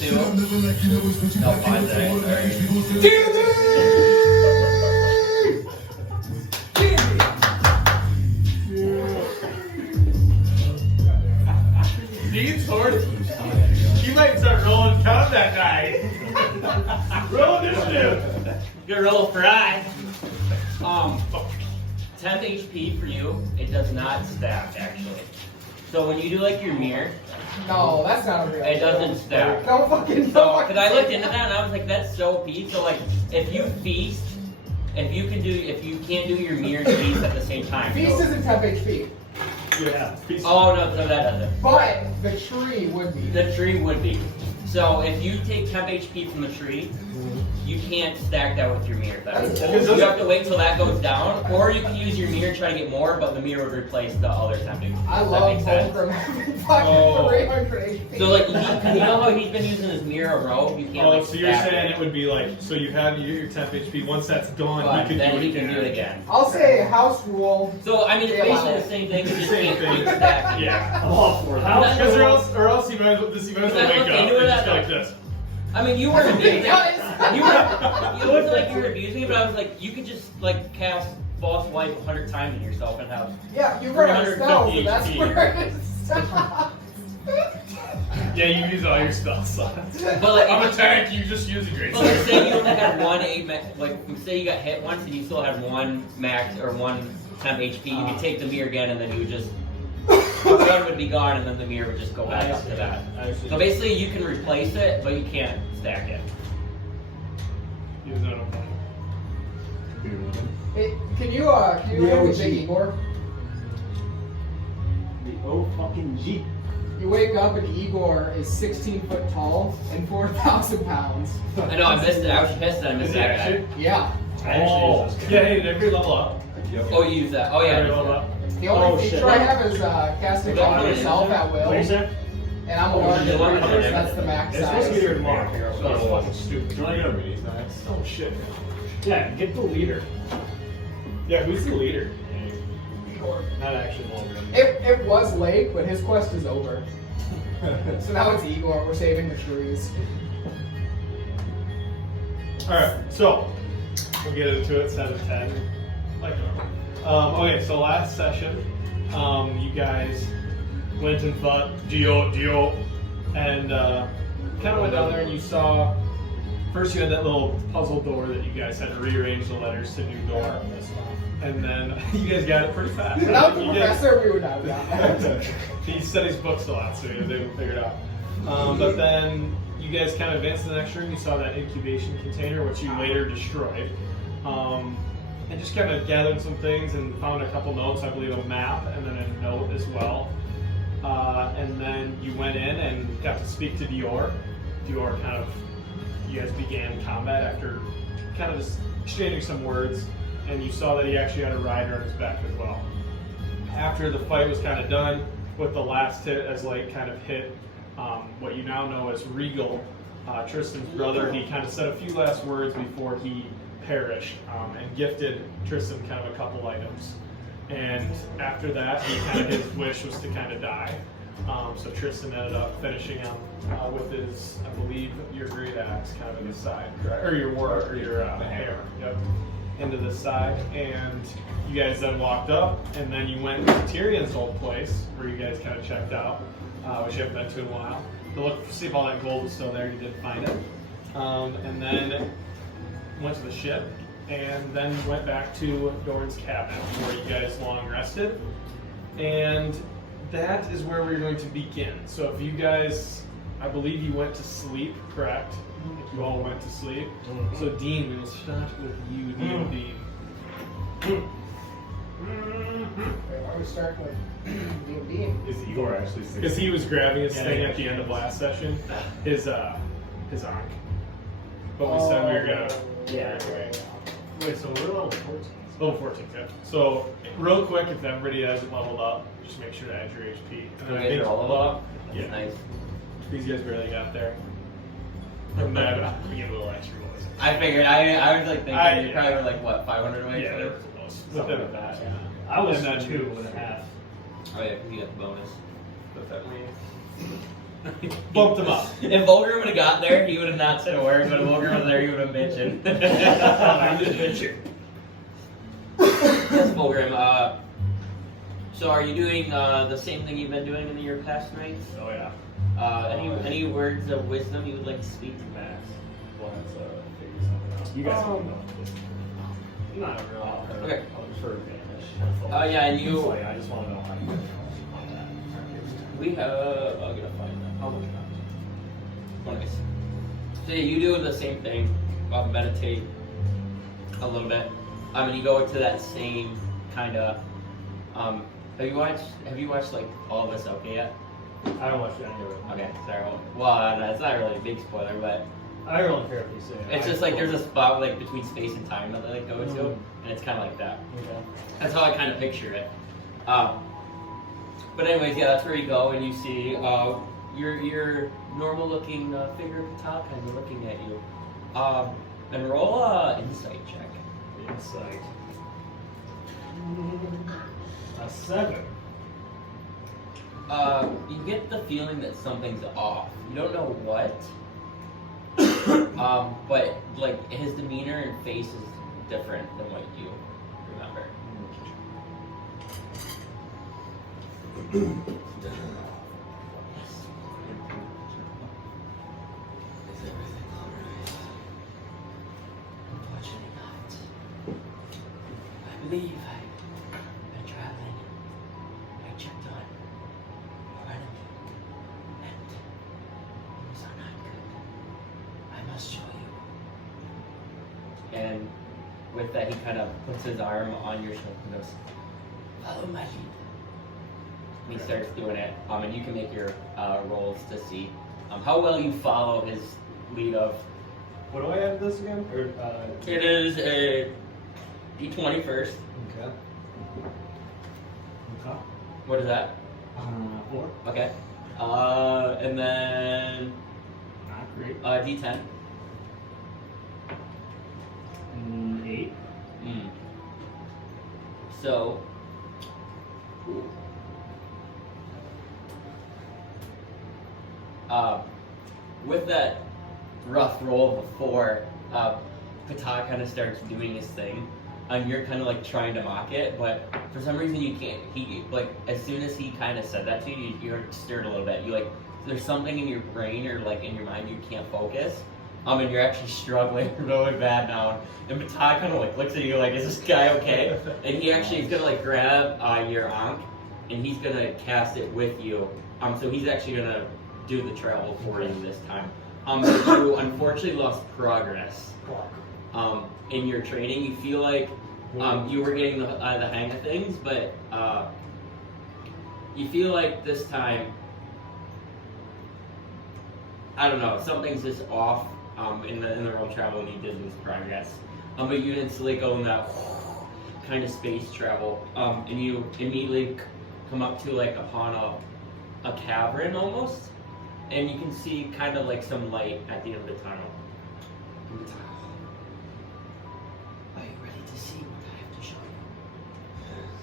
2. No, 5 Dean's horse. He might start rolling count that night. Roll initiative. Good roll fry. 10 HP for you. It does not stack actually. So when you do like your mirror, No, that's not a real. it doesn't stack. Don't fucking. So, because I looked into that and I was like, that's so OP. So like, if you feast, if you can't do your mirror and feast at the same time. Feast so, isn't temp HP, Yeah. oh no, so that doesn't. but the tree would be. The tree would be. So if you take temp HP from the tree, you can't stack that with your mirror. You have to wait till that goes down, or you can use your mirror to try to get more, but the mirror would replace the other temp HP. I Does that love make sense? Fulcrum having fucking 300 HP. So like, you know how he's been using his mirror a row? You can't. Oh, like, so you're stack saying it would be like, so you have your temp HP. Once that's gone, but you can then do it he again. can do it again. I'll say house rule. So I mean, it's basically the same thing. You just Same can't thing. stack. Yeah. I'm all for How- that. Because or else you might as well wake up and just go like this. I mean, you weren't abusing it. Guys. It wasn't like you were abusing it, but I was like, you could just like cast false life 100 times on yourself and have. Yeah, you run out of spells, so 350 that's HP. where it stops. Yeah, you use all your spell slots. But like, I'm a tank, you just use a great But like, say you only had one 8 max, like say you got hit once and you still had 1 max or 1 temp HP, you could take the mirror again and then you would just. The gun would be gone and then the mirror would just go back up to that. So basically, you can replace it, but you can't stack it. Use that on fire. Hey, can you look at Big Igor? The O fucking G. You wake up and Igor is 16 foot tall and 4,000 pounds. I know, I missed it. I was pissed that I missed Is it that guy. actually? Yeah. Oh, yeah, hey, did every level up? Oh, you use that. Oh, Every yeah. level up. The only Oh, feature shit. I have is casting Well, on that yourself at will, What is that? and I'm a Oh, large the one person, coming that's in. the max It's supposed to be size. here tomorrow. So it's fucking stupid. No, you're right. Oh shit. Yeah, get the leader. Yeah, who's the leader? Not actually longer. It was Lake, but his quest is over. So now it's Igor, we're saving the trees. Alright, so we'll get into it, 7-10. Like normal. Okay, so last session, you guys went and fought Dio, and kind of went down there and you saw, first you had that little puzzle door that you guys had to rearrange the letters to new door. And then you guys got it pretty fast. Without the You guys- professor, we would not have gotten that. He studies books a lot, so he was able to figure it out. But then you guys kind of advanced to the next room. You saw that incubation container, which you later destroyed. And just kind of gathered some things and found a couple notes, I believe a map, and then a note as well. And then you went in and got to speak to Dior. Dior kind of, you guys began combat after kind of just exchanging some words, and you saw that he actually had a rider on his back as well. After the fight was kind of done, with the last hit as Lake kind of hit what you now know as Regal, Tristan's brother, he kind of said a few last words before he perished and gifted Tristan kind of a couple items. And after that, he kind of, his wish was to kind of die. So Tristan ended up finishing him with his, I believe, your great axe kind of in his side, correct? Or your war, or your hammer, yep, into the side. And you guys then walked up, and then you went to Tyrion's old place, where you guys kind of checked out, which you haven't been to in a while, to look, see if all that gold was still there. You didn't find it. And then went to the ship, and then went back to Dorn's cabin, where you guys long rested. And that is where we're going to begin. So if you guys, I believe you went to sleep, correct? You all went to sleep. So Dean, we will start with you, Dean. Why are we starting with D&D? Is Igor actually 16? Because he was grabbing his Yeah, thing yeah. at the end of last session, his ankh. But we said we were gonna. Yeah. Wait, so we're level 14. Level 14, yeah. So, real quick, if everybody hasn't leveled up, just make sure to add your HP. And then I You guys think are all leveled up? That's Yeah. nice. these guys barely got there. And then we get a little extra bonus. I figured, I was like thinking, I- you probably were like, what, 500 away? Yeah, from they it? were close. Something like that, yeah. I was And then- 2.5. Oh yeah, because you got the bonus. But that means... Bumped him up. If Volgrim would have got there, he would have not said a word, but if Volgrim was there, he would have been bitching. I'm just bitching. Yes, Volgrim. So are you doing the same thing you've been doing in your past nights? Oh yeah. Any words of wisdom you would like to speak to Max? Well, let's figure something out. You guys can know this. Not really. Okay. I'll prefer vanish. Oh yeah, and you. Like, I just want to know how you on that. We have. I'm gonna find that. I'll look it up. Nice. So yeah, you do the same thing. Meditate a little bit. And you go to that same kind of. Have you watched like all of us okay yet? I don't watch any of it. Okay, sorry. Well, it's not really a big spoiler, but I don't really care if you say it. it's just like there's a spot like between space and time that they like go to, and it's kind of like that. Okay. That's how I kind of picture it. But anyways, yeah, that's where you go and you see your normal looking figure at the top kind of looking at you. And roll a insight check. Insight. A 7. You get the feeling that something's off. You don't know what. But like his demeanor and face is different than what you remember. Is everything alright? Unfortunately not. I believe I've been traveling. I checked on your enemy, and things are not good. I must show you. And with that, he kind of puts his arm on your shoulder and goes, "Follow my lead." And he starts doing it, and you can make your rolls to see how well you follow his lead of. What do I add to this again? Or, It is a D20 first. Okay. Okay. What is that? 4. Okay. And then Not great. D10. 8. So. With that rough roll of a 4, Pata kind of starts doing his thing, and you're kind of like trying to mock it, but for some reason you can't. He like as soon as he kind of said that to you, you're stirred a little bit. You like there's something in your brain or like in your mind you can't focus. And you're actually struggling really bad now. And Pata kind of like looks at you like, is this guy okay? And he actually is gonna like grab your Ankh, and he's gonna cast it with you. So he's actually gonna do the travel for you this time. You unfortunately lost progress. In your training, you feel like you were getting the hang of things, but you feel like this time, I don't know, something's just off in the road travel, and you did lose progress. But you instantly go in that kind of space travel, and you immediately come up to like upon a cavern almost, and you can see kind of like some light at the end of the tunnel. Are you ready to see what I have to show you? Yes.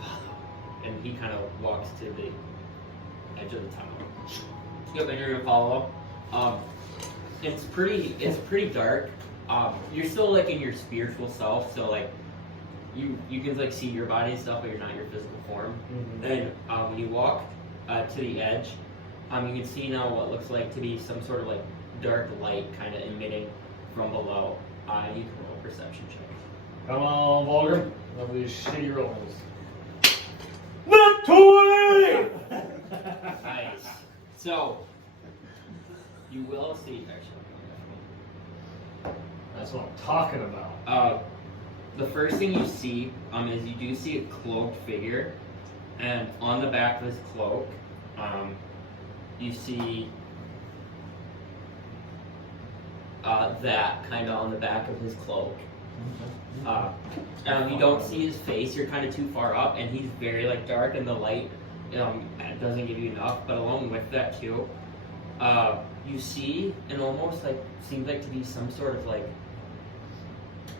Follow. And he kind of walks to the edge of the tunnel. Yep, and you're gonna follow. It's pretty dark. You're still like in your spiritual self, so like you can like see your body and stuff, but you're not your physical form. Mm-hmm. And when you walk to the edge, you can see now what looks like to be some sort of like dark light kind of emitting from below. You can roll a perception check. Come on, Vulgar. Love these shitty rolls. Not 20! Nice. So you will see. Actually, That's what I'm talking about. the first thing you see is you do see a cloaked figure, and on the back of his cloak, you see that kind of on the back of his cloak. You don't see his face; you're kind of too far up, and he's very like dark, and the light doesn't give you enough. But along with that too, you see and almost like seems like to be some sort of like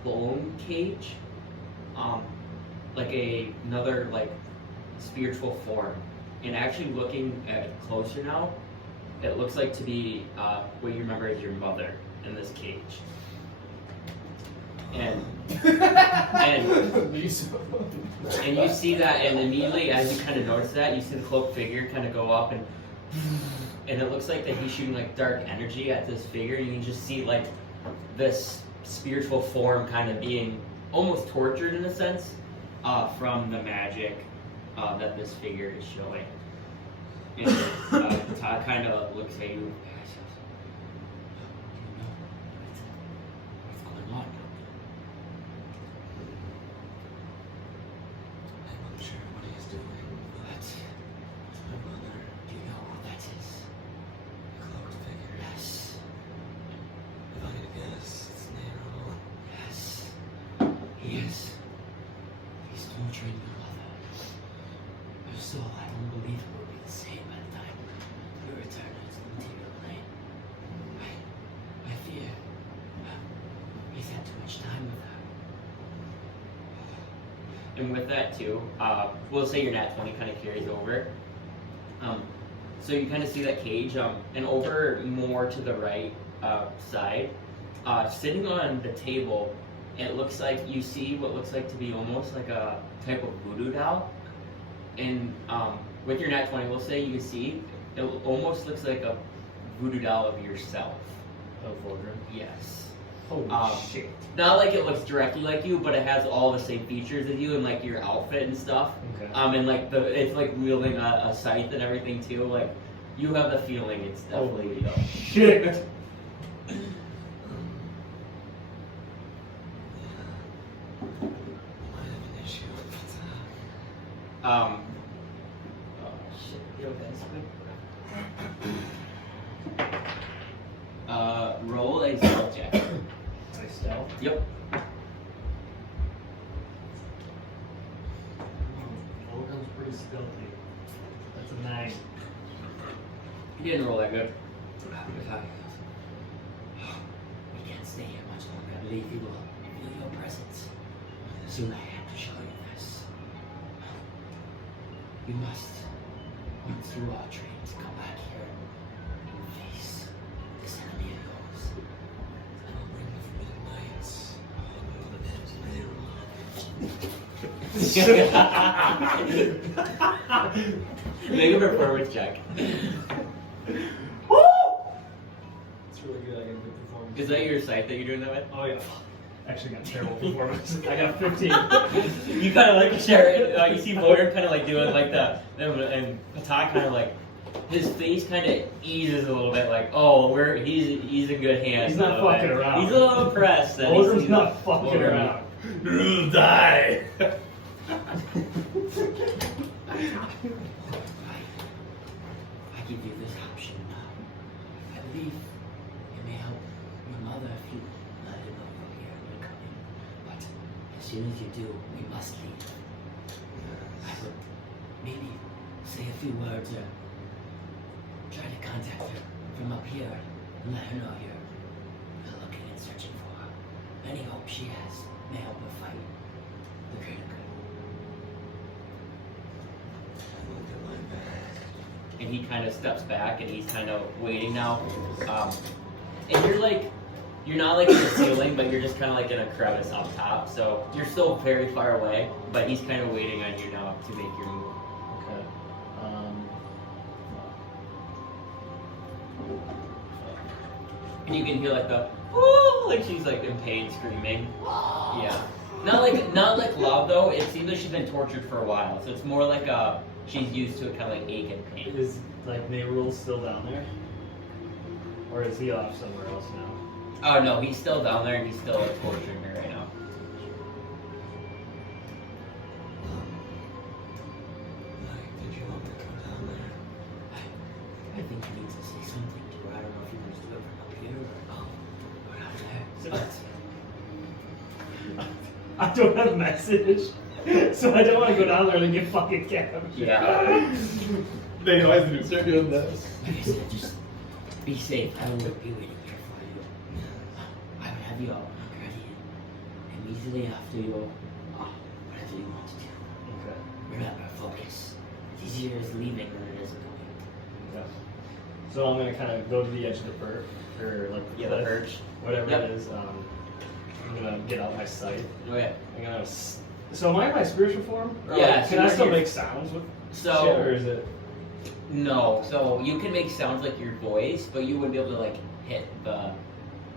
bone cage, like another like spiritual form And actually looking at it closer now, it looks like to be what you remember as your mother in this cage. And and you see that, and immediately as you kind of notice that, you see the cloaked figure kind of go up, and it looks like that he's shooting like dark energy at this figure. You can just see like this spiritual form kind of being almost tortured in a sense from the magic that this figure is showing. And Todd kind of looks at you. What's going on? I'm not sure what he's doing, but my brother, do you know who that is? The cloaked figure. Yes. If I could guess, it's Nero. Yes. He is. He's torturing your mother. Your soul, I don't believe it will be the same by the time you return to the material plane. I fear he's had too much time with her. And with that too, we'll say your nat 20 kind of carries over. So you kind of see that cage, and over more to the right side, sitting on the table, it looks like you see what looks like to be almost like a type of voodoo doll. And with your nat 20, we'll say you see it almost looks like a voodoo doll of yourself. Oh, vulgar. Yes. Holy shit. Not like it looks directly like you, but it has all the same features as you and like your outfit and stuff. Okay. And like it's like wielding a scythe and everything too. Like you have the feeling it's definitely you. Shit. Oh shit. Yo, that's good. Roll a stealth check. My stealth? Yep. Logan's pretty stealthy. That's a 9. You didn't roll that good. We can't stay here much longer. I believe you will feel your presence. Soon I have to show you this. You must, once you are trained, to come back here and face this enemy of yours. I will bring the forbidden lights. Make a performance check. Woo! It's really good. I got a good performance. Is that your scythe that you're doing that with? Oh, yeah. Actually, got a terrible performance. I got 15. You kind of like share it. You see Voidar kind of like doing like that, and Patak kind of like his face kind of eases a little bit, like, oh, he's in good hands. He's not fucking around. He's a little impressed. That Voidar's not fucking around. You'll die. I give you this option now. I believe it may help your mother if you let her know you're here and you're coming. But as soon as you do, we must leave. I would maybe say a few words or try to contact her from up here and let her know you're looking and searching for her. Any hope she has may help her fight the greater good. And he kind of steps back and he's kind of waiting now. And you're not like in the ceiling, but you're just kind of like in a crevice up top. So you're still very far away, but he's kind of waiting on you now to make your move. Okay. And you can hear like the woo, like she's like in pain, screaming. Yeah. Not like loud though. It seems like she's been tortured for a while, so it's more like she's used to it, kind of like ache and pain. Is like Nayrul still down there, or is he off somewhere else now? Oh no, he's still down there and he's still like, torturing her right now. Did you want me to come down there? I think you need to say something to her. I don't know if you want to do it from up here or out there. I don't have a message, so I don't want to go down there and get fucking captured. Yeah. They know I do. Start doing this. Like I said, just be safe. I will be waiting here for you. I will have you all ready and immediately after you, whatever you want to do. Okay. Remember, focus. It's easier is leaving than it is going. Okay. So I'm gonna kind of go to the edge of the perch, or like Yeah, the perch. whatever Yep. it is. I'm gonna get out my sight. Okay. I'm gonna. So am I in my spiritual form? Or Yeah, like, so can I you're still here. make sounds with So- shit, or is it? No, so you can make sounds like your voice, but you wouldn't be able to like hit the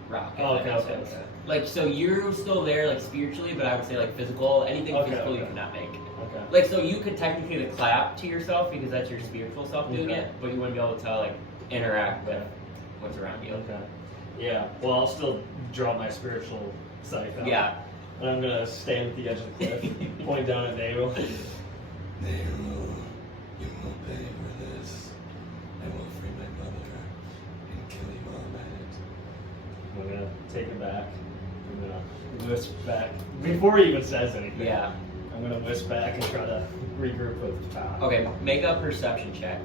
rock. if Oh, that okay, makes okay, sense. okay. Like, so you're still there, like spiritually, but I would say like physical. Anything Okay, physical you okay. cannot make. Okay. Like, so you could technically clap to yourself because that's your spiritual self doing Okay. it, but you wouldn't be able to like interact with what's around you. Okay. Yeah. Well, I'll still draw my spiritual sight out. Yeah. And I'm gonna stand at the edge of the cliff, point down at Nero. Nero, you will pay for this. I will free my mother and kill you all at it. I'm gonna take it back. I'm gonna wisp back before he even says anything. Yeah. I'm gonna wisp back and try to regroup with Tom. Okay, make a perception check.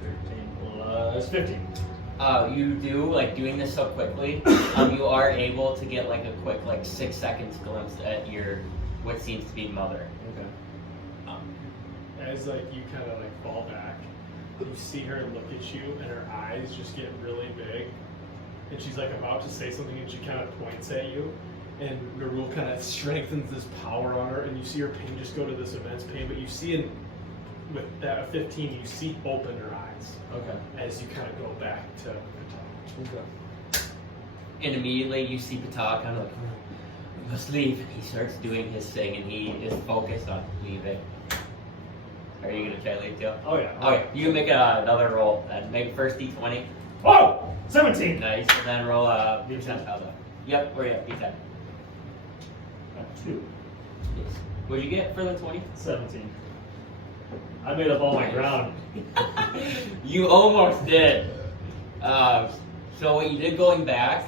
13 plus 15. You do, like, doing this so quickly, you are able to get, like, a quick, like, 6 seconds glimpse at your, what seems to be mother. Okay. As like you kind of like fall back, you see her look at you, and her eyes just get really big, and she's like about to say something, and she kind of points at you, and Narul kind of strengthens this power on her, and you see her pain just go to this immense pain, but you see in with that 15, you see open her eyes Okay. as you kind of go back to Patel. Okay. And immediately you see Pata kind of like, we must leave. He starts doing his thing, and he is focused on leaving. Are you going to try to leave too? Oh yeah. Okay, you can make another roll. Make first D20. Whoa! 17. Nice, and then roll a D10. How's that? Yep, or yeah, D10. 2. Yes. What'd you get for the 20? 17. I made up all my ground. You almost did. So what you did going back,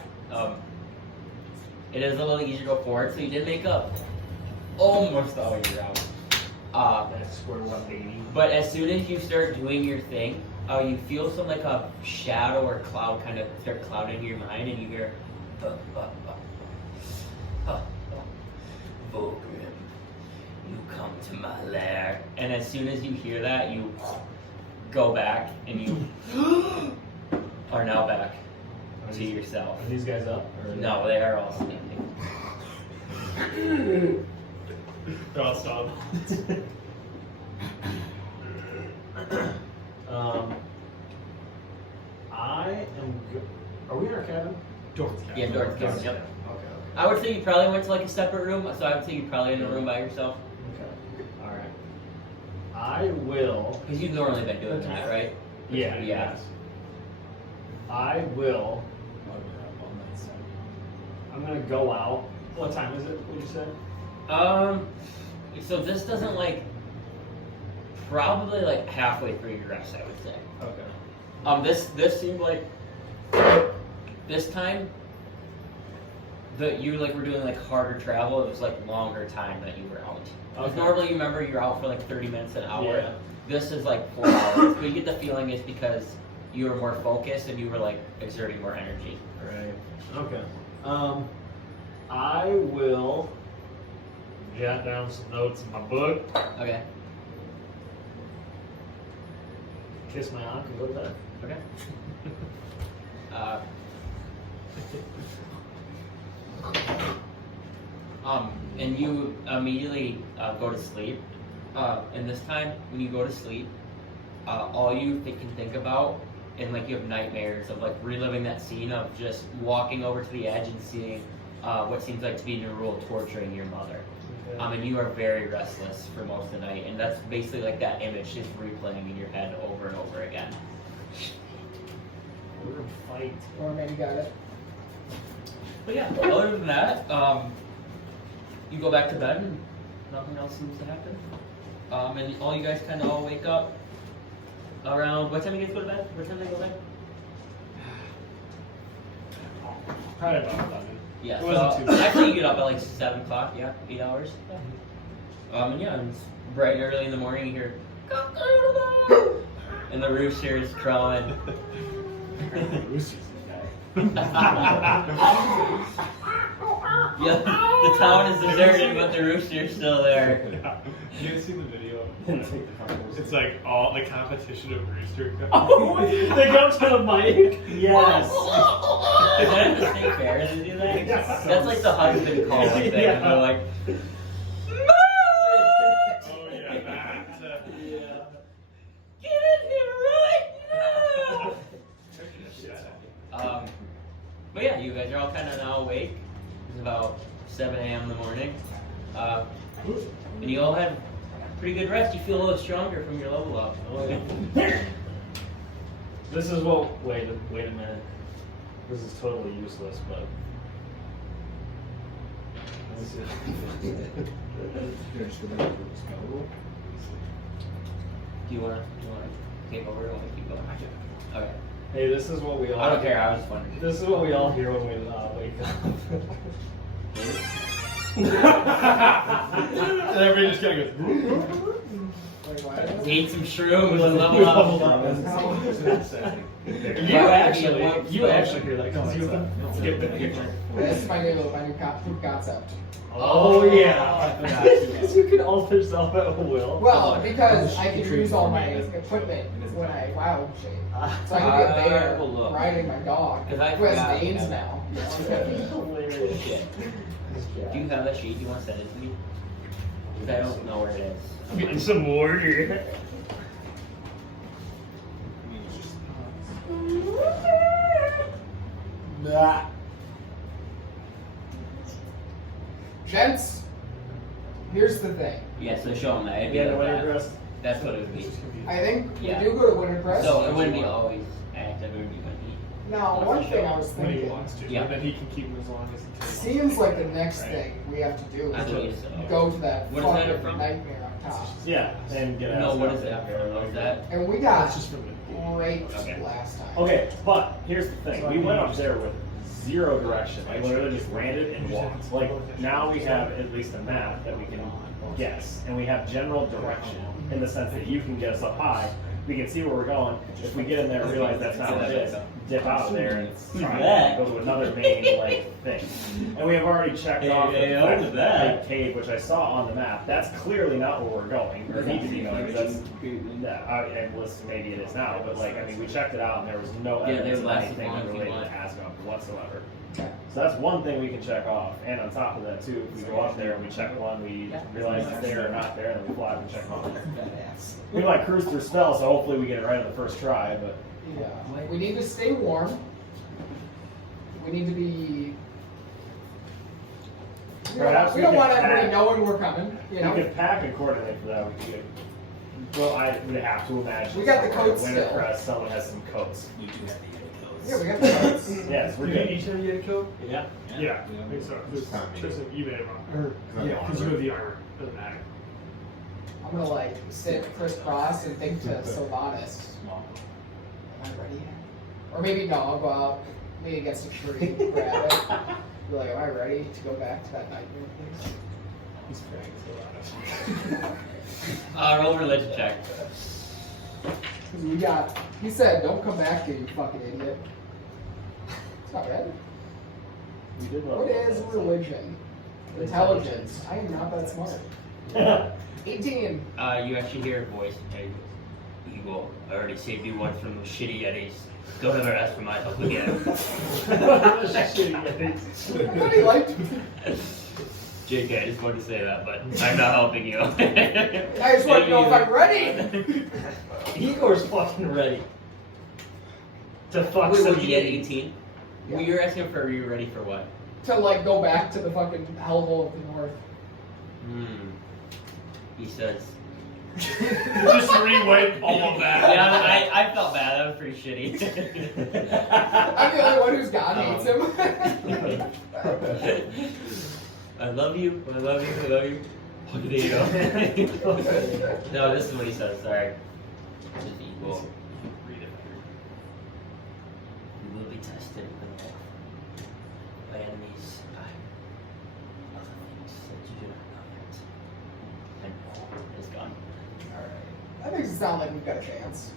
it is a little easier to go forward. So you did make up almost all your ground. That's square 180. But as soon as you start doing your thing, you feel some like a shadow or cloud kind of start clouding your mind, and you hear, Volgrim, you come to my lair. And as soon as you hear that, you go back, and you are now back to yourself. Are these guys up? Or No, they are all standing. They're all stopped. I am. Are we in our cabin? Doors. Yeah, doors, Yes. yep. Okay. I would say you probably went to like a separate room, so I would say you're probably in a room by yourself. Okay. All right. I will. Because you've normally been doing Okay. that, right? Yeah. Yeah. I will. I'm gonna go out. What time is it? What you said? So this doesn't like, probably like halfway through your rest, I would say. Okay. This seemed like, this time, that you like were doing like harder travel, it was like longer time that you were out. 'Cause Okay. normally you remember you're out for like 30 minutes, an hour. Yeah. This is like 4 hours. But you get the feeling it's because you were more focused and you were like exerting more energy. Right. Okay. I will jot down some notes in my book. Okay. Kiss my aunt and go to bed. Okay. And you immediately go to sleep. And this time, when you go to sleep, all you can think about, and like you have nightmares of like reliving that scene of just walking over to the edge and seeing what seems like to be Nerul torturing your mother. Okay. And you are very restless for most of the night, and that's basically like that image just replaying in your head over and over again. We're gonna fight. Or maybe got it. But yeah, other than that, you go back to bed and nothing else seems to happen. And all you guys kind of all wake up around, what time do you guys go to bed? What time do they go to bed? Probably about 11. Yeah, It wasn't so too bad. actually you get up at like 7 o'clock, yeah, 8 hours. And yeah, it's bright and early in the morning, you hear, "Cock-a-doodle-doo!" and the rooster is crowing. Rooster's the guy. Yeah, the town is deserted, but the rooster's still there. Yeah. You guys seen the video? It's like all the competition of rooster. Oh, they go to the mic. Yes. Is that at the state fair to do that? Yes. That's like the husband call thing. Yeah. They're like, Oh yeah, that. Yeah. get in here right now! But yeah, you guys are all kind of now awake. It's about 7 a.m. in the morning. And you all had pretty good rest. You feel a little stronger from your level up. This is what. Wait a minute. This is totally useless, but. Do you want to take over or want to keep going? Okay. Hey, this is what we all. I don't care. I was just wondering. This is what we all hear when we wake up. And everybody just kind of goes. Wait, what? Ate some shrooms and level up. You actually hear that because you skip the picture. That's my new concept. Oh yeah. You can alter yourself at will. Well, because I can use all my equipment when I wild shape. So I can get there will look. riding my dog, 'Cause I who has forgot. veins now. Hilarious. Do you have that sheet? Do you want to send it to me? 'Cause I don't know where it is. I'm getting some water. Gents, here's the thing. Yeah, so show them that. It'd be Yeah, like the way that. you're dressed. That's what it would be. I think Yeah. we do go to Wintercrest. So it wouldn't be always active. It would be when Now, one thing I was When he thinking, wants to, Yeah. but then he can keep them as long as he can. seems like the next Right. thing we have to do I is believe so. go to that What is that fucking from? nightmare on top. Yeah, and get No, out. what is that from? What is that? And we got That's just from the great Okay. last time. Okay, but here's the thing. We went up there with zero direction. We literally just landed and walked. Like, now we have at least a map that we can guess. And we have general direction in the sense that you can get us up high. We can see where we're going. If we get in there and realize that's not what it is, dip out of there and try that? to go to another main like thing. And we have already checked off the fact that that big cave, which I saw on the map, that's clearly not where we're going or need to be going. That's and listen, maybe it is now, but like I mean, we checked it out and there was no Yeah, evidence they of last anything as long as you related want. to Asgard whatsoever. Okay. So that's one thing we can check off. And on top of that too, if we go up there and we check one, we realize it's there or not there, and then we fly up and check on it. We might cruise through spell, so hopefully we get it right on the first try, but Yeah. We need to stay warm. We need to be. Perhaps We we don't could want everybody pack. knowing we're coming. You we know. could pack and coordinate for that. We could. Well, I would have to imagine. We got the somewhere coats in still. Wintercrest, someone has some coats. You do have the codes. Yeah, we got the coats. Yes, we're You good. each have the code? Yeah. Yeah, I think so. Tristan, you made it wrong. Cause I'm Yeah, because you have the armor. Doesn't matter. I'm gonna like sit crisscross and think to Sylvanas. Am I ready? Or maybe no, I'll go out, maybe against a tree, grab it. Be like, am I ready to go back to that nightmare place? He's praying so loud. Roll religion check. 'Cause we got. He said, "Don't come back here, you fucking idiot." It's not bad. We did well. What is religion? Intelligence. I am not that smart. 18. You actually hear a voice. Hey, Eagle, I already saved you once from those shitty Yetis. Don't ever ask for my help again. I thought he liked me. JK, I just wanted to say that, but I'm not helping you. I just want to know if I'm ready. Igor's fucking ready. To fuck Wait, some were you at Yeti. 18? Yeah. Well, you're asking for, are you ready for what? To like go back to the fucking hellhole of the north. He says. Just rewrite all of that. Yeah, I felt bad. That was pretty shitty. I'm the only one who's God hates him. I love you. I love you. I love you. Potato. No, this is what he says. Sorry. Just equal. Read it. You will be tested by enemies, by other things that you do not know yet. And it's gone. That makes it sound like we've got a chance.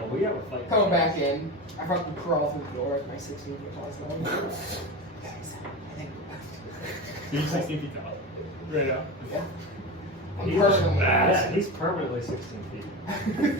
Oh, we have a fight. Coming back in, I fucking crawl through the door with my 16-foot tall stone. Guys, I think we're back to He's 16 feet tall. Right now. Yeah. I'm He's permanently yeah, he's permanently 16 feet.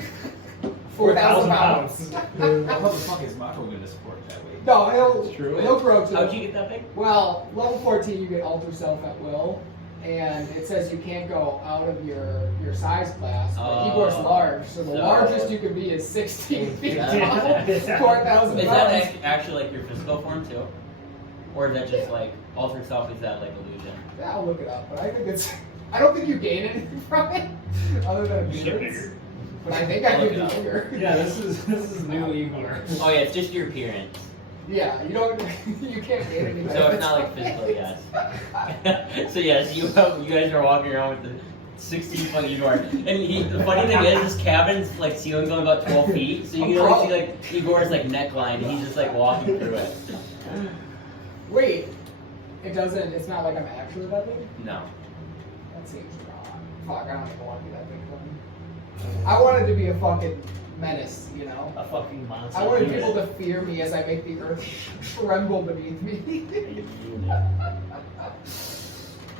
4,000 pounds. How the fuck is Mako going to support that weight? No, It's true. he'll grow to. How'd you get that big? Well, level 14 you get alter self at will, and it says you can't go out of your size class, but Igor's large, so the largest you can be is 16 feet tall, 4,000 Is pounds. that actually like your physical form too? Or is that just like altered self? Is that like illusion? Yeah, I'll look it up, but I think it's. I don't think you gain anything from it, other than You get appearance. bigger. But I think I I'll could look be it up. bigger. Yeah, this is new Igor. Oh yeah, it's just your appearance. Yeah, you don't. You can't gain anything. So it's not like physical, yes. So yes, you guys are walking around with the 16-foot Igor. And the funny thing is, this cabin's like ceiling's only about 12 feet, so you can only see like Igor's like neckline, and he's just like walking through it. Wait, it doesn't. It's not like I'm actually that big. No. That seems wrong. Fuck, I don't even want to be that big. I wanted to be a fucking menace, you know. A fucking monster. I wanted people to fear me as I make the earth tremble beneath me.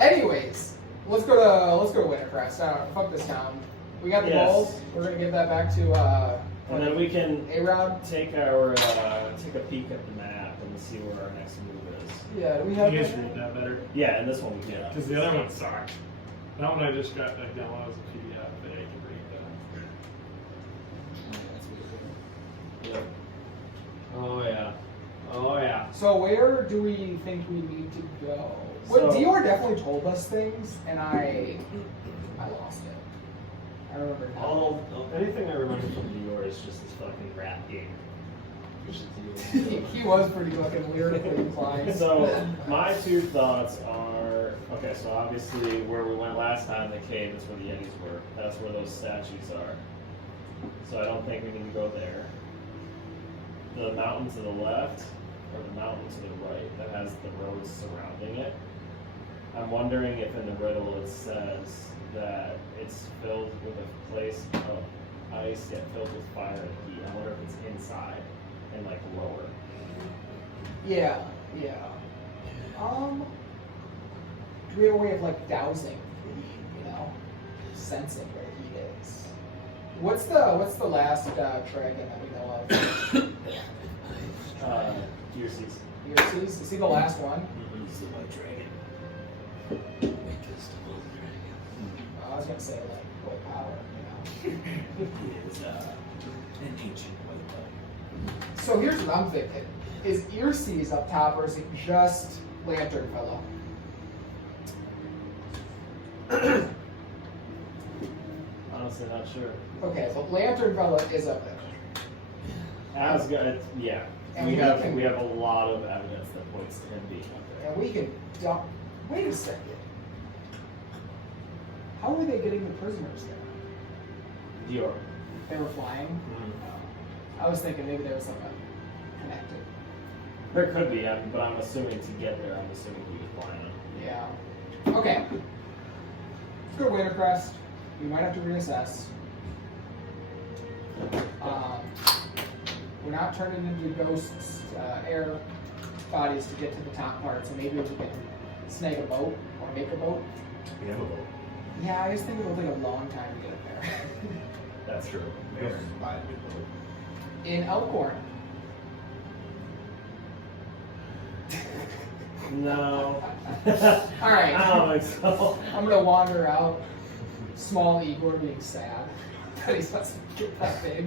Anyways, let's go to Wintercrest. Fuck this town. We got the Yes. balls. We're gonna give that back to And then we can A-Rod. take a peek at the map and see where our next move is. Yeah, we have. You guys read that better. Yeah, and this one we can. Because the other one sucked. That one I just got like downloaded as a PDF, but I can read that. Yep. Oh yeah. Oh yeah. So where do we think we need to go? Well, So- Dior definitely told us things, and I lost it. I remember now. Anything I remember from Dior is just this fucking rap game. He was pretty fucking lyrically inclined. So my two thoughts are okay. So obviously where we went last time, the cave is where the Yetis were. That's where those statues are. So I don't think we need to go there. The mountain to the left, or the mountain to the right, that has the roads surrounding it. I'm wondering if in the riddle it says that it's filled with a place of ice yet filled with fire and heat. I wonder if it's inside and like lower. Yeah. Do we have a way of like dousing the heat? You know, sensing where heat is. What's the last dragon that we know of? Gearseas. Ulysses? Is he the last one? He's the white dragon. Weakest of all the dragons. I was gonna say like white power. You know. He is an ancient white dog. So here's what I'm thinking: is Earseas up top, or is it just Lantern Fellow? Honestly, not sure. Okay, so Lantern Fellow is up there. As good, yeah. And we we have can- we have a lot of evidence that points to him being up there. And we can dump. Wait a second. How were they getting the prisoners there? Dior. They were flying. I was thinking maybe there was like a connected. There could be, but I'm assuming to get there, I'm assuming he was flying them. Yeah. Okay. Let's go to Wintercrest. We might have to reassess. We're not turning into ghosts, air bodies to get to the top part, so maybe we can snag a boat or make a boat. We have a boat. Yeah, I just think it'll take a long time to get up there. That's true. In Elkhorn. No. All right. I don't think so. I'm gonna wander out. Small Igor being sad that he's not get that big.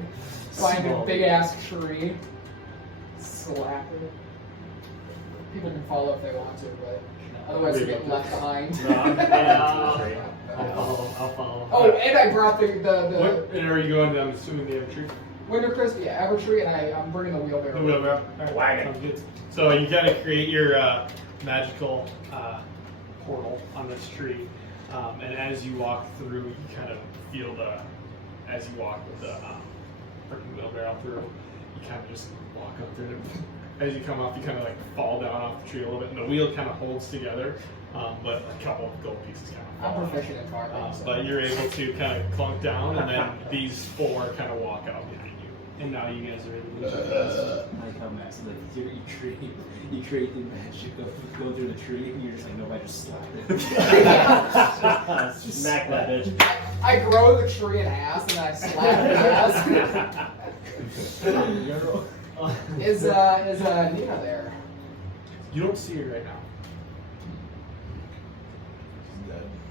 Find a Small. big ass tree. Slap it. People can follow if they want to, but otherwise they get left behind. No, I'm into the tree. I'll follow. Oh, and I brought the What? And are you going? I'm assuming they have a tree. Wintercrest, yeah, Evertree, and I'm bringing the wheelbarrow. The wheelbarrow. Alright, Wagon. sounds good. So you gotta create your magical portal on this tree, and as you walk through, you kind of feel as you walk with the freaking wheelbarrow through, you kind of just walk up there. And as you come up, you kind of like fall down off the tree a little bit, and the wheel kind of holds together, but a couple of gold pieces kind of fall I'm out. proficient in farming, so. But you're able to kind of clunk down, and then these four kind of walk out behind you. and now you guys are able to I like how Max is like, you create the magic of going through the tree, and you're just like, no, I just slap it. Smack that bitch. I grow the tree in ass and I slap the ass. Is Nina there? You don't see her right now.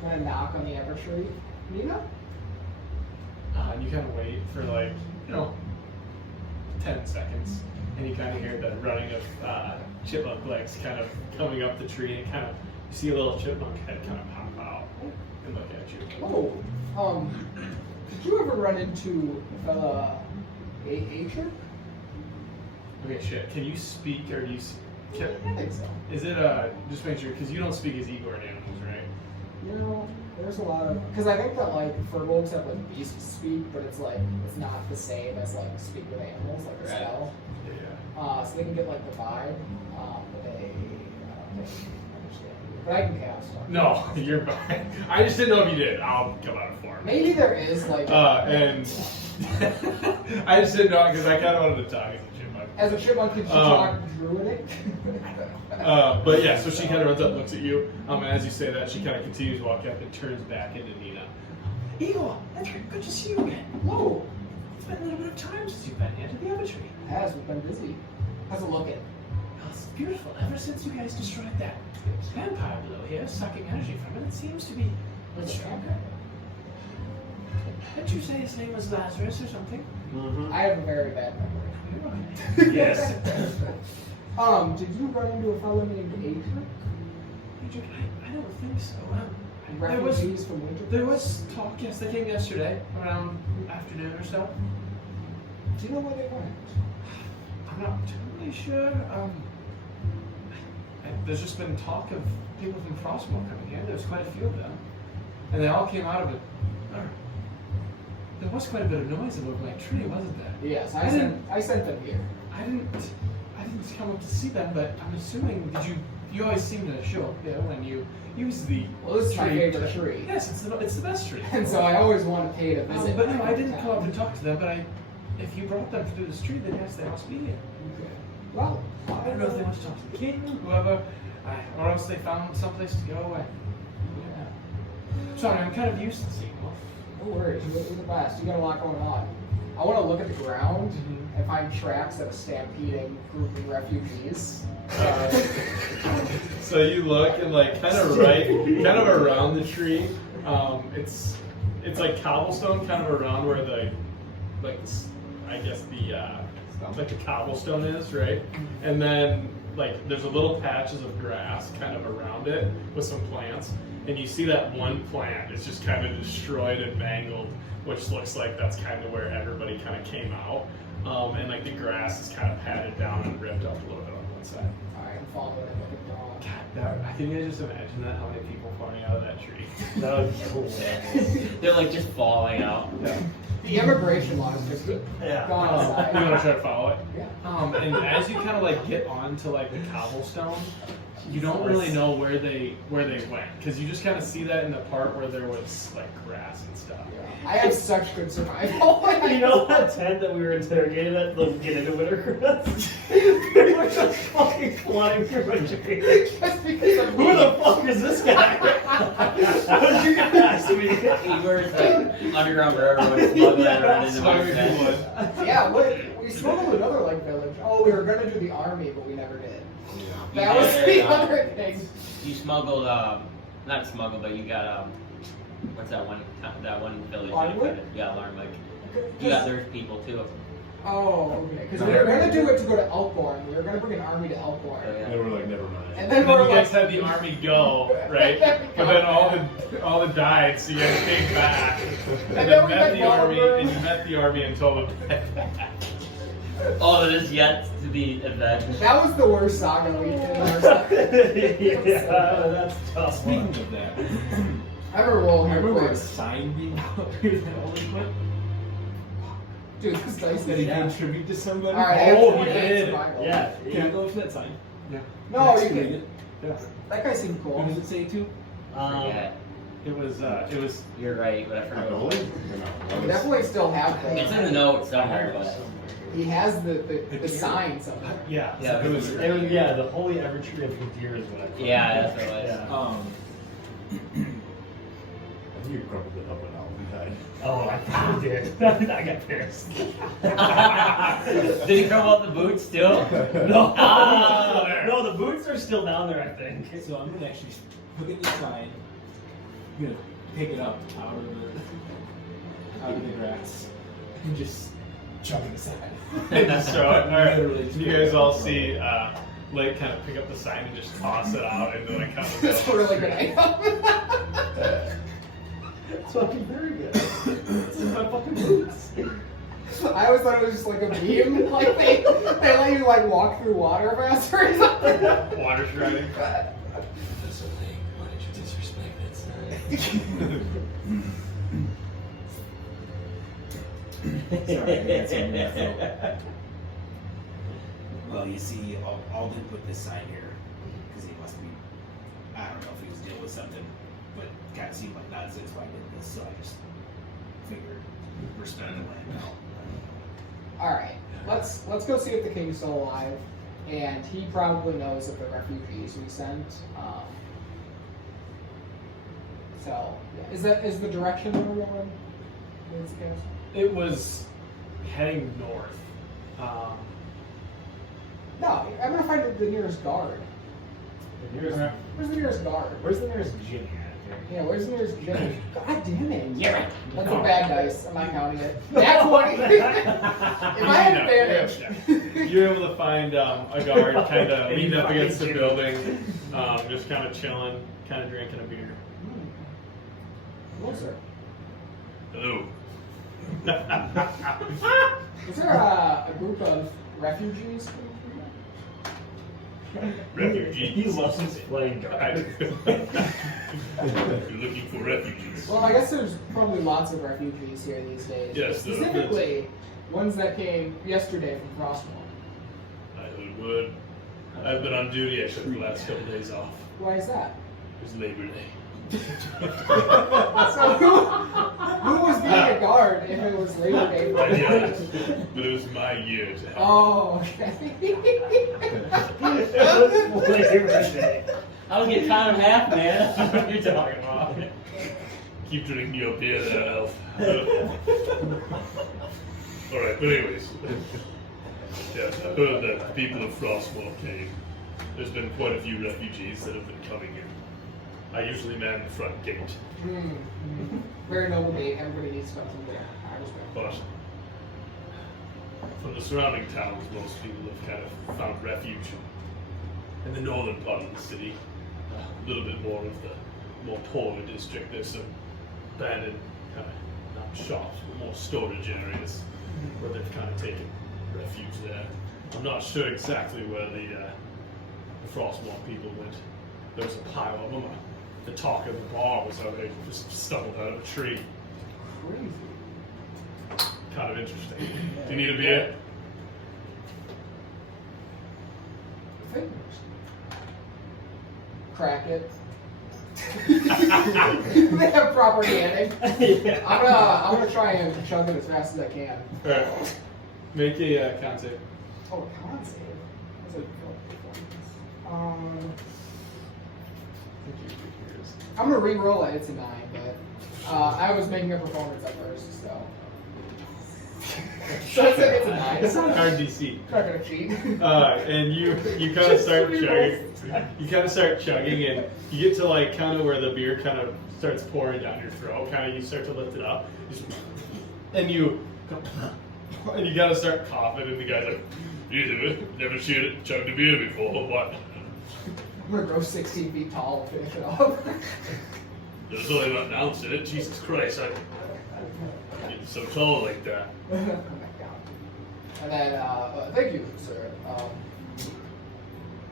I'm gonna knock on the other tree. Nina? And you kind of wait for like, 10 seconds, and you kind of hear the running of chipmunk legs kind of coming up the tree, and kind of you see a little chipmunk head kind of pop out and look at you. Oh, did you ever run into a fella, Asher? Okay, shit. Can you speak or do you? I think so. Is it just make sure because you don't speak as Igor in animals, right? There's a lot of because I think that like furbolgs have like beast speak, but it's not the same as like speak with animals like a spell. Yeah. So they can get like the vibe, but they I don't think understand. But I can cast. No, you're fine. I just didn't know if you did. I'll come out of form. Maybe there is like. And I just didn't know because I kind of wanted to talk as a chipmunk. As a chipmunk, could you talk druidic? But yeah, so she kind of runs up, looks at you, and as you say that, she kind of continues to walk up and turns back into Nina. Igor, that's good to see you again. Whoa! It's been a little bit of time since you've been here to the other tree. We've been busy. How's it looking? Oh, it's beautiful. Ever since you guys destroyed that vampire below here, sucking energy from it, it seems to be a little stronger. Didn't you say his name was Lazarus or something? Mm-hmm. I have a very bad memory. Yes. Did you run into a fellow named Adrian? I don't think so. Refugees from Wintery? There was talk, yes, they came yesterday, around afternoon or so. Do you know where they went? I'm not totally sure. There's just been talk of people from Frostmoor coming here. There's quite a few of them. And they all came out of it. There was quite a bit of noise about my tree, wasn't there? Yes, I sent them here. I didn't come up to see them, but I'm assuming you always seem to show up there when you use the This is my tree favorite tree. Yes, it's the best tree. And so I always want to pay to visit. But no, I didn't come up and talk to them, but if you brought them through this tree, then yes, they must be here. Okay. Well, I don't know if they want to talk to the king, whoever, or else they found someplace to go away. Yeah. Sorry, I'm kind of used to seeing them. No worries, you're the best. You got a lot going on. I want to look at the ground and find tracks of a stampeding group of refugees. So you look and like kind of around the tree. It's like cobblestone, kind of around where the cobblestone is, right? And then like there's a little patches of grass kind of around it with some plants. And you see that one plant is just kind of destroyed and mangled, which looks like that's kind of where everybody kind of came out. And like the grass is kind of patted down and ripped up a little bit on one side. Alright, I'm following it like a dog. I can you just imagine that? How many people falling out of that tree? That would be cool. They're like just falling out. Yeah. The immigration law is just Yeah. gone aside. You want to try to follow it? Yeah. And as you kind of like get onto like the cobblestone, you don't really know where they went because you just kind of see that in the part where there was like grass and stuff. I have such good survival. You know that tent that we were interrogated at, like, get into Wintercrest? We were just fucking flying through a tree. Just because of Who the fuck is this guy? How did you get past me? Igor's like underground where everyone's smuggling around into Smuggling the wood. Yeah, we smuggled another like village. Oh, we were gonna do the army, but we never did. Yeah. That was the other thing. You smuggled, not smuggled, but you got what's that one village? Larnwood? Yeah, Larnwood. You got their people too. Oh, okay. Because we were gonna do it to go to Elkhorn. We were gonna bring an army to Elkhorn. So, yeah. They were like, never mind. And And then then we're you guys like, had the army go, right? But then all the died, so you guys came back. And then we met met the army, Wallenberg. and you met the army and told them to head back. Oh, that is yet to be avenged. that was the worst saga we did. Yeah, that's tough. Speaking of that, I remember rolling I here remember a quick. sign being up here that only went Dude, this dice that he is contribute to somebody. Alright, Oh, I he have did. survival. Yeah. Can I go to that sign? No, Next you to can. it. Yeah. That guy seemed What cool. does it say to? Forget. It was. You're right, but I forgot. We definitely still have It's things. in the notes somewhere, but He has the sign somewhere. Yeah. Yeah, It was the holy every tree of Wintery is what I called Yeah, that's what it was. Yeah. I think you crumpled it up and out behind. Oh, I found it. I got pissed. Did he crumble up the boots still? No. Ah. No, the boots are still down there, I think. So I'm gonna actually look at the sign. I'm gonna pick it up out of the grass and just chuck it aside. Just throw it. All right. Literally just You throw guys it. all see Blake kind of pick up the sign and just toss it out into like kind of That's a really good idea. It's fucking very good. This is my fucking boots. I always thought it was just like a meme. Like they let you like walk through water faster or something. water shredding. That's so lame. Why did you disrespect that sign? Sorry, I got something in my throat. Well, you see, Alden put this sign here because he must be, I don't know if he was dealing with something, but kind of seemed like nonsense why I did this, so I just figured we're spending the land now. All right, let's go see if the king's still alive, and he probably knows of the refugees we sent. So, yeah. Is the direction that we're going? Is the case? It was heading north. No, I'm gonna find the nearest guard. Where's the nearest guard? Where's the nearest gym at? Yeah, where's the nearest gym? God damn it! Yeah. That's a bad dice. I'm not counting it. That's 20. If I had advantage. You're able to find a guard kind of leaning up against the building, just kind of chilling, kind of drinking a beer. Hello, sir. Hello. Is there a group of refugees? Refugees. He loves his playing guard. You're looking for refugees. Well, I guess there's probably lots of refugees here these days. Yes, there are. Specifically, ones that came yesterday from Crosswell. I heard word. I've been on duty. I took the last couple days off. Why is that? It was Labor Day. So who was being a guard if it was Labor Day? I did, but it was my year to have. Oh, okay. I was getting kind of half, man. That's what you're talking about. Keep drinking your beer there, Elf. Alright, but anyways. Yes, I heard that the people of Frostwall came. There's been quite a few refugees that have been coming in. I usually man the front gate, Very noble gate. Everybody needs to come through there. I respect. but from the surrounding towns, most people have kind of found refuge in the northern part of the city. A little bit more of the more poorer district. There's some abandoned kind of not shops, but more storage areas where they've kind of taken refuge there. I'm not sure exactly where the Frostwall people went. There was a pile of them. The talk of the bar was how they just stumbled out of a tree. Crazy. Kind of interesting. Do you need a beer? Fingers. Crack it. They have proper canning. I'm gonna try and chug it as fast as I can. Alright. Make a con save. Oh, con save. What's it? I'm gonna re-roll it. It's a 9, but I was making a performance at first, so. So it's a 9. It's not hard DC. Not gonna cheat. And you kind of start chugging. You kind of start chugging, and you get to like kind of where the beer kind of starts pouring down your throat. Kind of you start to lift it up, and you gotta start coughing, and the guy's like, "You do it? Never chugged a beer before? What?" I'm gonna grow 16 feet tall and finish it off. There's only about an ounce in it. Jesus Christ, I'm getting so tall like that. Oh my god. And then, thank you, sir.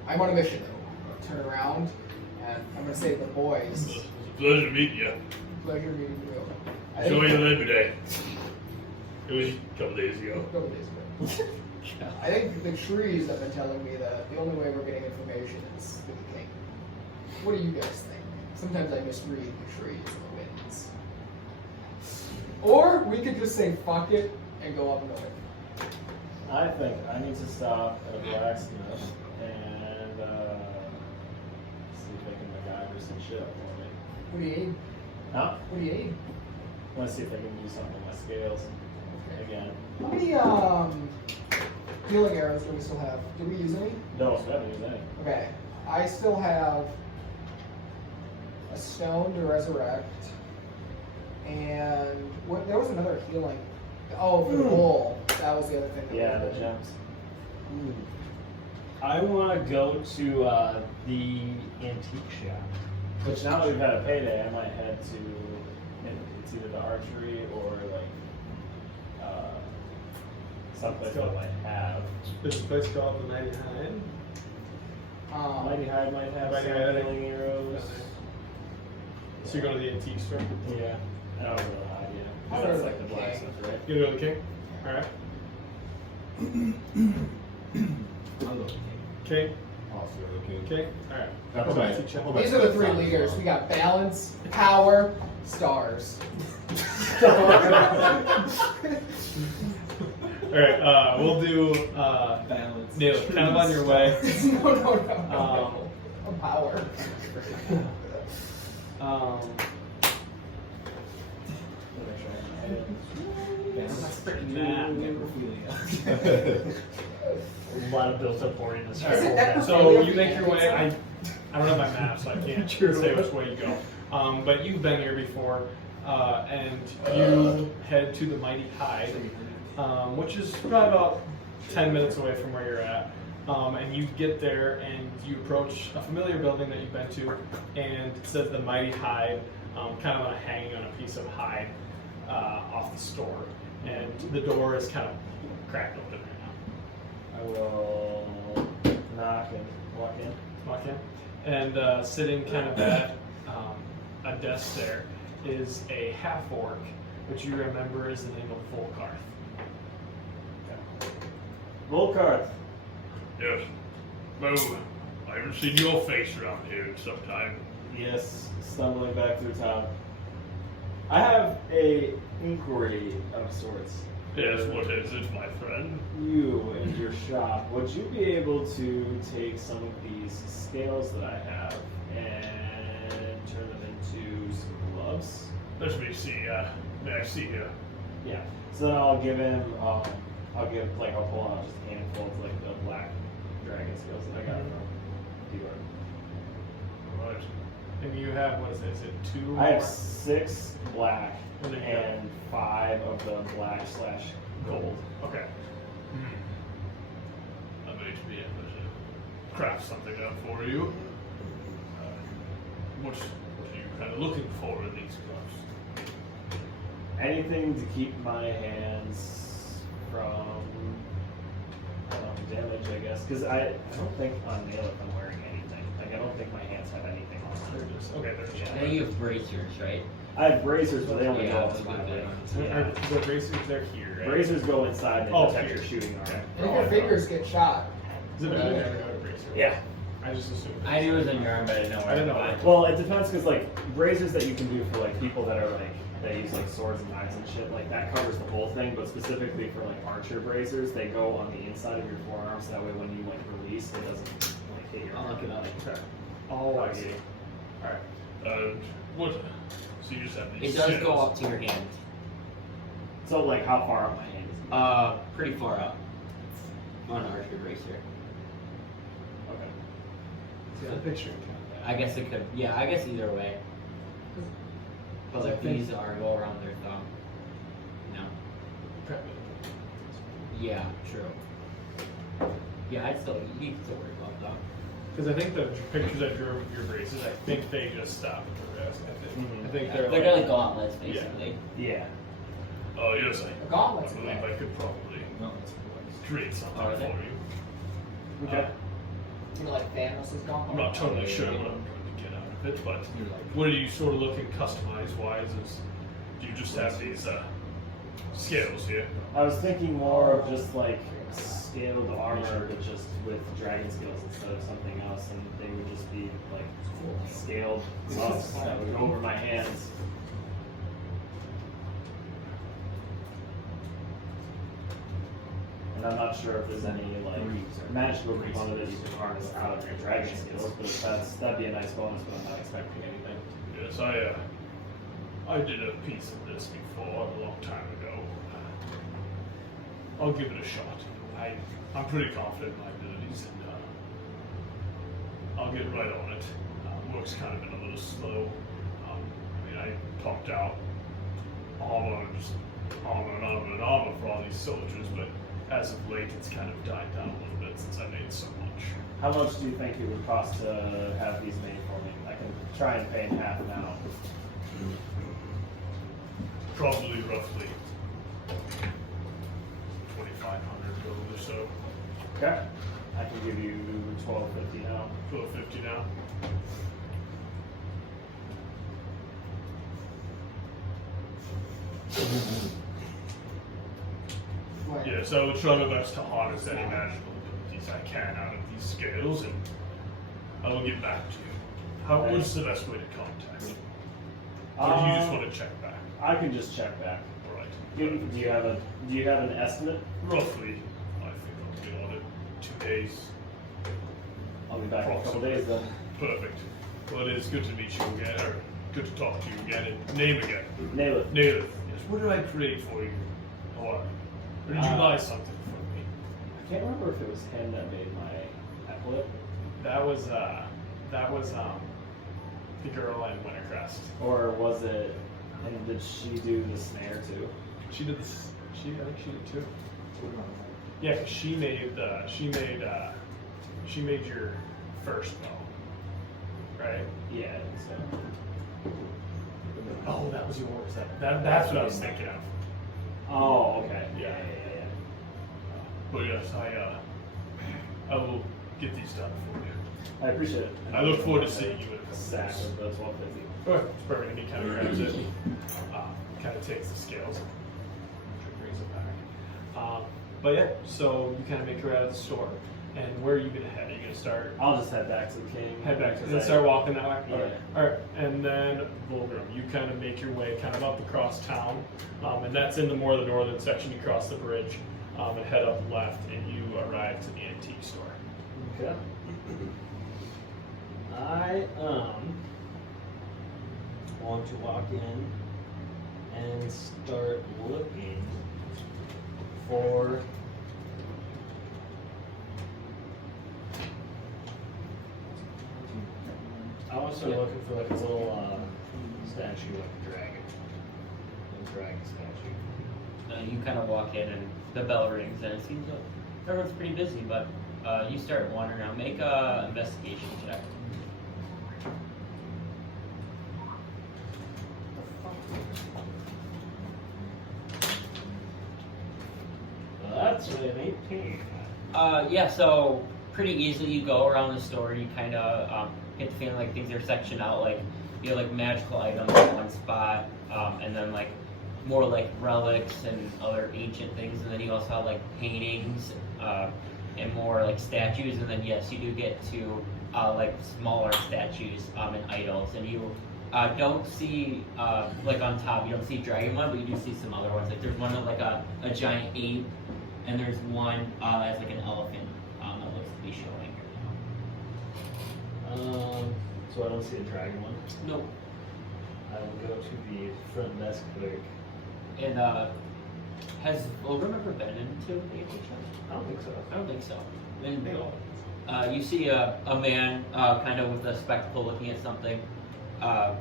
I'm on a mission though. Turn around, and I'm gonna say to the boys, It's a pleasure meeting you. pleasure meeting you. Enjoy your Labor Day. It was a couple days ago. A couple days ago. I think the trees have been telling me that the only way we're getting information is through the king. What do you guys think? Sometimes I misread the trees and the winds. Or we could just say fuck it and go up north. I think I need to stop at a blacksmith and see if they can MacGyver some shit up for me. What do you need? Huh? What do you need? I want to see if they can do something with my scales again. How many healing arrows do we still have? Do we use any? No, so I haven't used any. Okay. I still have a stone to resurrect. And what, there was another healing. Oh, for the bowl. That was the other thing. That Yeah, we the did. gems. I want to go to the antique shop. Which now that we've had a payday, I might head to. It's either the archery or like someplace that might have. There's a place called the Mighty Hive. Mighty Hive might have Mighty some Hive. healing arrows. So you go to the antique store. Yeah. I don't know the Hive yet. I'll That's go to like the the blacksmith, right? You go to the King. All right. I'll go. King. Also, okay. King. All right. That's Go back. right. Keep checking. Go back. These are the three leaders. We got balance, power, stars. All right. We'll do Balance. Neil. Kind of on your way. No. Power. Freaking map. A lot of built-up boriness. Is it that So you make your way. I don't have my map, so I can't say which way you go. But you've been here before, and you head to the Mighty Hive, which is probably about 10 minutes away from where you're at. And you get there and you approach a familiar building that you've been to, and it says the Mighty Hive, kind of hanging on a piece of hide off the store. And the door is kind of cracked open right now. I will knock and walk in. Walk in. And sitting kind of at a desk there is a half-orc, which you remember is the name of Volkarth. Volkarth. Yes. Oh, I haven't seen your face around here in some time. Yes, stumbling back through town. I have a inquiry of sorts. Yes, what is it, my friend? You and your shop, would you be able to take some of these scales that I have and turn them into some gloves? Let me see, may I see here? Yeah. So then I'll give him, I'll pull out just a handful of like the black dragon scales that I got from Dior. Right. And you have, what is it? Is it two? I have more? 6 black There you go. and 5 of the black/gold. Okay. I may be able to craft something up for you. What are you kind of looking for in these gloves? Anything to keep my hands from damage, I guess. Because I don't think on Naileth I'm wearing anything. Like, I don't think my hands have anything on There them. it is. Okay, there's I know you have bracers, right? I have bracers, but they only Yeah, go up that's to my good. leg. Are the bracers, they're here, right? Bracers go inside and Oh, protect here. your shooting arm. And if your fingers get shot, Is it better to have a bracer? Yeah. I just assumed. I knew it was in your arm, but I didn't know where I didn't to know find it. Well, it depends because like bracers that you can do for like people that are like that use like swords and knives and shit, like that covers the whole thing. But specifically for like archer bracers, they go on the inside of your forearm, so that way when you like release, it doesn't like hit your I'll arm. look it up. Okay. Oh, I see. Alright. What? So you just have these It does scales. go up to your hand. So like how far up my hand is it? Pretty far up. On an archer bracer. Okay. Yeah, the picture. I guess it could, yeah, I guess either way. But like these are go around their thumb. No. Yeah, true. Yeah, I'd still, you can still worry about that. Because I think the pictures I drew of your braces, I think they just stop at the wrist. I think Yeah, they're they're like, like gauntlets, basically. Yeah. Oh, yes, a I gauntlet's believe okay. I could probably No, it's boys. create something Are for they? you. Okay. You know, like Thanos' gauntlet. I'm not totally sure what I'm going to get out of it, but what are you sort of looking customize-wise? Do you just have these scales here? I was thinking more of just like scaled armor, but just with dragon scales instead of something else, and they would just be like scaled gloves that would go over my hands. And I'm not sure if there's any like magical component that you can harness out of your dragon skills, but that'd be a nice bonus, but I'm not expecting anything. Yes, I did a piece of this before a long time ago. I'll give it a shot. I'm pretty confident in my abilities, and I'll get right on it. Work's kind of been a little slow. I mean, I pumped out armor and just armor and armor and armor for all these soldiers, but as of late, it's kind of died down a little bit since I made so much. How much do you think it would cost to have these made for me? I can try and pay in half now. Probably roughly 2,500 gold or so. Okay. I can give you 1250 now. 1250 now. What? Yeah, so I will try my best to harness any magical abilities I can out of these scales, and I will get back to you. What's the best way to contact you? Or do you just want to check back? I can just check back. All right. Do you have an estimate? Roughly, I think I'll get on it 2 days. I'll be back in a couple days then. Perfect. Well, it is good to meet you again, or good to talk to you again. And name again. Nail it. Nail it. Yes. What did I create for you? Or did you buy something from me? I can't remember if it was him that made my applet. That was the girl in Wintercrest. Or was it, and did she do the snare too? She did this. I think she did too. Yeah, 'cause she made your first bow, right? Yeah, I think so. Oh, that was yours. That's what I was thinking of. Oh, okay. Yeah. But yes, I will get these done for you. I appreciate it. I look forward to seeing you in a couple Sack days. of those 150. It's perfect. And he kind of grabs it, kind of takes the scales, and brings it back. But yeah, so you kind of make her out of the store. And where are you gonna head? Are you gonna start? I'll just head back to the king. Head back and because then start walking that way. Yeah. All right. And then Volgrim, you kind of make your way kind of up across town, and that's in the more the northern section. You cross the bridge and head up left, and you arrive to the antique store. Okay. I Want to walk in and start looking for I want to start looking for like a little statue, like a dragon. A dragon statue. You kind of walk in and the bell rings and it seems like everyone's pretty busy, but you start wandering around. Make a investigation check. That's an 18. Yeah, so pretty easily you go around the store. You kind of get the feeling like things are sectioned out, like you have like magical items in one spot, and then like more like relics and other ancient things, and then you also have like paintings and more like statues, and then yes, you do get to like smaller statues and idols, and you don't see like on top you don't see dragon one, but you do see some other ones. Like there's one of like a giant ape, and there's one that's like an elephant that looks to be showing here now. So I don't see a dragon one. Nope. I will go to the front desk quick. And has Volgrim ever been into the antique shop? I don't think so. I don't think so. And you see a man kind of with a spectacle looking at something, and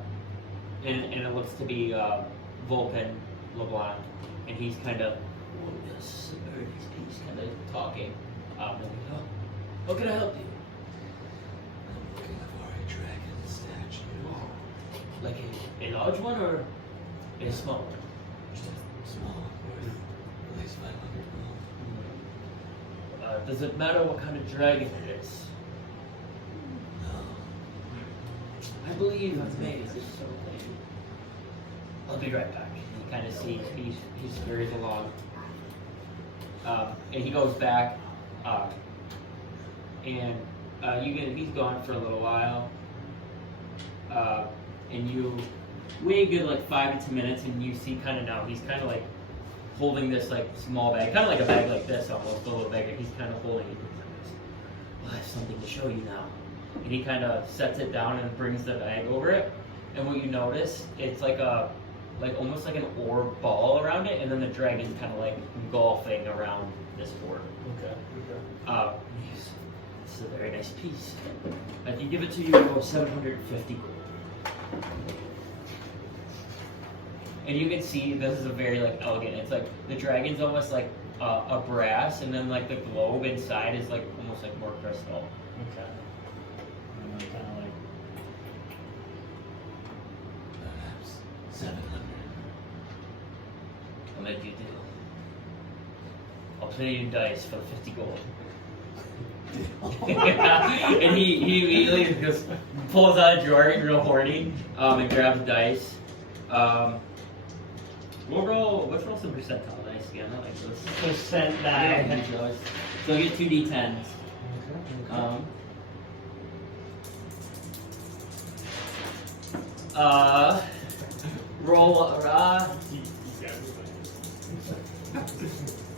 it looks to be Vulcan LeBlanc, and he's kind of, oh yes, he's kind of talking. How can I help you? I'm looking for a dragon statue. Like a large one or a small one? Just small, worth at least 500 gold. Does it matter what kind of dragon it is? No. I believe I've made this something. I'll be right back. You kind of see he scurries along, and he goes back, and he's gone for a little while, and you wait a good like 5 to 10 minutes, and you see kind of now he's kind of like holding this like small bag, kind of like a bag like this almost, a little bag. He's kind of holding it. Well, I have something to show you now. And he kind of sets it down and brings the bag over it. And what you notice, it's like almost like an orb ball around it, and then the dragon's kind of like engulfing around this orb. Okay. Yes, this is a very nice piece. I can give it to you for 750 gold. And you can see this is a very like elegant. It's like the dragon's almost like a brass, and then like the globe inside is like almost like more crystal. Okay. And then kind of like, Perhaps 700. I'll make you a deal. I'll play you dice for 50 gold. And he immediately just pulls out a drawer, real horny, and grabs dice. Let's roll some percentile dice again. I like this. percent die. So you get 2 d10s. Roll.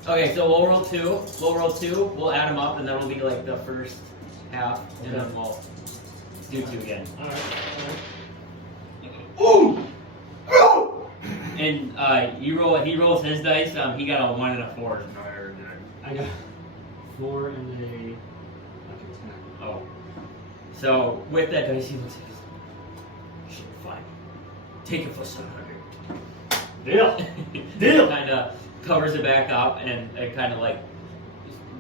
Okay, so we'll roll 2. We'll add them up, and then it'll be like the first half, and then we'll do 2 again. Ooh! And he rolls his dice. He got a 1 and a 4. I got 4 and a. Oh. So with that dice, he looks at it. Fine. Take it for 700. Deal. Kind of covers it back up, and it kind of like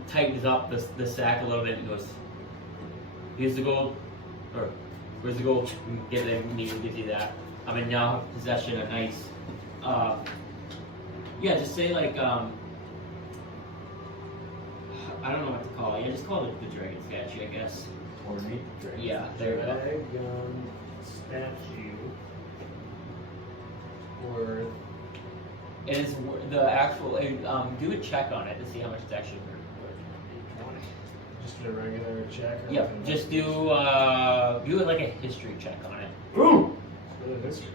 tightens up the sack a little bit, and goes, "Here's the gold." Or, "Where's the gold?" Give them. He gives you that. I'm in now possession of nice. Yeah, just say like I don't know what to call it. Yeah, just call it the dragon statue, I guess. Ornate dragon. Yeah, there you go. Dragon statue. Or It is the actual. Do a check on it to see how much it's actually worth. Just a regular check. Or Yep, just do it like a history check on it. ooh. For the history.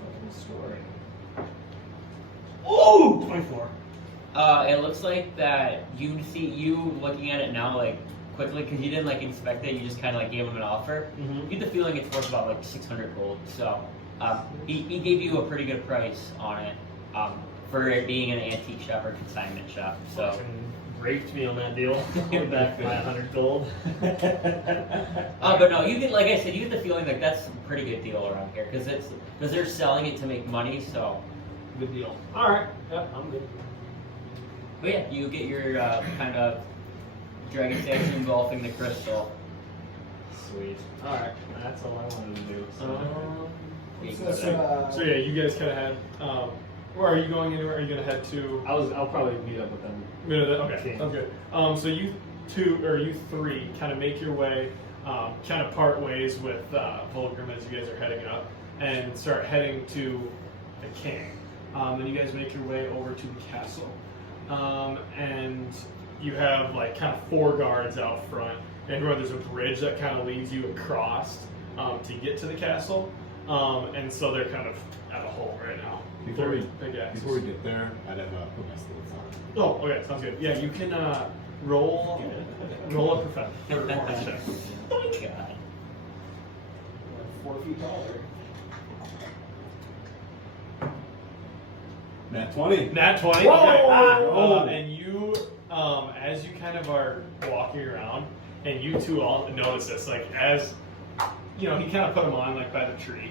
Fucking story. Ooh, 24. It looks like that you looking at it now like quickly because you didn't like inspect it. You just kind of like gave him an offer. Mm-hmm. You get the feeling it's worth about like 600 gold. So he gave you a pretty good price on it for it being an antique shop or consignment shop. So. Fucking raped me on that deal. Going back by 100 gold. But no, you get like I said, you get the feeling like that's a pretty good deal around here because they're selling it to make money. So. Good deal. Alright. Yep, I'm good. But yeah, you get your kind of dragon statue engulfing the crystal. Sweet. Alright, that's all I wanted to do. You can So go that's there. So yeah, you guys kind of had. Where are you going anywhere? Are you gonna head to? I'll probably meet up with them. Okay, sounds good. So you three kind of make your way, kind of part ways with Volgrim as you guys are heading up, and start heading to the king. Then you guys make your way over to the castle, and you have like kind of 4 guards out front, and there's a bridge that kind of leads you across to get to the castle, and so they're kind of at a hole right now. Before we Before get there, I'd have put my stilts on. Oh, okay, sounds good. Yeah, you can roll a performance check. Oh my god. 4 feet taller. Nat 20. Nat 20. Whoa! Okay. And you, as you kind of are walking around, and you two all notice this, like as you know, he kind of put him on like by the tree,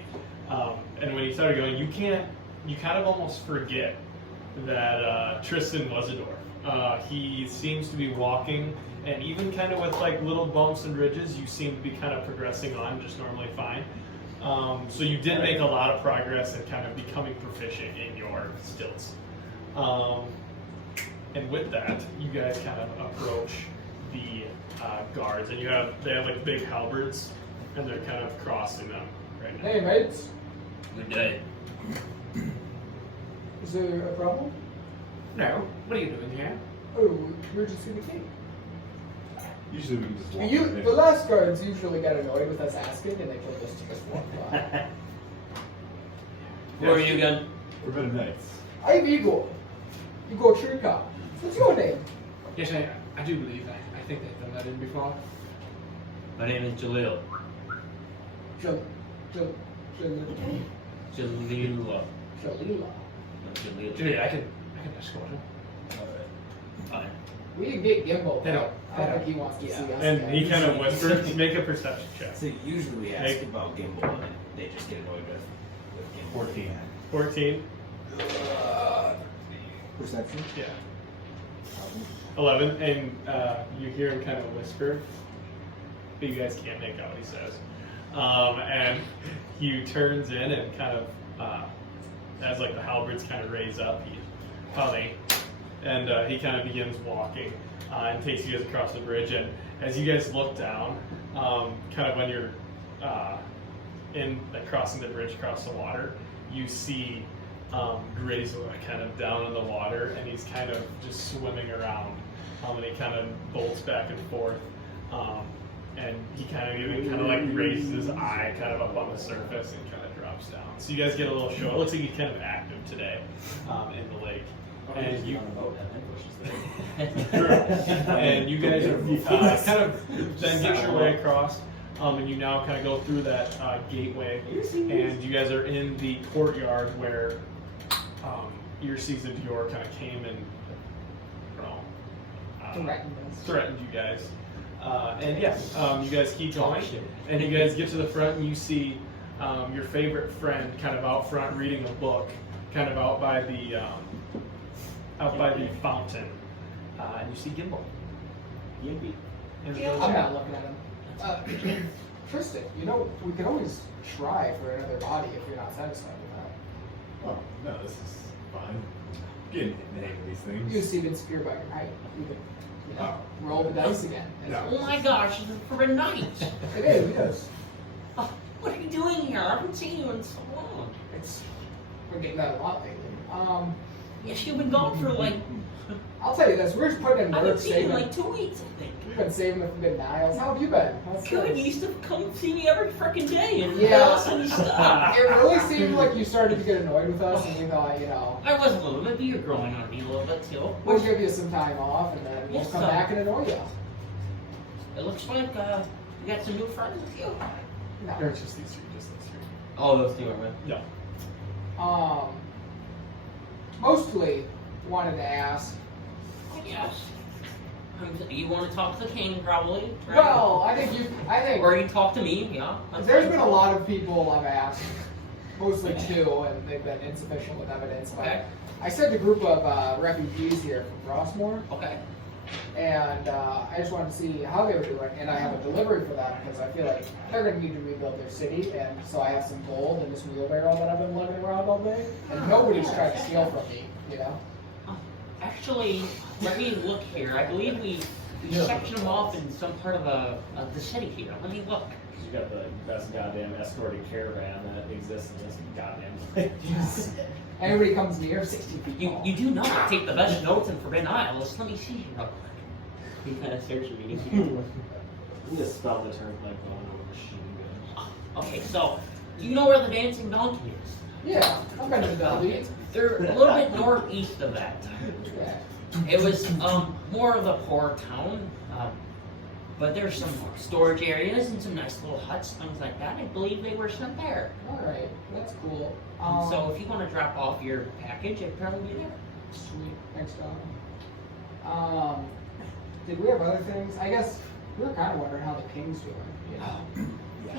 and when he started going, you kind of almost forget that Tristan was a dwarf. He seems to be walking, and even kind of with like little bumps and ridges, you seem to be kind of progressing on just normally fine. So you did make a lot of progress in kind of becoming proficient in your stilts. And with that, you guys kind of approach the guards, and they have like big halberds, and they're kind of crossing them right now. Hey, mates. Good day. Is there a problem? No, what are you doing here? Oh, we're just in the king. Usually we can just walk You, right in. the last guards usually got annoyed with us asking, and they told us to just walk by. Who are you again? We're better knights. I'm Igor. You go tree cop. What's your name? Yes, I do believe that. I think they've done that in before. My name is Jalil. Jalila. Jalila. Jalila. Jalil. Dude, I can escort him. Fine. We can get Gimbal. They don't- I don't think he wants to see us. And again. he kind of whispers, make a perception check. So usually we ask Make- about gimbal and they just get annoyed with gimbal. 14. 14. Perception? Yeah. 11, and you hear him kind of whisper, but you guys can't make out what he says. And he turns in and kind of, as like the halberds kind of raise up, and he kind of begins walking and takes you guys across the bridge. And as you guys look down, kind of when you're in like crossing the bridge across the water, you see Grazor kind of down in the water, and he's kind of just swimming around, and he kind of bolts back and forth, and he kind of even like raises his eye kind of up on the surface and kind of drops down. So you guys get a little show. It looks like he's kind of active today in the lake. And you, and you guys are kind of then get your way across, and you now kind of go through that gateway, and you guys are in the courtyard where Earseeds of Dior kind of came and threatened you guys. And yeah, you guys keep going, and you guys get to the front, and you see your favorite friend kind of out front reading a book, kind of out by the fountain, and you see Gimbal. Yimpy. I'm not looking at him. Tristan, you know, we could always try for another body if you're not satisfied with that. Oh, no, this is fine. Getting the hang of these things. You seem insecure about your height. You could, roll the dice again. No. Oh my gosh, this is for a night. It is, yes. Oh, what are you doing here? I haven't seen you in so long. We're getting that a lot lately. Yes, you've been gone for like, I'll tell you this, we're just putting in I've work been seeing you saving. like 2 weeks, I think. We've been saving it for good Niles. How have you been? How's Good, you things? used to come see me every freaking day, and Yeah. all of a sudden you stopped. It really seemed like you started to get annoyed with us, and we thought, I was a little bit, but you're growing on me a little bit too. we'll give you some time off, and then we'll Yes, come sir. back and annoy you. It looks like you got some new friends with you. No. Or it's just these three, just those three. Oh, those two are with. No. Mostly wanted to ask. Yes. You want to talk to the king, probably, right? Well, I think Or you talk to me, yeah. there's been a lot of people I've asked, mostly two, and they've been insufficient with evidence. But Okay. I sent a group of refugees here from Rossmore, Okay. and I just wanted to see how they were doing, and I have a delivery for them because I feel like they're going to need to rebuild their city, and so I have some gold in this wheelbarrow that I've been lugging around all day, and nobody's tried to steal from me, Actually, let me look here. I believe we sectioned them off in some part of the city here. Let me look. You got the best goddamn escorted caravan that exists in this goddamn place. Anybody comes near 60 feet tall. You do know I take the best notes in Forbidden Isles. Let me see here real quick. You kind of search me. We just spelled the term like going over machine guns. Okay, so you know where the Dancing Donkey is? Yeah, I've been to the building. They're a little bit northeast of that. Yeah. It was more of a poor town, but there's some storage areas and some nice little huts, things like that. I believe they were sent there. All right, that's cool. So if you want to drop off your package, it'd probably be there. Sweet, thanks, Don. Did we have other things? I guess we were kind of wondering how the king's doing. Yeah,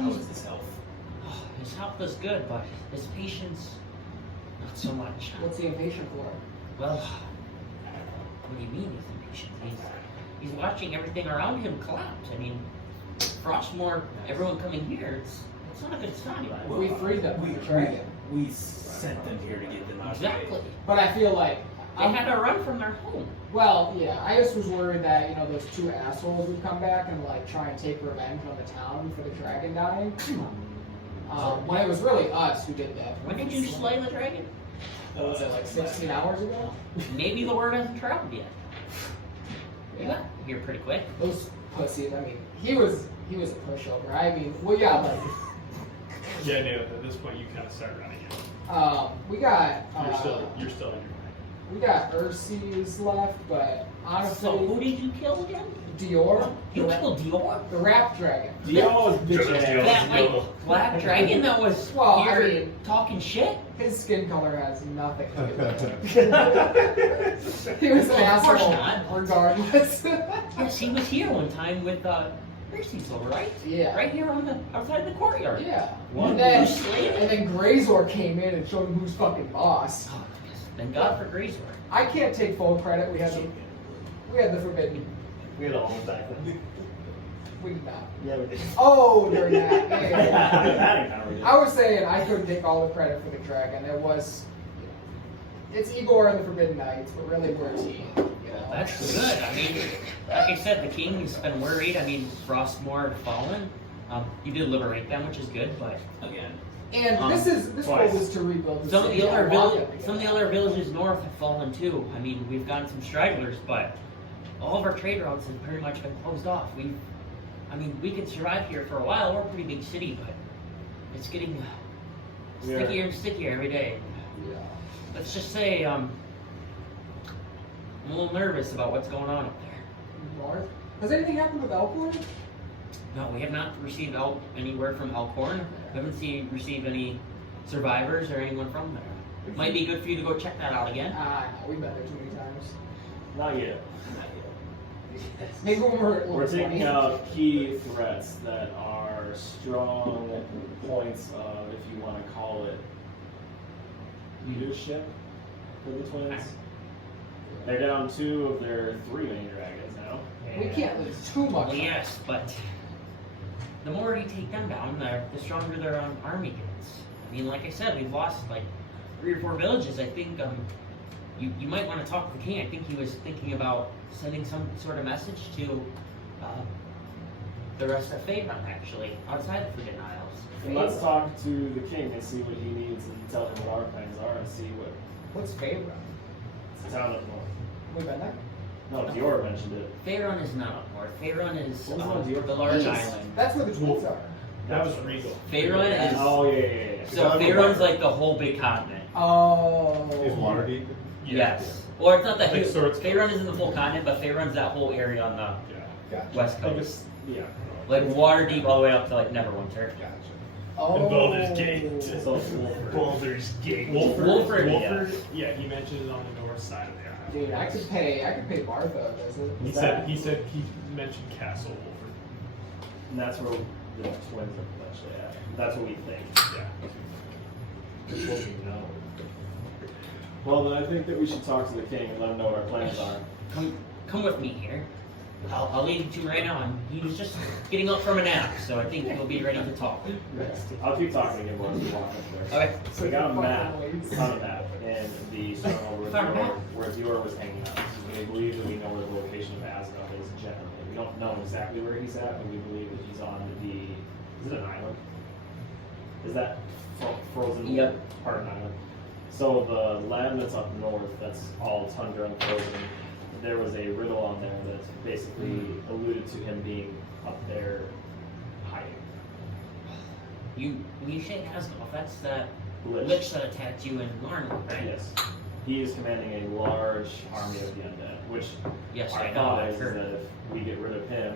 how is this health? Oh, his health is good, but his patience, not so much. What's he impatient for? Well, what do you mean he's impatient? He's watching everything around him collapse. I mean, Frostmore, everyone coming here, it's not a good sign. We freed them from the dragon. We sent them here to get them out. Exactly. But I feel like They had to run from their home. well, yeah. I just was worried that those two assholes would come back and like try and take revenge on the town for the dragon dying. When it was really us who did that. When did you slay the dragon? What was it, like 16 hours ago? Maybe the word hasn't traveled yet. You Yeah. got here pretty quick. Those pussies. I mean, he was a pushover. I mean, well, yeah, like Yeah, no, at this point you kind of start running it. we got. You're still in your mind. We got Ursies left, but honestly, So who did you kill again? Dior, You killed Dior? the Rap Dragon. Dio's bitch Dio's- ass. That like black dragon that was Well, I here mean- talking shit? His skin color has nothing to do with it. He was an Of course asshole, not. regardless. Yes, he was here one time with Percy's over, right? Yeah. Right here on the outside the courtyard. Yeah. One And then, who's slave? and then Grazor came in and showed him who's fucking boss. Oh, yes. Thank God for Grazor. I can't take full credit. We had the forbidden. We had all of that. We did not. Yeah, we did. Oh, during that. Yeah, yeah, yeah. That ain't how we did. I was saying I couldn't take all the credit for the dragon. It was, it's Igor and the Forbidden Knights, but really we're a team. You know? That's good. I mean, like I said, the king's been worried. I mean, Frostmourne fallen. You did liberate them, which is good, but Again. And this twice. goal is to rebuild the some of city. the other I want them to some of the get other villages north have fallen too. I mean, we've gotten some stragglers, but all of our trade routes have pretty much been closed off. We could survive here for a while. We're a pretty big city, but it's getting stickier and stickier every day. Yeah. Let's just say I'm a little nervous about what's going on up there. North. Has anything happened with Elkhorn? No, we have not received anywhere from Elkhorn. We haven't received any survivors or anyone from there. It might be good for you to go check that out again. No, we've been there too many times. Not yet. Maybe when we're We're taking 20. out key threats that are strong points of, if you want to call it, leadership for the twins. They're down 2 of their 3 main dragons now. We can't lose too much. Well, yes, but the more you take them down, the stronger their army gets. I mean, like I said, we've lost like 3 or 4 villages. I think you might want to talk to the king. I think he was thinking about sending some sort of message to the rest of Faerun, actually, outside of Forbidden Isles. And let's talk to the king and see what he needs and tell him what our plans are and see what What's favorite? it's town up north. We've been there. No, Dior mentioned it. Faerun is not up north. Faerun is What was on Dior? the large East. island. That's where the twins are. That was Regal. Faerun is Oh, yeah. so Faerun's like the whole big continent. Oh. Is Waterdeep? Yes. Or it's not that I think huge. so, it's- Faerun isn't the full continent, but Faerun's that whole area on the Yeah. Gotcha. west I coast. guess, yeah. Like Waterdeep all the way up to like Neverwinter. Gotcha. Oh. And Baldur's Gate. So it's Wolford. Baldur's Gate. Wolford, Wolford, yeah, he mentioned it on the north side of the island. Dude, I could pay Martha a visit. He said he mentioned Castle Wolford. And that's where the twins are eventually at. That's what we think. Yeah. Just what we know. Well, then I think that we should talk to the king and let him know what our plans are. Come with me here. I'll lead you to right now. He was just getting up from a nap, so I think he'll be ready to talk. I'll keep talking again while we walk up there. Okay. So we got a map, found a map in the stronghold where Found a map? Dior was hanging out. We believe that we know where the location of Asgard is generally. We don't know exactly where he's at, but we believe that he's on is it an island? Is that frozen Yep. part of an island? So the land that's up north, that's all tundra and frozen, there was a riddle on there that basically alluded to him being up there hiding. When you say Asgard, that's that Lich. lich that attacked you in Larnwood, right? Yes. He is commanding a large army of the undead, which Yes, our I know. thought I've is heard. that if we get rid of him,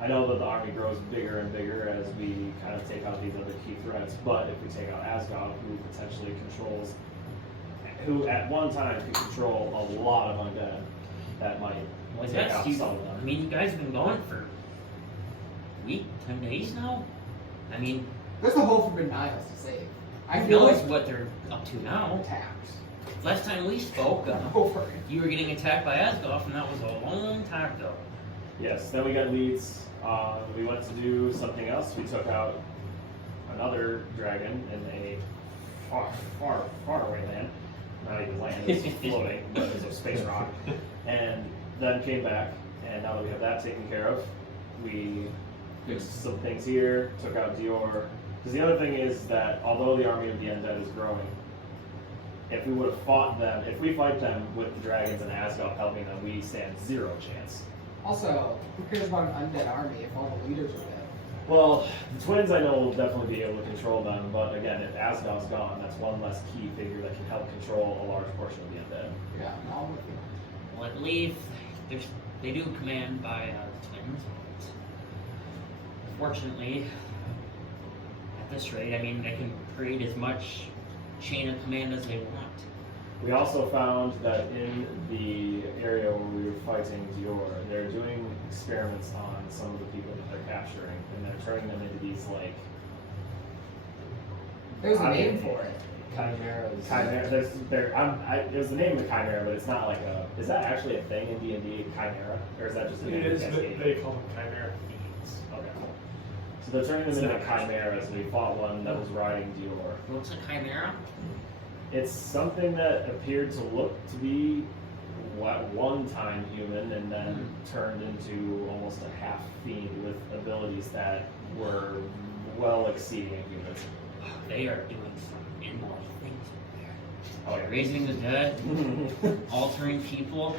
I know that the army grows bigger and bigger as we kind of take out these other key threats, but if we take out Asgard, who potentially who at one time could control a lot of undead, that might Well, take that's out you. some of I them. mean, you guys have been gone for a week, 10 days now. I mean, There's the whole Forbidden Isles to save. I who feel knows like what they're up to now? attacks. Last time we spoke, Over. you were getting attacked by Asgard, and that was a long time ago. Yes, then we got leads. We went to do something else. We took out another dragon in a far away land. Not even land, it's floating, but it's a space rock. And then came back, and now that we have that taken care of, we fixed some things here, took out Dior. Because the other thing is that although the army of the undead is growing, if we would have fought them, if we fight them with the dragons and Asgard helping them, we stand 0 chance. Also, who cares about an undead army if all the leaders are dead? Well, the twins I know will definitely be able to control them, but again, if Asgard's gone, that's one less key figure that can help control a large portion of the undead. Yeah, no, I'm with you. Well, I believe they do command by the twins. Fortunately, at this rate, I mean, they can create as much chain of command as they want. We also found that in the area where we were fighting Dior, they're doing experiments on some of the people that they're capturing, and they're turning them into these like There's a name for it. chimeras. It was the name of the chimera, but it's not like a. Is that actually a thing in D&D, chimera, or is that just a name? It is. of cascade? They call them chimera fiends. Okay. So they're turning them into chimeras, and we fought one that was riding Dior. Looks like chimera. It's something that appeared to look to be one time human and then turned into almost a half fiend with abilities that were well exceeding humans. They are doing some immoral things there. Oh, yeah. Raising the dead, altering people.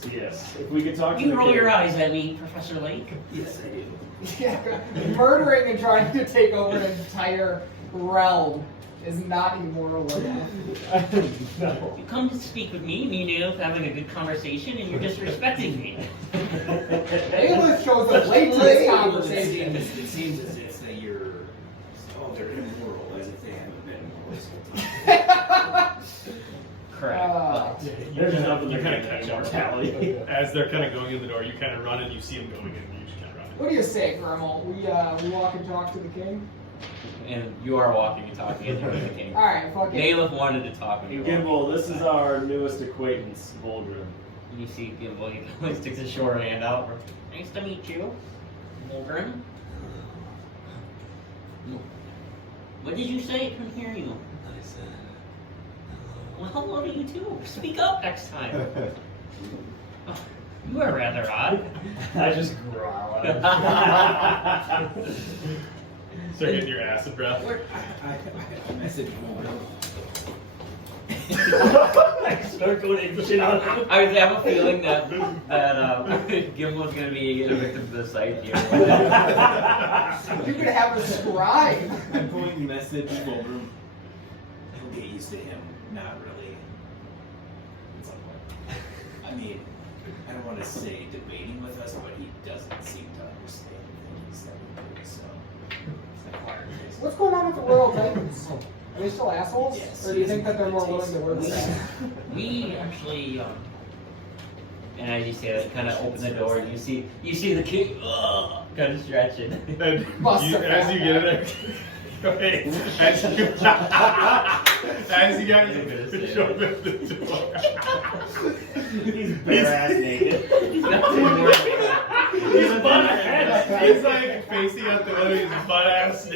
So yes, if we could talk to You the roll kid- your eyes at me, Professor Lake. Yes, I do. Yeah, murdering and trying to take over an entire realm is not immoral enough. No. You come to speak with me, meaning of having a good conversation, and you're disrespecting me. English shows up late to this It conversation. seems as if that they're immoral, as if they haven't been immoral. Correct. There's nothing You you kinda can catch catch up. mortality. As they're kind of going in the door, you kind of run and you see them going in, and you just kind of run. What do you say, Grimel? We walk and talk to the king? And you are walking and talking as you're the king. Alright, fuck it. Nalith wanted to talk with you. Gimbal, this is our newest acquaintance, Volgrim. You see Gimbal, he sticks his short hand out. Nice to meet you, Volgrim. What did you say? I couldn't hear you. I said, Well, hello to you too. Speak up next time. Oh, you are rather odd. I just growl at him. Start getting your acid breath. I messaged him. Start going ape shit on him. I have a feeling that Gimbal's gonna be a victim to the site here. You could have a scribe. I'm going to message Wolverine. He'll get used to him. Not really. At some point. I mean, I don't want to say debating with us, but he doesn't seem to understand everything he's saying. So it's not hard. What's going on with the Royal Titans? Are they still assholes? Yes. Or do you think that they're more willing to work with us? We actually, and as you say that, kind of open the door, and you see the king, kind of stretching. And Bust you, a as you get fat it, go ahead. As you guys show up at the door. He's bare ass naked. He's got two more. He's butt ass. He's like facing out the window, he's butt ass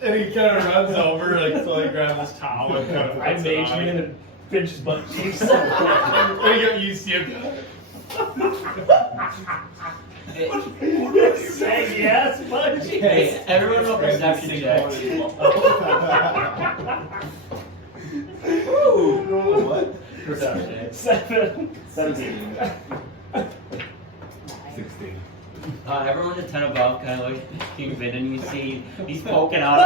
and he kind of runs over, like, so he grabs his towel and kind of I puts made it on. you and pinch his butt cheeks. And you see him. Saggy ass butt cheeks. Hey, everyone roll perception check. What? Perception. 17. 16. Everyone at 10 above, kind of like King Vin, and you see he's poking out a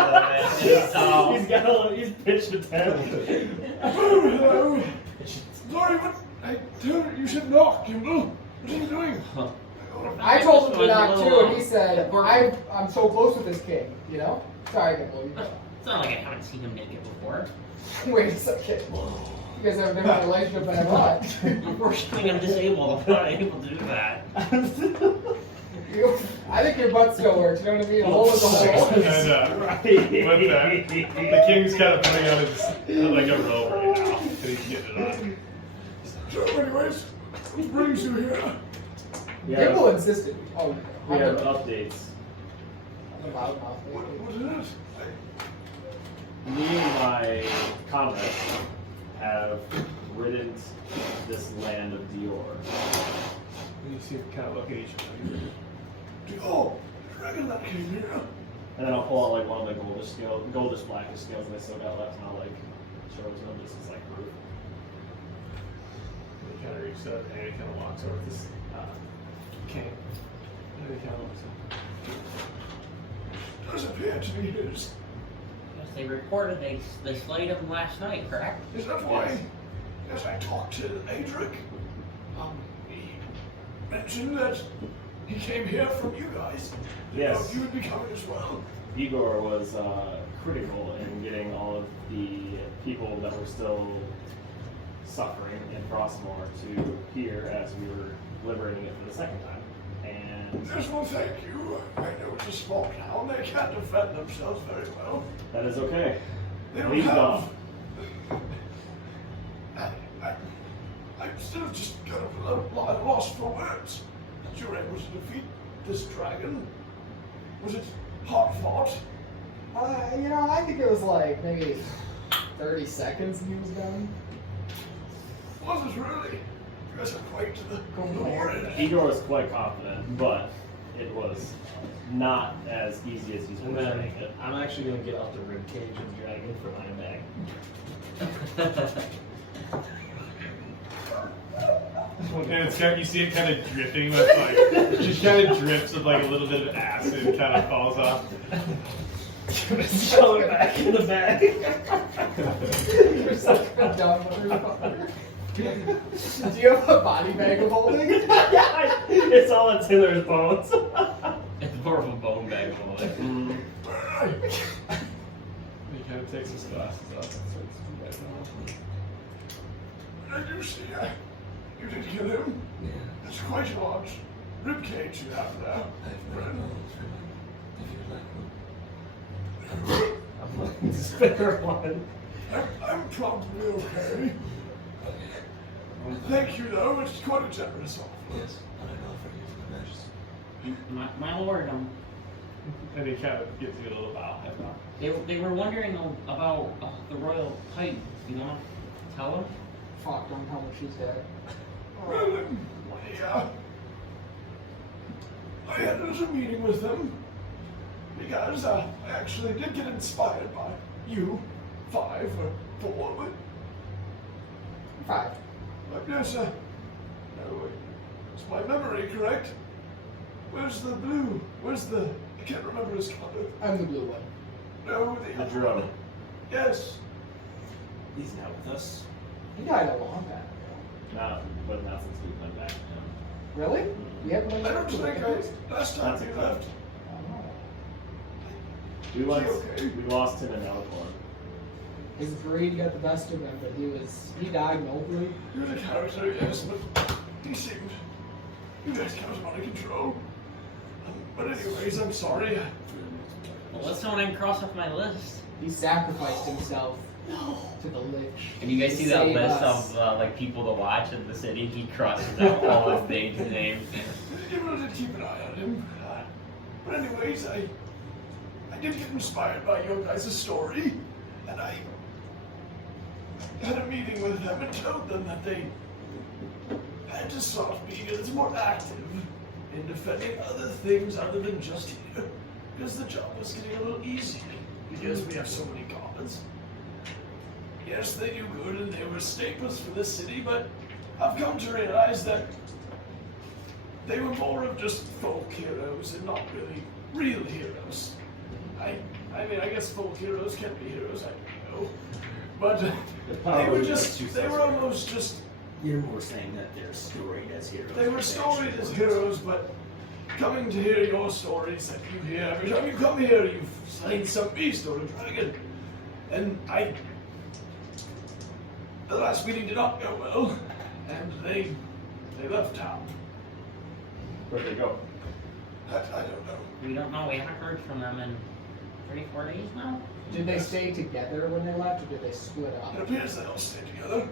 little bit. And it's, He's pitched a tent. Sorry, but I told you should knock, Gimbal. What are you doing? I told him to knock too, and he said, I'm so close with this king, you know? Sorry, Gimble. It's not like I haven't seen him naked before. Wait a second. You guys have a different relationship than I thought. Unfortunately, I'm disabled. I'm not able to do that. I think your butt still works, you know what I mean? A hole is a hole. And with that, the king's kind of putting on his, like a robe right now, and he's getting it on. So, anyways, what brings you here? Gimble insisted. Oh, We have updates. What is it? Me and my comrades have ridden this land of Dior. And you see him kind of look at each other. Oh, dragon that came here. And then I'll pull out like one of the goldish blackish scales that I still got left, and I'll like show it to them just as like proof. kind of reaches out and he kind of walks over to this cane. And he kind of looks up. Does appear to be his. Yes, they reported they slayed him last night, correct? Is that why? Yes, I talked to Adric. He mentioned that he came here from you guys. Yes. You would be coming as well. Igor was critical in getting all of the people that were still suffering in Frostmourne to here as we were liberating it for the second time. And Yes, well, thank you. I know it's a small town. They can't defend themselves very well. that is okay. They don't Leave have. them. I'm still just kind of lost for words. That you were able to defeat this dragon. Was it hard fought? You know, I think it was like maybe 30 seconds and he was done. Was it really? You guys are quite to the Compared. Igor was quite confident, but it was not as easy as he's And portraying then it. I'm actually gonna get out the rib cage and drag him for my bag. And it's kind of, you see it kind of dripping with like, it just kind of drips with like a little bit of acid kind of falls off. Shove it back in the bag. You're such a dumb motherfucker. Do you have a body bag of holding? It's all in Taylor's bones. It's more of a bone bag of holding. He kind of takes his glasses off and says, "You guys know." I do see. You did kill him. Yeah. That's quite a large ribcage you have there. I've made friend. bones for you. If you'd like one. Spare one. I'm probably okay. Okay. Thank you, though. It's quite a generous offer. Yes, and I offer you the majesty. My lord, And he kind of gives you a little bow. Head bow. they were wondering about the royal pipe. You want to tell them? Fuck, don't tell me she's dead. Well, I had a little meeting with them because I actually did get inspired by you. 5 or 4, but 5. yes, no, is my memory correct? Where's the blue? Where's the? I can't remember his color. I'm the blue one. No, The other drone. one. Yes. He's not with us. He died a long time ago. But not since we went back. No. Really? You haven't been I don't think last time That's you a left. We lost. Okay. We lost him in Alcorn. His greed got the best of him, but he died nobly. You're the character, yes, but he seemed. You guys kept him under control. But anyways, I'm sorry. Well, let's don't even cross off my list. He sacrificed himself to the Lich. And you guys see that Save list us. of like people to watch in the city? He crosses out all of names. You really did keep an eye on him. But anyways, I did get inspired by your guys' story, and I had a meeting with them and told them that they had to start being a little more active in defending other things other than just here, because the job was getting a little easier, because we have so many goblins. Yes, they do good and they were staples for the city, but I've come to realize that they were more of just folk heroes and not really real heroes. I mean, I guess folk heroes can be heroes, I don't know. But they were almost just, You're more saying that they're storied as heroes. they were storied as heroes, but coming to hear your stories that you hear every time you come here, you've slain some beast or a dragon. And the last meeting did not go well, and they left town. Where'd they go? I don't know. We don't know. We haven't heard from them in 3-4 days now. Did they stay together when they left, or did they split up? It appears they all stayed together.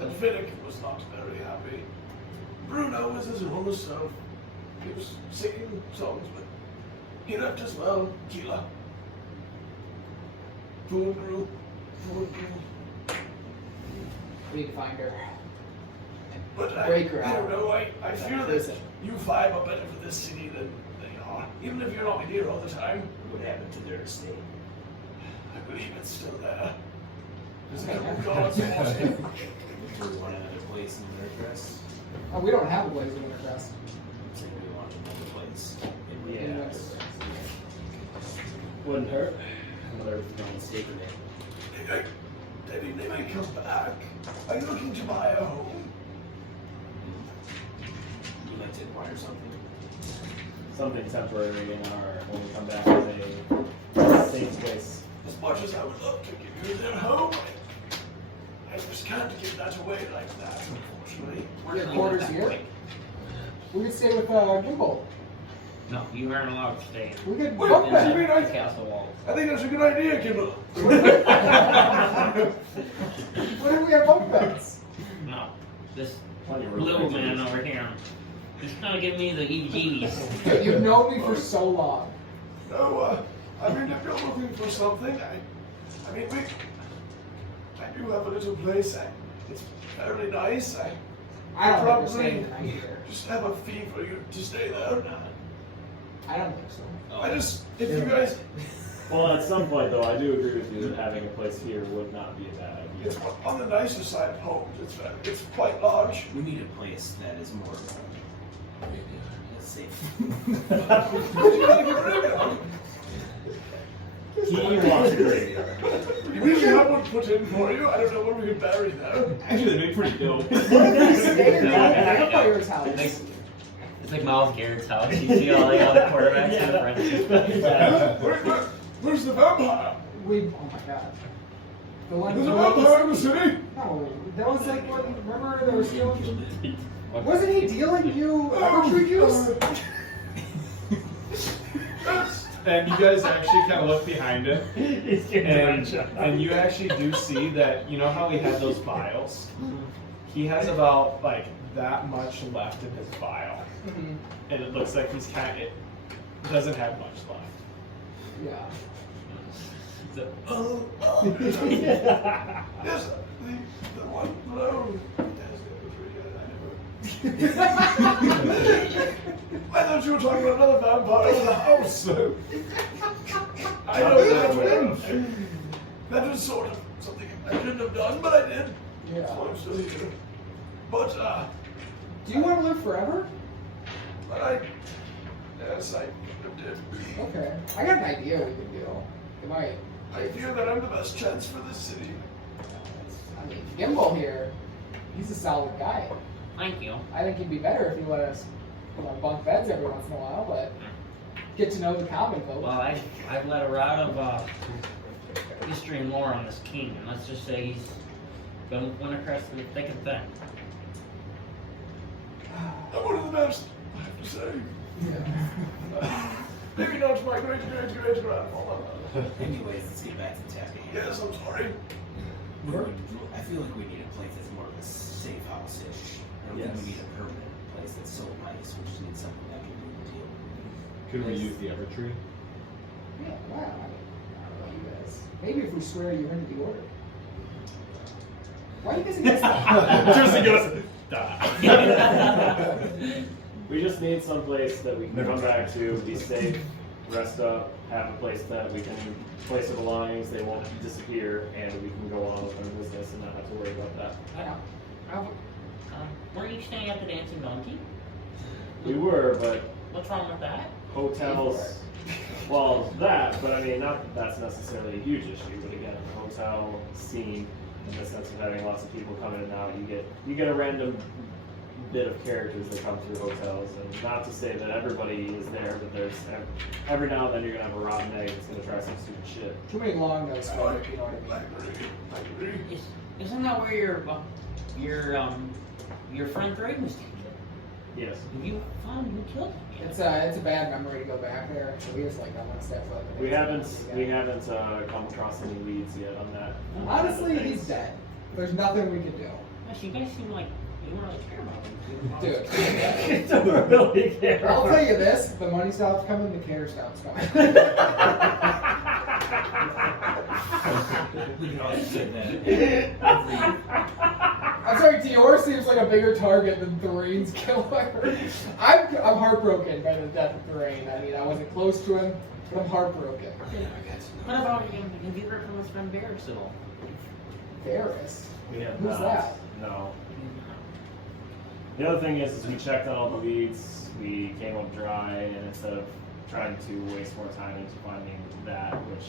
And Finnick was not very happy. Bruno was his own self. He was singing songs, but he left as well. Keela. Fool grew. We need to find her. But Break her I don't out. know, I fear that Prison. you 5 are better for this city than they are. Even if you're not here all the time, What happened to their estate? I believe it's still there. Just a couple gods watching. Do we want another place in Wintercrest? Oh, we don't have a blaze in Wintercrest. So we want another place. In Yeah. Wintercrest. Wouldn't hurt. Another mistake in there. Daddy, they may come back. Are you looking to buy a home? You'd like to acquire something? Something temporary in our when we come back to a safe place. As much as I would love to give you their home, I just can't give that away like that, unfortunately. We have quarters here. We could stay with Gimbal. No, you aren't allowed to stay We could Wait, bunk what bed. do you mean? in the castle walls. I think that's a good idea, Kimball. What if we have bunk beds? No, this Plenty of room. little man over here. He's gonna give me the heebie-jeebies. You've known me for so long. No, I mean, if you're looking for something, I mean, I do have a little place. It's fairly nice. I don't Probably. understand the night here. Just have a fee for you to stay there. I don't think so. I just, if you guys, Well, at some point, though, I do agree with you that having a place here would not be a bad idea. it's on the nicer side of homes. It's quite large. We need a place that is more safe. What do you gotta get rid of? He wants a graveyard. You mean we have one put in for you? I don't know where we could bury them. Actually, they make pretty dope. Stay in the vampire's house. It's like Miles Garrett's house. You see all the other quarterbacks in the front. Where's the vampire? Oh my god. The one There's a vampire in the city? No, that was like what, remember there was stealing? Wasn't he dealing you? And you guys actually kind of look behind him, He's getting dementia. and you actually do see that, you know how he had those vials? He has about, like, that much left in his vial. Mhm. And it looks like he's kind of, it doesn't have much left. Yeah. Yes, the one below. I thought you were talking about another vampire in the house. I know that one. That was sort of something I shouldn't have done, but I did. Yeah. So I'm still here. But, Do you want to live forever? yes, I did. Okay. I got an idea we could do. It might. I feel that I'm the best chance for this city. I mean, Gimbal here, he's a solid guy. Thank you. I think he'd be better if he let us bunk beds every once in a while, but get to know the common folks. Well, I've led a route of history and lore on this king, and let's just say he's been with Wintercrest through thick and thin. I'm one of the best, I have to say. Maybe not my great-great-great-grandfather. Anyways, let's get back to tapping. Yes, I'm sorry. I feel like we need a place that's more of a safe house-ish. I don't think we need a permanent place that's so nice. We just need something that can do the deal. Could we use the Evertree? Yeah, wow. I don't know you guys. Maybe if we swear you into the order. Why are you guys against that? Seriously, goes, We just need some place that we can come back to, be safe, rest up, have a place that we can place our belongings, they won't disappear, and we can go on with our business and not have to worry about that. Weren't you staying at the Dancing Donkey? We were, but What's wrong with that? hotels, well, that, but I mean, not that that's necessarily a huge issue, but again, the hotel scene, in the sense of having lots of people come in and out, you get a random bit of characters that come through hotels, and not to say that everybody is there, but there's every now and then you're gonna have a rotten egg that's gonna try some stupid shit. Too many long notes, though, if you know what I mean. Isn't that where your friend Drake was taken? Yes. Have you found who killed him? It's a bad memory to go back there, so we just like don't want to step foot. We haven't come across any leads yet on that. Honestly, he's dead. There's nothing we can do. Gosh, you guys seem like you don't really care about him. Dude, Don't really care. I'll tell you this, the money stops coming, the care stops coming. We can always say that. I'm sorry, Dior seems like a bigger target than Thoraine's killer. I'm heartbroken by the death of Thoraine. I mean, I wasn't close to him, but I'm heartbroken. What about him? Have you heard from his friend Barracks at all? Garrus. We have Who's not. that? No. The other thing is we checked on all the leads, we came up dry, and instead of trying to waste more time into finding that, which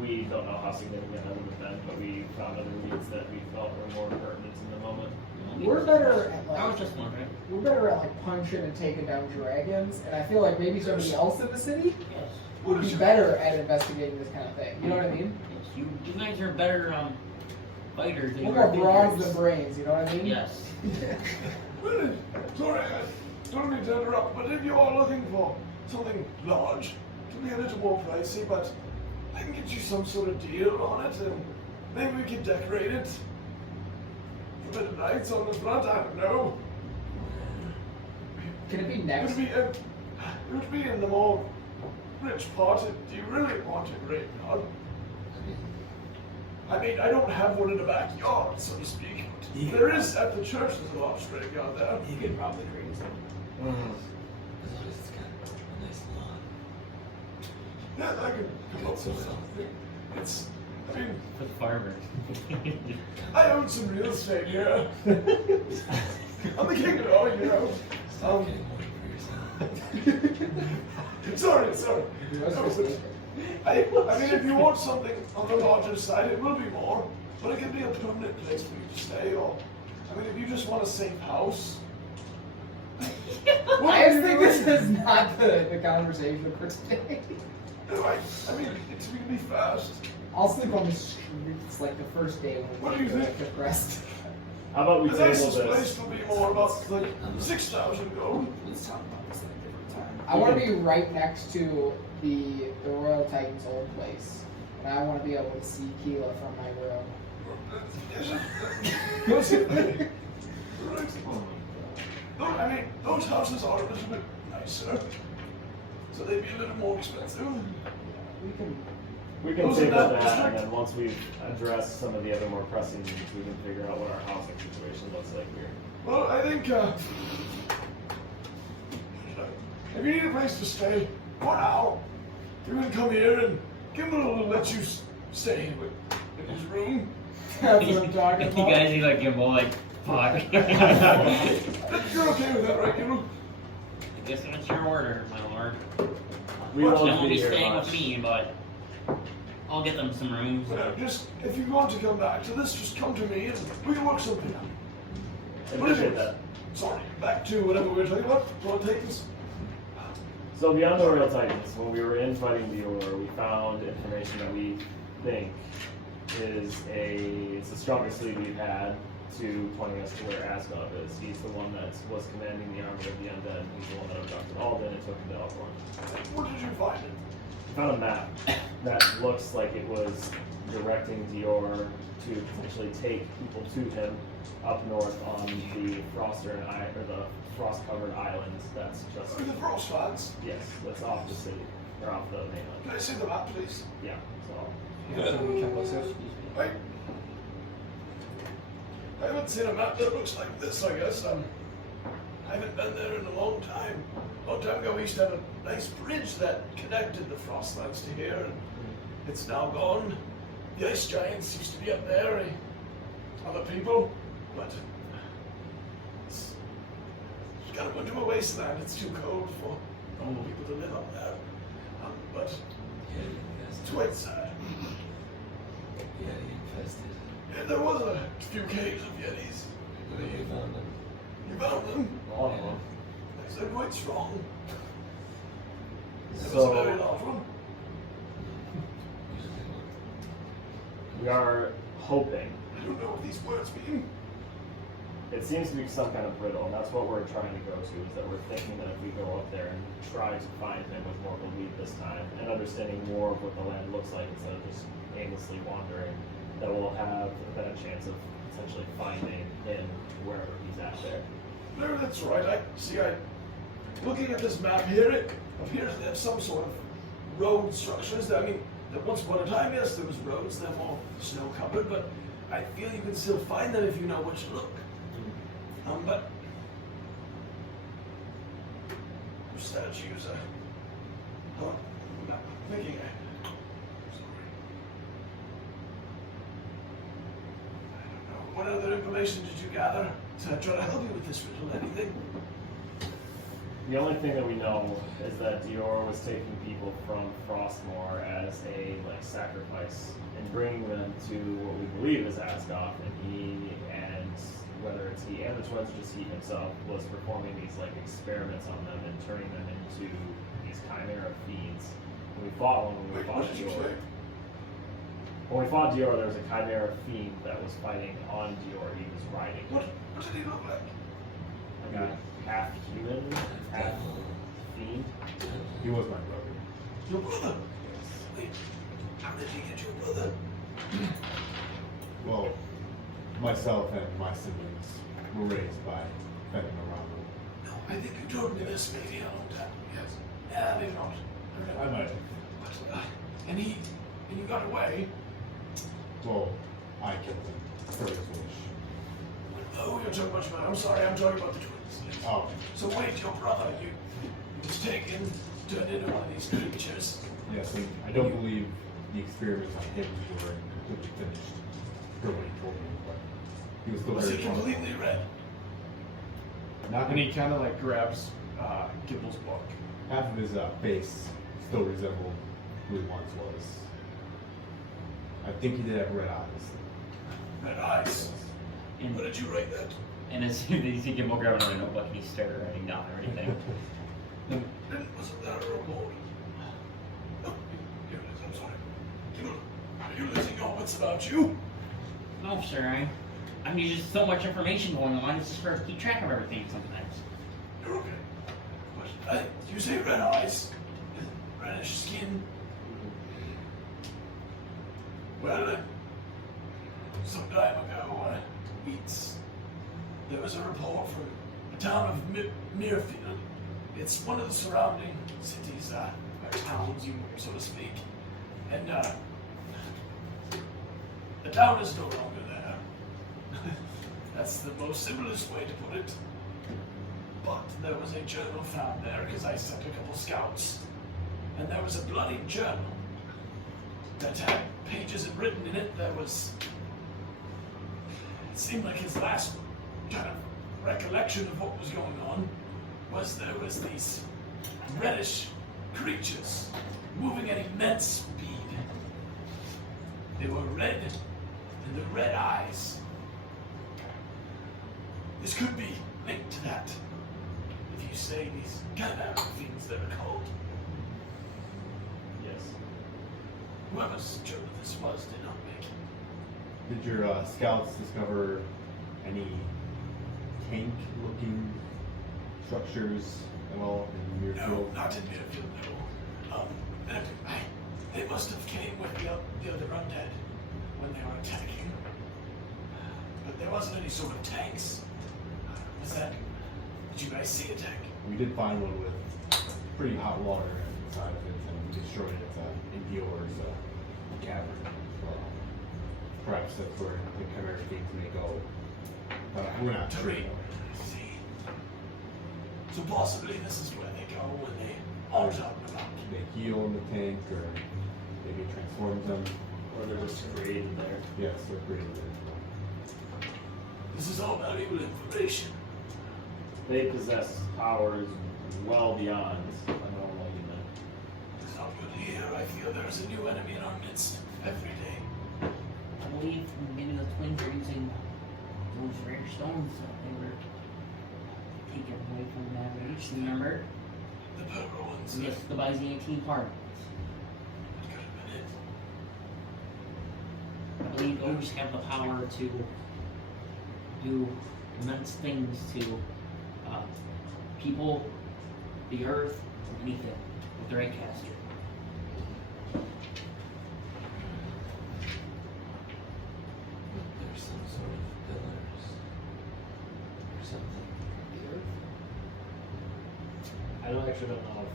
we don't know how significant that would have been, but we found other leads that we felt were more pertinent in the moment. We're better at I was like just wondering. we're better at like punching and taking down dragons, and I feel like maybe somebody else in the city Yes. would be better at investigating this kind of thing. You know what I mean? Yes. You guys are better fighters than We're you more are bronze than fighters. brains. You know what I mean? Yes. Well, sorry, I don't mean to interrupt, but if you are looking for something large, it will be a little more pricey, but I can get you some sort of deal on it, and maybe we can decorate it. A bit of lights on the front, I don't know. Can it be It next? would be in the more rich part. Do you really want it right now? I mean, I don't have one in the backyard, so to speak. But there is at the church. There's a large graveyard there. He could probably trade some. As long as it's got a nice lawn. Yeah, I could come up with something. It's, I mean, For the farmers. I own some real estate here. I'm the king of it all, you know. Getting one for yourself. Sorry. I mean, if you want something on the larger side, it will be more, but it can be a permanent place for you to stay, or, I mean, if you just want a safe house. I just think this is not the conversation for today. I mean, it's going to be fast. I'll sleep on the streets like the first day when What do you think? get depressed. How about we The table nicest place this? will be more about, like, 6,000 gold. Let's talk about this at a different time. I want to be right next to the Royal Titan's old place, and I want to be able to see Keela from my room. Right. I mean, those houses are a little bit nicer, so they'd be a little more expensive. We can. We can Those are table not that, and district. then once we've addressed some of the other more pressing needs, we can figure out what our housing situation looks like here. Well, I think, if you need a place to stay, for now, you can come here and Kimball will let you stay in his room. That's what I'm talking You about. guys need like give all like fuck. You're okay with that, right, Kimball? I guess that's your order, my lord. We Well, They won't won't be be here staying much. with me, but I'll get them some rooms. Just, if you want to come back to this, just come to me and we can work something out. I appreciate that. Sorry, back to whatever we were talking about. Want to take this? So beyond the Royal Titans, when we were in fighting Dior, we found information that we think it's the strongest lead we've had to pointing us to where Asgard is. He's the one that was commanding the army of the undead. He's the one that abducted Alden and took him to Elkhorn. Where did you find it? We found a map that looks like it was directing Dior to potentially take people to him up north on the frost-covered islands. That's just With the Frostlands. yes, that's off the city or off the mainland. Can I see the map, please? Yeah. So I haven't seen a map that looks like this, I guess. I haven't been there in a long time. A long time ago, we used to have a nice bridge that connected the Frostlands to here, and it's now gone. The ice giants used to be up there, other people, but it's kind of into a wasteland. It's too cold for normal people to live up there. But it's quite sad. Yeti infested. Yeah, there was a few caves of Yetis. We found them. You found them? all of them. They're quite strong. It was a very So large one. we are hoping. I don't know what these words mean. It seems to be some kind of riddle, and that's what we're trying to go to, is that we're thinking that if we go up there and try to find him with more of a lead this time, and understanding more of what the land looks like instead of just aimlessly wandering, that we'll have a better chance of potentially finding him wherever he's at there. No, that's right. Looking at this map here, it appears to have some sort of road structures. I mean, that once upon a time, yes, there was roads, they're more snow-covered, but I feel you can still find them if you know where to look. But statues are. I'm not thinking. Sorry. What other information did you gather to try to help you with this riddle? Anything? The only thing that we know is that Dior was taking people from Frostmoor as a sacrifice and bringing them to what we believe is Asgoth, and whether it's he and the twins or just he himself was performing these experiments on them and turning them into these chimera fiends. When we fought one, when we fought What did you Dior. say? When we fought Dior, there was a chimera fiend that was fighting on Dior. He was riding. What did he look like? Like a half human, half fiend. He was my brother. Your brother? Wait, how did he get your brother? Well, myself and my siblings were raised by Fenton around. No, I think you told me this maybe a long time. Yes. Yeah, maybe not. I might have. But, and you got away. Well, I killed him for his wish. Oh, you're talking about your man. I'm sorry, I'm talking about the twins. Yes. Oh, So wait, your brother, he was taken, turned into one of these creatures. yes, and I don't believe the experiments on him were completely finished for what he told me, but he was still Was very he strong. completely red? Not And he kind of grabs Gibble's book. half of his face still resembled who he once was. I think he did have red eyes. Red eyes. And, Where did you write that? and as soon as you see Gimbal grabbing on a notebook and he started writing down everything. Wasn't that a report? Oh, here it is, I'm sorry. Gibble, are you losing your wits about you? No, sir, I mean, there's just so much information going on. It's just hard to keep track of everything sometimes. You're okay. But you say red eyes, reddish skin. Well, some time ago, there was a report from the town of Muirfield. It's one of the surrounding cities, or towns, so to speak. And the town is no longer there. That's the most simplest way to put it. But there was a journal found there because I sent a couple scouts. And there was a bloody journal that had pages written in it that was. It seemed like his last kind of recollection of what was going on was there was these reddish creatures moving at immense speed. They were red, and the red eyes. This could be linked to that. If you say these chimera things that are called. Yes. Whoever's journal this was did not make it. Did your scouts discover any tank-looking structures at all in No, Muirfield? not in Muirfield, no. They must have came with the other undead when they were attacking. But there wasn't any sort of tanks. Did you guys see a tank? We did find one with pretty hot water inside of it, and we destroyed it in Dior's cavern. So perhaps that's where the chimera fiends may go. We're not sure. Terrain. See. So possibly this is where they go when they are talking about. They heal in the tank, or maybe it transforms them. Or they're just created there. Yes, they're created there. This is all valuable information. They possess powers well beyond a normal human. It's not good to hear. I feel there's a new enemy in our midst every day. I believe maybe the twins are using those rare stones that they were taken away from that age. Remember? The purple ones. Yes, the Byzantine part. That could have been it. I believe those have the power to do immense things to people, the earth, anything with their egg caster. There's some sort of pillars or something. I don't actually don't know if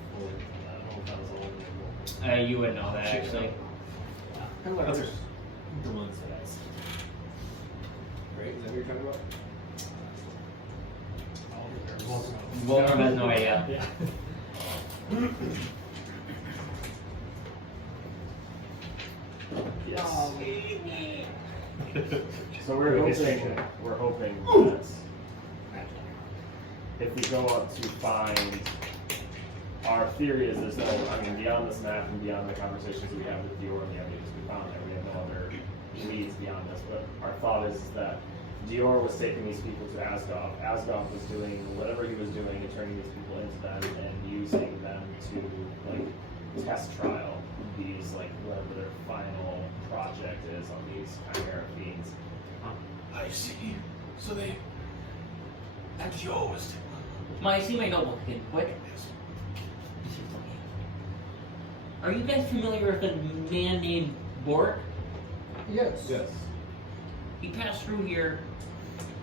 I don't know if that was all in the You would know that actually. Pillars. The ones that I see. Right? Is that what you're talking about? Wolfram has no idea. Yeah. Oh, So we're hoping that if we go up to find, our theory is there's no, I mean, beyond this map and beyond the conversations we have with Dior and the ideas we found there, we have no other leads beyond this. But our thought is that Dior was taking these people to Asgoth. Asgoth was doing whatever he was doing and turning these people into them and using them to like test trial these, like, whatever their final project is on these chimera fiends. I see. So they. And Dior was. I see my notebook again, quick. Are you guys familiar with a man named Bork? Yes. Yes. He passed through here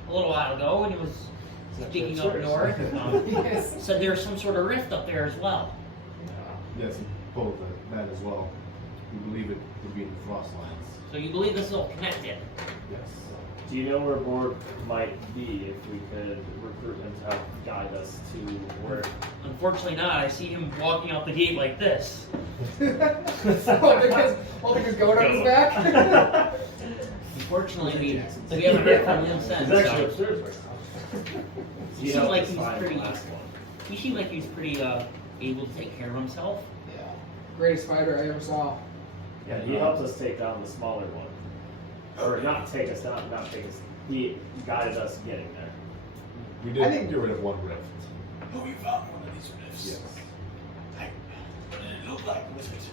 a little while ago and he was speaking up north. Yes. Said there's some sort of rift up there as well. Yes, he pulled that as well. We believe it to be in the Frostlands. So you believe this is all connected? Yes. Do you know where Borg might be if we could recruit him to help guide us to where? Unfortunately not. I see him walking out the gate like this. Holding his goat on his back. Unfortunately, we haven't heard from him since. He's actually So. upstairs right now. He seemed like he's pretty. He seemed like he was pretty able to take care of himself. Yeah. Greatest fighter I ever saw. Yeah, he helped us take down the smaller one. Or not take us down, not take us. He guided us getting there. We I did think- get rid of one rift. Oh, you found one of these rifts. Yes. What did it look like with it?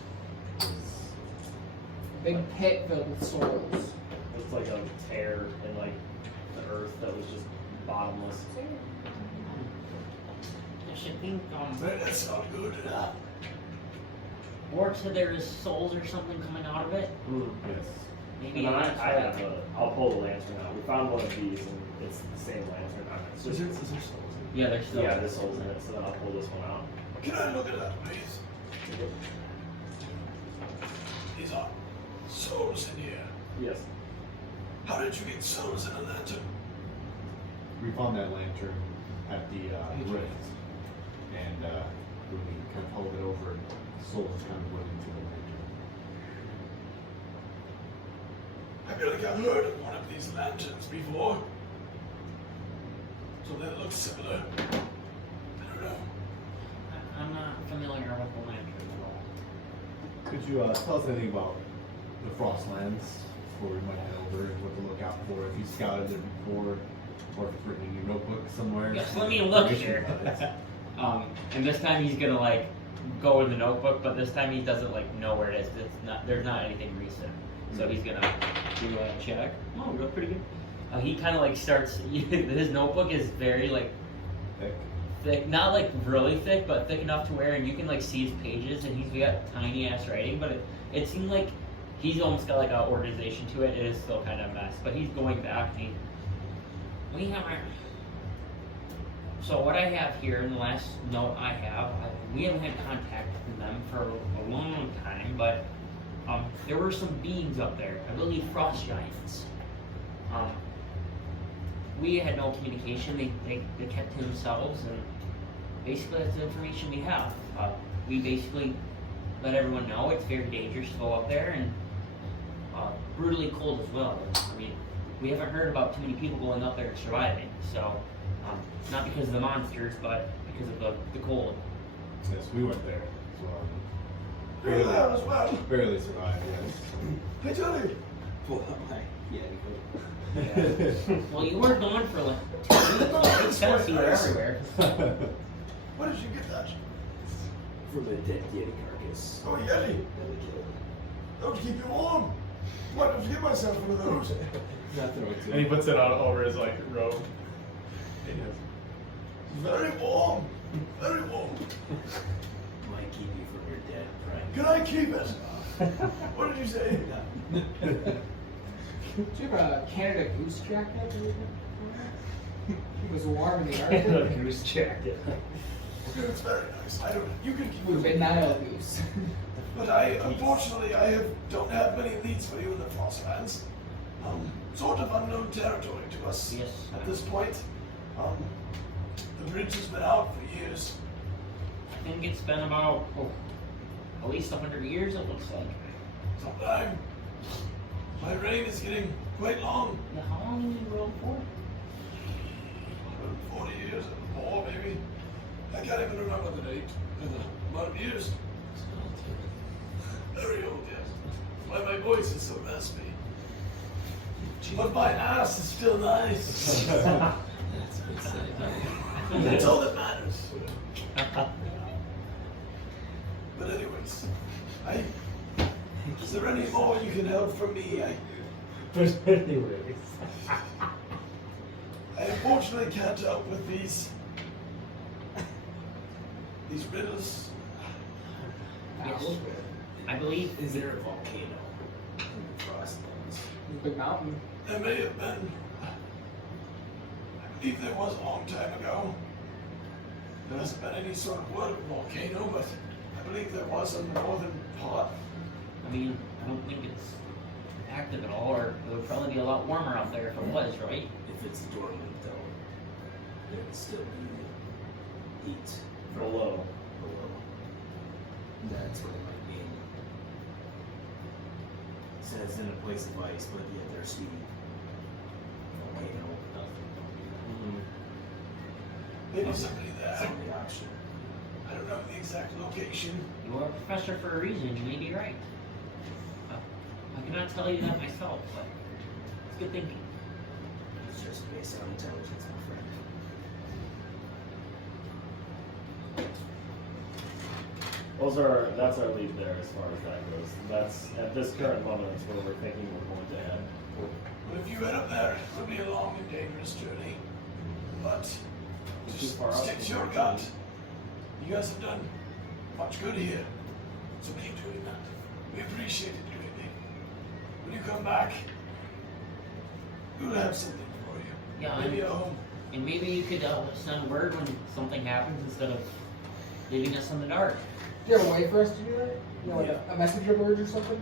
Big pit filled with souls. It's like a tear in like the earth that was just bottomless. I should think That's not good. Bork said there is souls or something coming out of it. Yes. Maybe And that's I have I'll pull the lantern out. We found one of these and it's the same lantern on it. It's Is just, there souls? Yeah, there's still. yeah, this hole's in it, so then I'll pull this one out. Can I look at that, please? These are souls in here. Yes. How did you get souls in a lantern? We found that lantern at the rift, and when we kind of held it over, souls kind of went into the lantern. I feel like I've heard of one of these lanterns before. So that looks similar. I don't know. I'm not familiar with the lantern at all. Could you tell us anything about the Frostlands, where we might head over and what to look out for if you scouted there before, or if it's written in your notebook somewhere? Yes, let me look here. And this time he's gonna like go in the notebook, but this time he doesn't like know where it is. It's not. There's not anything recent, so he's gonna do a check. Oh, real pretty good. He kind of like starts. His notebook is very like thick, not like really thick, but thick enough to where you can like see his pages, and he's got tiny ass writing. But it seemed like he's almost got like an organization to it. It is still kind of a mess, but he's going back. And we have our. So what I have here in the last note I have, we haven't had contact with them for a long time, but there were some beings up there. I believe frost giants. We had no communication. They kept to themselves, and basically that's the information we have. We basically let everyone know it's very dangerous to go up there, and brutally cold as well. I mean, we haven't heard about too many people going up there and surviving. So, not because of the monsters, but because of the cold. Yes, we went there as well. We were there as well. Barely survived, yes. Hey, Johnny. Pull out my Well, you were gone for like 2 weeks. It makes sense. You were everywhere. Where did you get that? from a dead Yeti carcass. Oh, Yeti. That we killed. That would keep you warm. Why don't you get myself one of those? Nothing like And he puts it on over his like robe. Very warm. Very warm. Might keep you from your dead friend. Can I keep it? What did you say? Do you have a Canada Goose jacket? It was warm in the Arctic. Goose jacket. It's very nice. I don't. You can keep Would have it. been Nile Goose. But unfortunately, don't have many leads for you in the Frostlands. Sort of unknown territory to us Yes. at this point. The bridge has been out for years. I think it's been about at least 100 years. It looks like. Sometime. My reign is getting quite long. Yeah, how long have you ruled for? 40 years or more, maybe. I can't even remember the date. The amount of years. Very old, yes. Why my voice is so raspy. But my ass is still nice. That's a good say. That's all that matters. But anyways, is there any more you can help from me? Anyways. I unfortunately can't help with these riddles. Yes. I believe. Is there a volcano in the Frostlands? Big mountain. There may have been. I believe there was a long time ago. There hasn't been any sort of word of volcano, but I believe there was on the northern part. I mean, I don't think it's active at all, or it would probably be a lot warmer out there if it was, right? If it's dormant, though, there would still be heat Below. below. That's what it might mean. It says in a place of ice, but yet there's heat. Volcano. Maybe somebody there. That's the option. I don't know the exact location. You are a professor for a reason, you may be right. I cannot tell you that myself, but it's good thinking. It's just based on intelligence, my friend. That's our lead there as far as that goes. That's at this current moment that's where we're thinking we're going to head. But if you head up there, it will be a long and dangerous journey. But Too just far out stick to from your where gut. You guys have done much good here. So keep doing that. We appreciate it greatly. When you come back, we'll have something for you. Yeah, Maybe a home. and maybe you could send word when something happens instead of leaving us in the dark. Do you have a way for us to do that? You know, like a messenger board or something?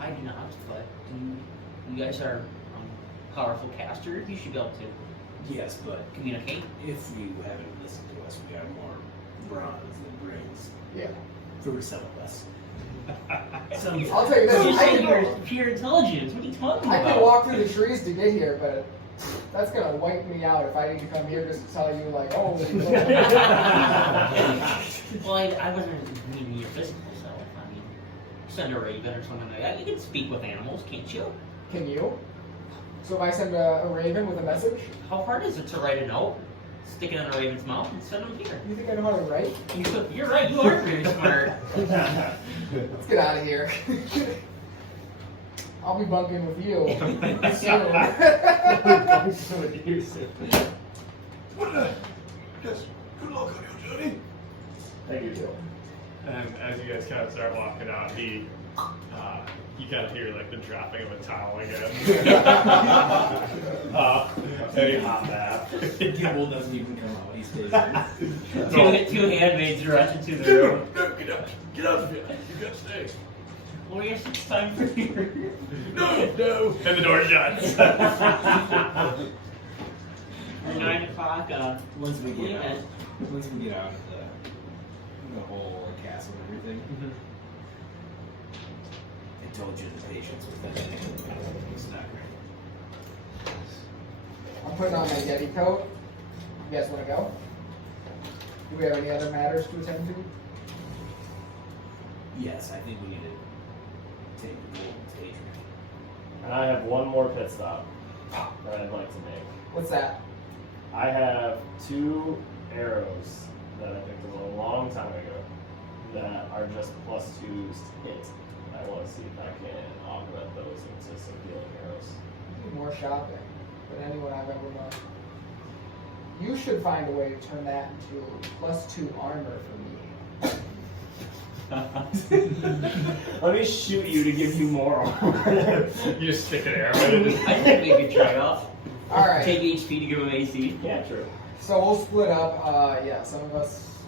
I do not, but you guys are powerful casters. You should be able to Yes, but communicate. if you haven't listened to us, we have more bronze than brains. Yeah. For some of us. I'll tell you this. You're I saying can, you're pure intelligence. What are you talking I about? can walk through the trees to get here, but that's gonna wipe me out if I need to come here just to tell you, like, oh, Well, I wasn't meaning your physical self. I mean, send a raven or something like that. You can speak with animals, can't you? can you? So if I send a raven with a message, How hard is it to write a note, stick it in a raven's mouth, and send them here? you think I know how to write? You're right. You are very smart. Let's get out of here. I'll be bunking with you soon. But, yes, good luck on your journey. Thank you, Joe. And as you guys kind of start walking out, you kind of hear like the dropping of a towel again. And he hop back. Gibble doesn't even come out. He stays in. Two handmaids rush into the room. No, get out. Get out of here. You gotta stay. Well, yes, it's time for you. No. And the door shuts. At 9 o'clock, Once we get yeah. out, once we get out of the whole castle and everything, I told you the patience with that thing was not great. I'm putting on my Yeti coat. You guys want to go? Do we have any other matters to attend to? Yes, I think we need to take the golden stage. And I have one more pit stop that I'd like to make. What's that? I have 2 arrows that I picked up a long time ago that are just +2s to hit. I want to see if I can augment those into some healing arrows. You do more shopping than anyone I've ever known. You should find a way to turn that into +2 armor for me. Let me shoot you to give you more armor. You just stick an arrow in it. I think we could try off. All right. Take HP to give them AC. Yeah, true. So we'll split up. Yeah, some of us.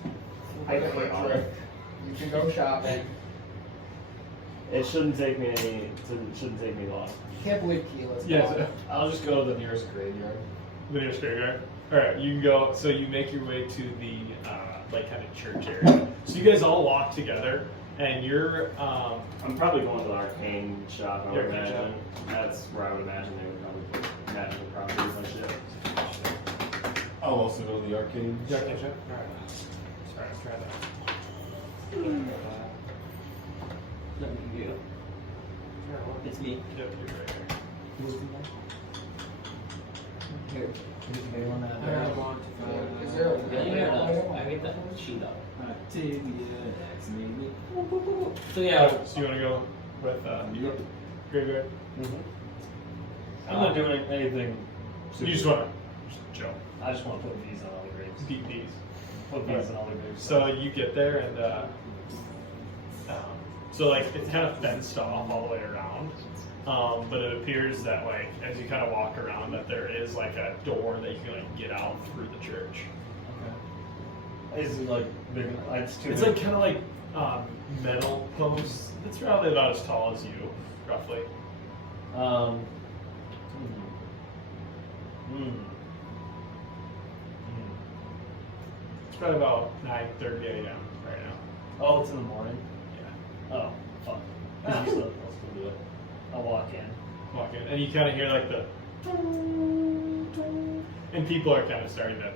I can play armor. You can go shopping. It shouldn't take me long. Can't believe Keela's Yes. gone. I'll just go to the nearest graveyard. The nearest graveyard. All right, you can go. So you make your way to the like kind of church area. So you guys all walk together, and you're I'm probably going to the arcane shop, I would Arcane imagine. That's where I would imagine they would probably put magical properties and shit. I'll also go to the arcane. Yeah, okay, sure. Alright. Sorry, let's try that. Nothing you can do. It's me. Yep, you're right here. Here. I want to. Is there a Really? I made that sheet up. So yeah, So you want to go with graveyard? I'm not doing anything. You just want to chill. I just want to put V's on all the graves. Deep D's. Put V's on all the graves. So you get there and so like it's kind of fenced off all the way around, but it appears that like as you kind of walk around that there is like a door that you can like get out through the church. Okay. Is it like big? It's too It's big. like kind of like metal posts. It's probably about as tall as you, roughly. Hmm. It's probably about 9:30 a.m. right now. Oh, it's in the morning. Yeah. Oh, fuck. I'll still do it. I'll walk in. Walk in, and you kind of hear like the, and people are kind of starting to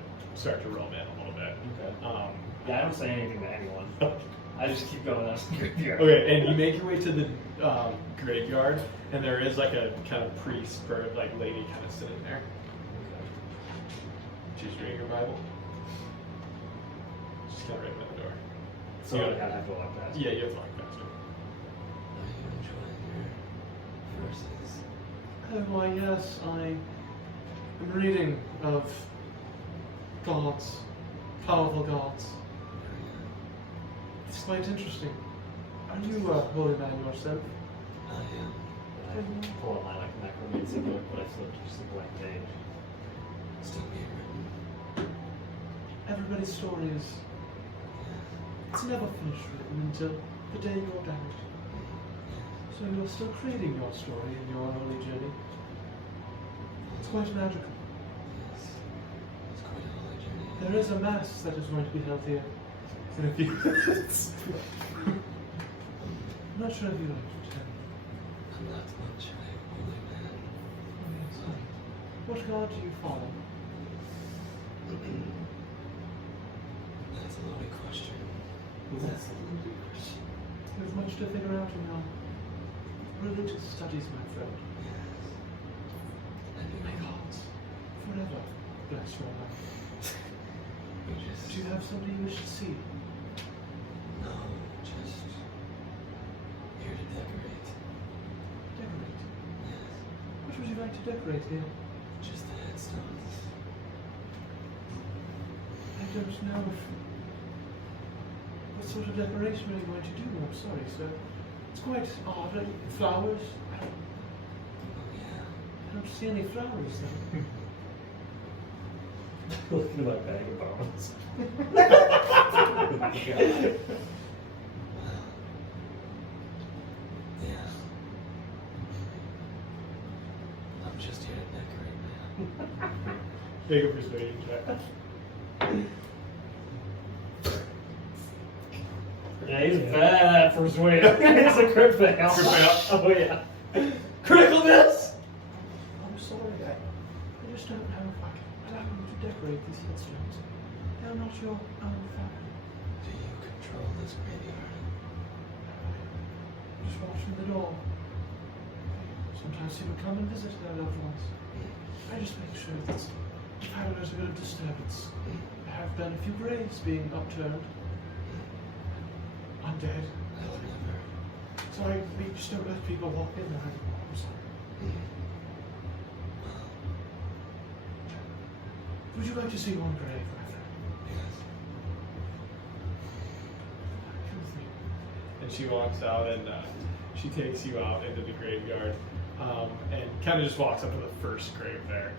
roll in a little bit. Okay. Yeah, I don't say anything to anyone. I just keep going out to the graveyard. Okay, and you make your way to the graveyard, and there is like a kind of priest or like lady kind of sitting there. She's reading her Bible. She's kind of right by the door. So You I gotta- have to walk past. Yeah, you have to walk past her. Are you enjoying your verses? Oh, why, yes, I am reading of gods, powerful gods. It's quite interesting. Are you a holy man yourself? I am. I pull out my like necromancy book, but I flipped just a blank page. Still being written. Everybody's story is, it's never finished written until the day you're died. So you're still creating your story in your holy journey. It's quite magical. Yes. It's quite a holy journey. There is a mass that is going to be held here in a few minutes. I'm not sure if you'd like to tell me. I'm not much of a holy man. What god do you follow? That's a loaded question. That's a loaded question. You have much to figure out in your religious studies, my friend. Yes. And May God forever bless your life. we just... Do you have somebody you wish to see? No, just... here to decorate. Decorate. Yes. What would you like to decorate here? Just the headstones. I don't know if... What sort of decoration are you going to do? I'm sorry, sir. It's quite odd. Flowers? Oh, yeah. I don't see any flowers there. Look at my bag of bones. Well... yeah. I'm just here to decorate, man. Make a persuasion check. Yeah, he's bad at persuade. It's a crit fail. Crit fail. Oh yeah. Critical miss. I'm sorry, I just don't know if I can allow you to decorate these headstones. They're not your own family. Do you control this graveyard? Just watch from the door. Sometimes people come and visit their loved ones. I just make sure that if there's a bit of disturbance. There have been a few graves being upturned. Undead. I would never. So we just don't let people walk in there anymore. I'm sorry. Would you like to see one grave, my friend? Yes. And she walks out and she takes you out into the graveyard and kind of just walks up to the first grave there.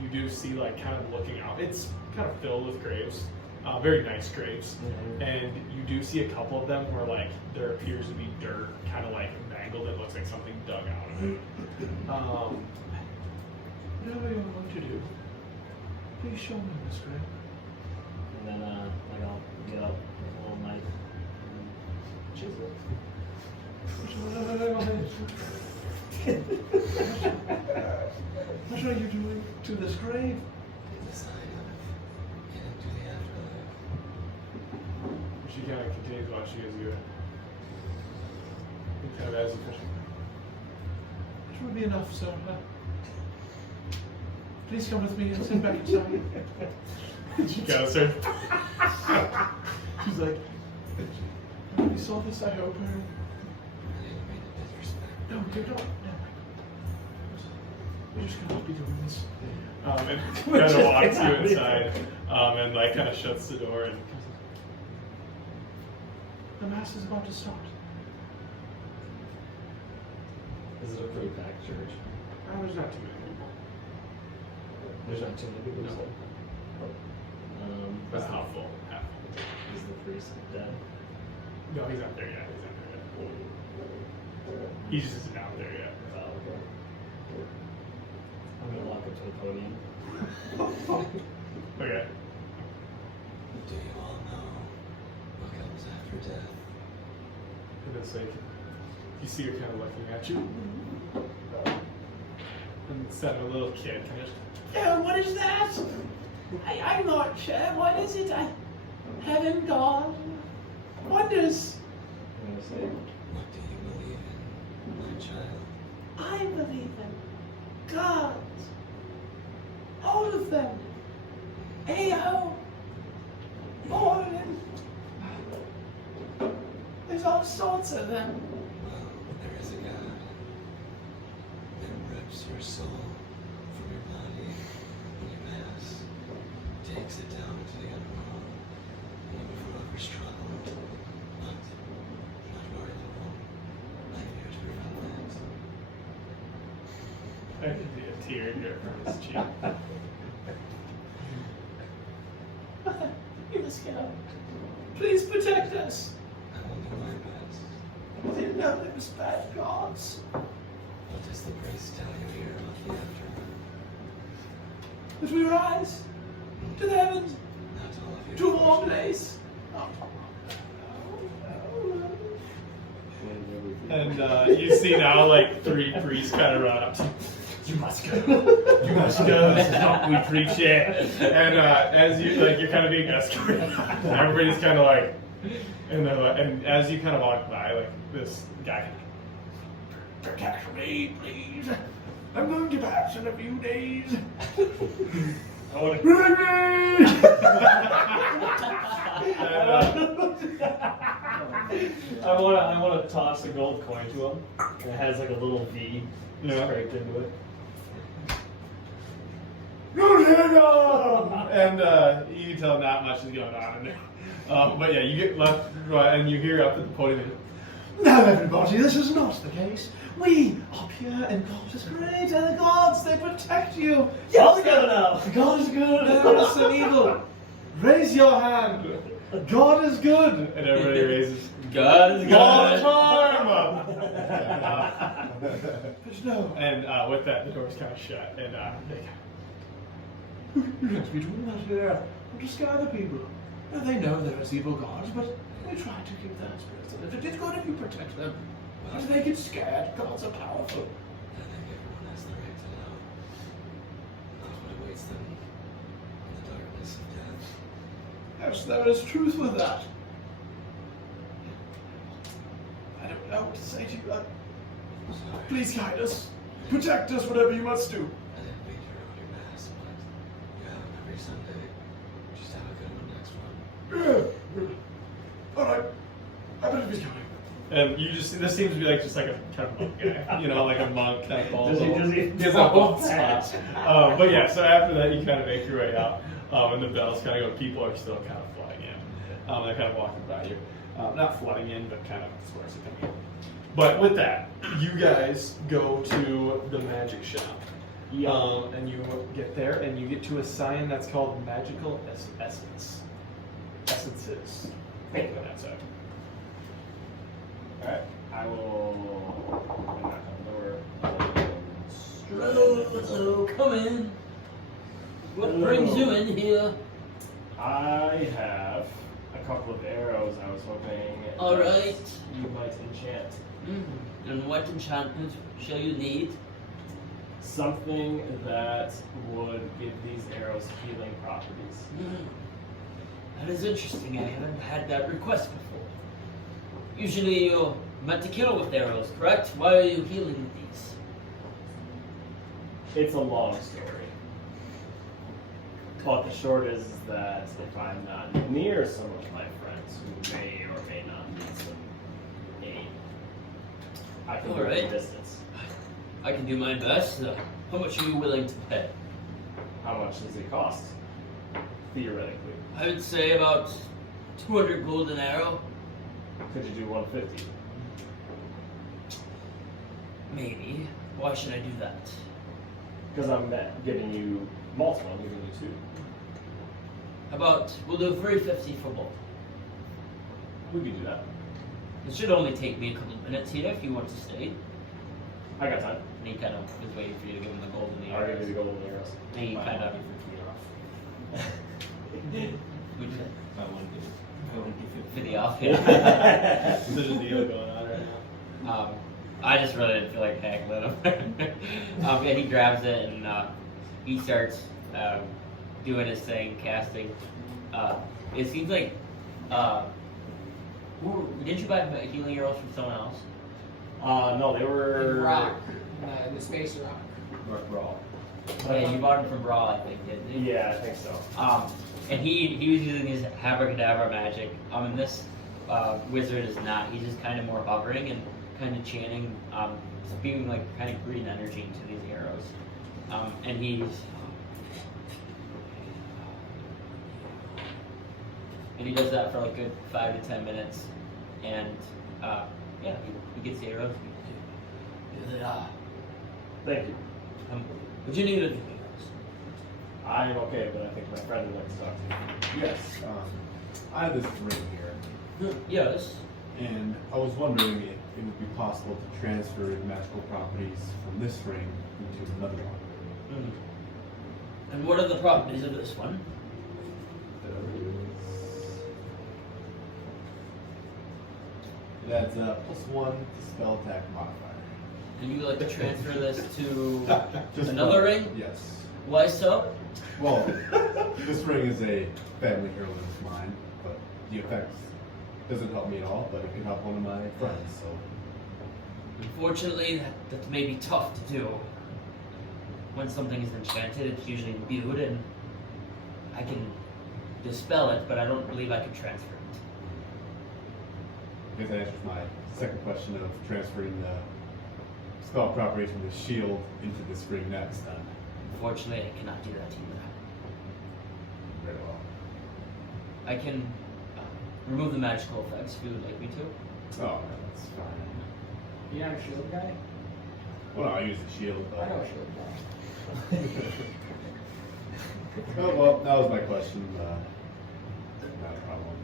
You do see, like, kind of looking out. It's kind of filled with graves, very nice graves. And you do see a couple of them where, like, there appears to be dirt kind of, like, mangled. It looks like something dug out of it. Whatever you're going to do, please show me this grave. And then like I'll get out with a little knife and chisel it. What are you doing to this grave? It's a sign of getting to the afterlife. She kind of continues watching as you kind of as you push. It will be enough, sir. Please come with me and sit back inside. She kind of starts. She's like, you saw this, I hope. I didn't mean to disrespect. No, you're not. No. We're just gonna be doing this. And kind of walks you inside, and like kind of shuts the door and. The mass is about to start. Is it a pretty packed church? There's not too many people. There's not too many people. No. So. That's half full. Half full. Is the priest dead? No, he's not there yet. He's not there yet. He's just not there yet. Oh, okay. I'm gonna walk up to the podium. Okay. Do you all know what comes after death? And it's like, you see her kind of looking at you. And it's that little kid kind of just, Yeah, what is that? I'm not sure. What is it? Heaven, God, wonders. I'm gonna say, What do you believe in, my child? I believe in gods. All of them. Ao. Morning. There's all sorts of them. Well, there is a God that rips your soul from your body when you pass, takes it down into the underworld, and you will forever struggle, but not worry alone. I'm here to prevent that. I can see a tear here from his cheek. You must go. Please protect us. I will do my best. I didn't know there was bad gods. What does the priest tell you here about the afterlife? That we rise to the heavens, Not all of you. to a warm place. And you see now like 3 priests kind of run up to you. You must go. You must go. This is how we preach it. And as you like, you're kind of being escorted. Everybody's kind of like, and as you kind of walk by, like this guy, Protect me, please. I'm going to pass in a few days. I want I want to toss a gold coin to him. And it has like a little V scraped into it. and you can tell not much is going on in there. But yeah, you get left, and you hear up at the podium. Now, everybody, this is not the case. We are pure and God is great, and the gods, they protect you. All together now. God is good, and innocent evil. Raise your hand. God is good. And everybody raises. God is God good. charm! But no, And with that, the door's kind of shut. And you don't be doing that here. To scare the people. Now, they know there is evil gods, but we try to keep their spirits a little. It's good if you protect them. As they get scared, gods are powerful. I think everyone has the right to know. Not what awaits them in the darkness of death. Yes, there is truth with that. I don't know what to say to you. Sorry. Please guide us. Protect us, whatever you must do. I didn't mean to ruin your mass, but you have them every Sunday. Just have a good one next one. All right. I better be going. And you just, this seems to be like just like a kind of monk guy, you know, like a monk kind of bald. Does he He has a bald spot. But yeah, so after that, you kind of make your way out, and the bells kind of go. People are still kind of flooding in. They're kind of walking by you, not flooding in, but kind of squares are coming in. But with that, you guys go to the magic shop. And you get there, and you get to a sign that's called Magical Essence. Essences. That's it. Alright, I will knock on the door. Hello, come in. What brings you in here? I have a couple of arrows I was hoping All that right. you might enchant. And what enchantment shall you need? Something that would give these arrows healing properties. That is interesting. I haven't had that request before. Usually you're meant to kill with arrows, correct? Why are you healing with these? It's a long story. But the short is that if I'm not near some of my friends who may or may not need some aid, I can All go right. the distance. I can do my best. How much are you willing to pay? How much does it cost? Theoretically. I would say about 200 gold an arrow. Could you do 150? Maybe. Why should I do that? Because I'm giving you multiple, I'm giving you 2. How about, we'll do 350 for both. We could do that. It should only take me a couple of minutes here if you want to stay. I got time. And he kind of was waiting for you to give him the gold and the I'll give arrows. you the golden arrows. And he kind of... I want to For the off, yeah. There's a deal going on right now. I just really didn't feel like heckling him. And he grabs it and he starts doing his thing, casting. It seems like, didn't you buy healing arrows from someone else? No, they were... In rock, in the space rock. North Brawl. Yeah, you bought them from Brawl, I think, didn't you? Yeah, I think so. And he was using his abracadabra magic. And this wizard is not. He's just kind of more hovering and kind of chanting, spewing like kind of green energy into these arrows. And he does that for like a good 5 to 10 minutes. And yeah, he gets the arrows. Thank you. Would you need anything else? I am okay, but I think my friend would like to talk to you. Yes, I have this ring here, Yes. and I was wondering if it would be possible to transfer magical properties from this ring into another one. And what are the properties of this one? It adds +1 to spell attack modifier. And you would like to transfer this to Just another one. ring? Yes. Why so? Well, this ring is a family heirloom of mine, but the effect doesn't help me at all, but it can help one of my friends, so. Unfortunately, that may be tough to do. When something is enchanted, it's usually imbued, and I can dispel it, but I don't believe I can transfer it. I guess that answers my second question of transferring the spell properties from the shield into this ring next then. Unfortunately, I cannot do that to you. Very well. I can remove the magical effects if you would like me to. Oh, that's fine. You're not a shield guy? Well, no, I use the shield, but. I know a shield guy. Oh, well, that was my question. Not a problem.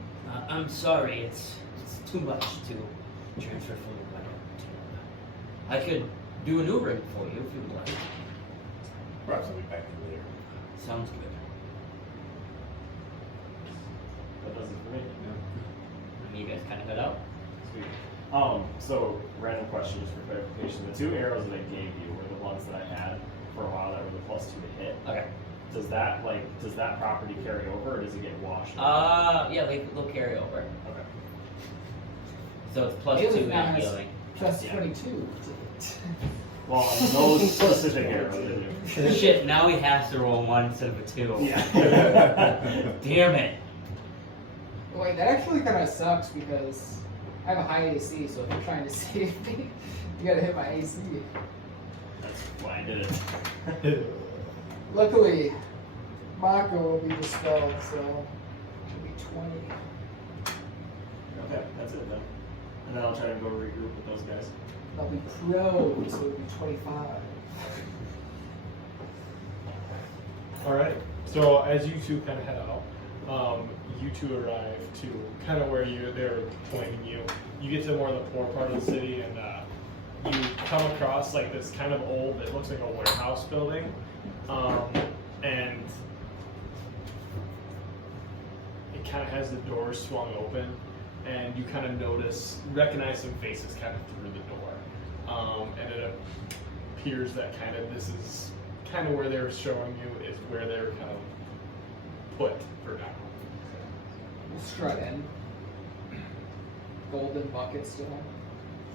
I'm sorry, it's too much to transfer from one to another. I could do a new ring for you if you would like. Perhaps I'll be back later. Sounds good. That does it for me. And you guys kind of head out. Sweet. So random question just for clarification. The 2 arrows that I gave you were the ones that I had for a while that were the +2 to hit. Okay. Does that property carry over or does it get washed over? Yeah, they'll carry over. Okay. So it's +2 Healing in now has healing. plus Yeah. 22. Well, on those specific arrows they do. Shit, now he has to roll 1 instead of a 2. Yeah. Damn it. Wait, that actually kind of sucks because I have a high AC, so if you're trying to save me, you gotta hit my AC. That's why I did it. Luckily, Mako will be dispelled, so it'll be 20. Okay, that's it then. And then I'll try to go regroup with those guys. I'll be pro, so it'll be 25. Alright, so as you two kind of head out, you two arrive to kind of where they're pointing you. You get to more of the poor part of the city, and you come across like this kind of old, it looks like a warehouse building, and kind of has the doors swung open, and you kind of recognize some faces kind of through the door. And it appears that kind of this is kind of where they were showing you is where they were kind of put for now. We'll strut in. Golden buckets still.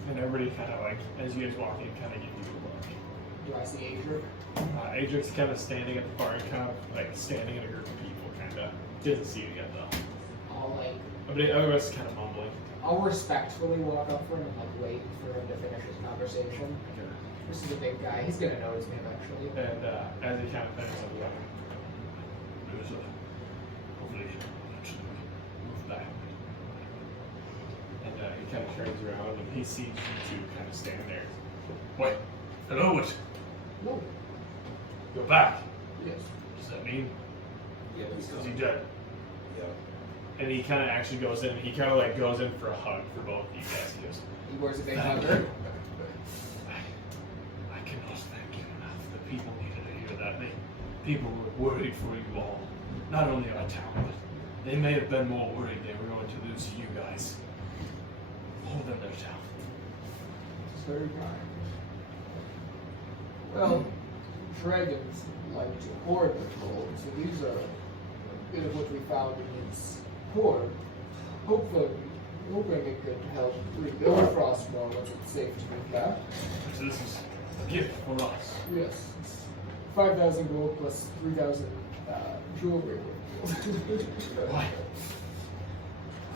And everybody kind of like, as you guys walk in, kind of give you a look. Do I see Adric? Adric's kind of standing at the bar and kind of like standing in a group of people, kind of. Doesn't see you yet though. I'll like. Everybody's kind of mumbling. I'll respectfully walk up for him and like wait for him to finish his conversation. This is a big guy. He's gonna notice me eventually. And as he kind of finishes up, There's a hopefully actually move back. and he kind of turns around and he sees you two kind of stand there. Wait, hello, what? No. You're back. Yes. Does that mean Yeah, is he dead? And he kind of actually goes in. He kind of like goes in for a hug for both of you guys. He goes, He wears a big hugger. I cannot thank you enough. The people needed to hear that. People were worried for you all. Not only our town, but they may have been more worried they were going to lose you guys more than their town. It's very kind. Well, dragons like to hoard the gold, so these are a bit of what we found in his hoard. Hopefully, we'll bring it good to help rebuild Frostmourne once it's safe to be back. So this is a gift for us. Yes, it's 5,000 gold plus 3,000 jewelry. Why?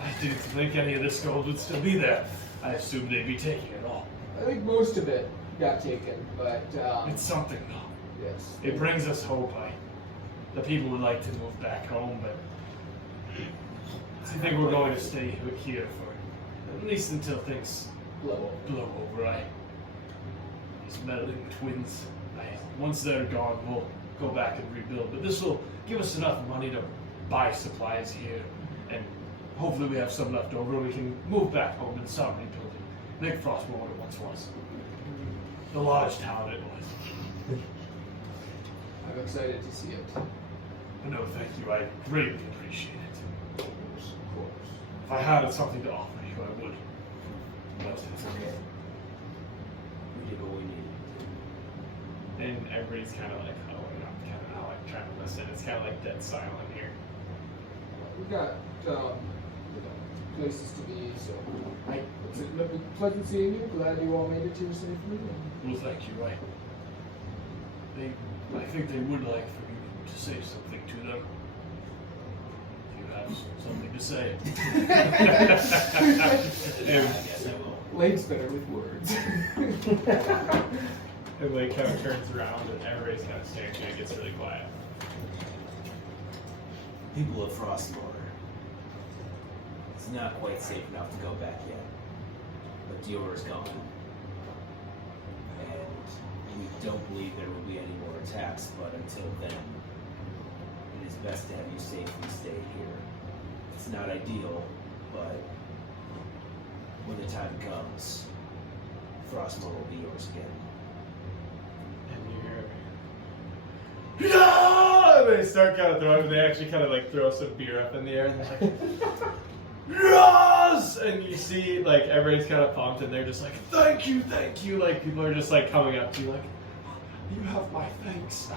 I didn't think any of this gold would still be there. I assumed they'd be taking it all. I think most of it got taken, but It's something though. yes. It brings us hope. The people would like to move back home, but I think we're going to stay here for at least until things Blow. blow over. These meddling twins. Once they're gone, we'll go back and rebuild. But this will give us enough money to buy supplies here, and hopefully we have some left over. We can move back home and start rebuilding. Make Frostmourne what it once was. The large town it was. I'm excited to see it. No, thank you. I greatly appreciate it. Of course. If I had something to offer you, I would. But it's okay. We did what we needed. And everybody's kind of like huddling up, kind of not like trying to listen. It's kind of like dead silent here. We got places to be, so it's a pleasant seeing you. Glad you all made it here safely. Well, thank you. I think they would like for you to say something to them. If you have something to say. I guess I will. Lake's better with words. And Lake kind of turns around and everybody's kind of staring and it gets really quiet. People of Frostmourne. It's not quite safe enough to go back yet. But Dior's gone. And we don't believe there will be any more attacks, but until then, it is best to have you safely stay here. It's not ideal, but when the time comes, Frostmourne will be yours again. And you hear yeah! And they start kind of throwing, they actually kind of like throw some beer up in the air and they're like, yes! And you see like everybody's kind of pumped and they're just like, thank you. Like people are just like coming up to you like, you have my thanks.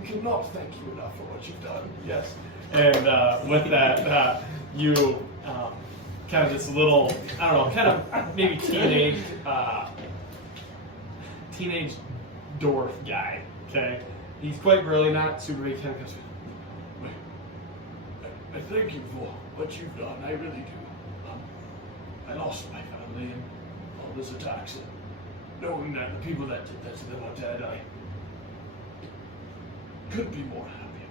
We cannot thank you enough for what you've done. Yes. And with that, you kind of this little, I don't know, kind of maybe teenage dwarf guy, okay? He's quite burly, not super big, kind of goes, Wait, I thank you for what you've done. I really do. I lost my family in all those attacks, and knowing that the people that did that to them are dead, I could be more happy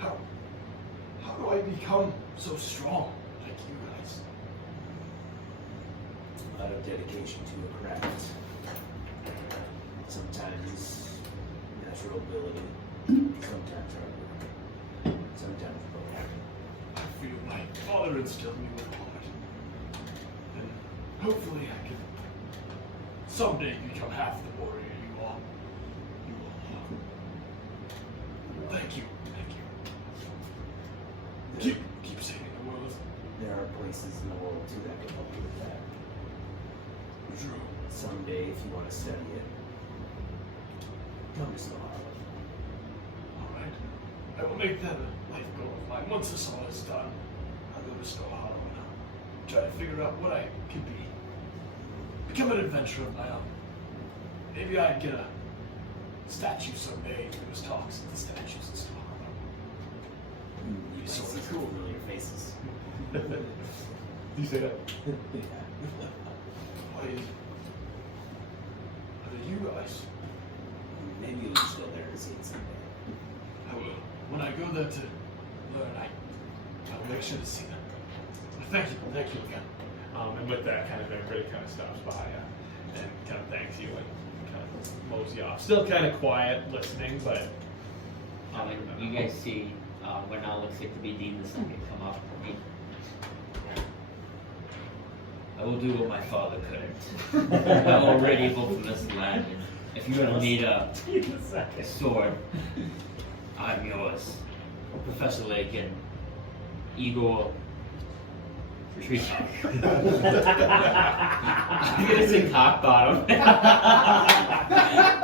about it. How do I become so strong like you guys? Out of dedication to a craft. Sometimes natural ability, sometimes hard work, sometimes both. I feel my father instilled me with heart. And hopefully I can someday become half the warrior you all are. Thank you. Keep are places in the world too that can help you with that. Someday, if you want to study it, come to Snow Hollow. Alright. I will make that a life goal of mine. Once this all is done, I'll go to Snow Hollow and I'll try to figure out what I can be. Become an adventurer of my own. Maybe I'd get a statue someday. There was talks of the statues in Snow Hollow. You might So see some cool. familiar faces. You say that? Why are you guys? Maybe you'll just go there and see it someday. I will. When I go there to learn, I will make sure to see them. Well, thank you again. And with that, kind of everybody kind of stops by and kind of thanks you and kind of mows you off. Still kind of quiet, listening, but You guys see when now looks like to be deemed the second come up for me. I will do what my father couldn't. I will rid evil from this land. If you ever need a sword, I'm yours. Professor Lake and Igor Retreat. I'm gonna say cock bottom.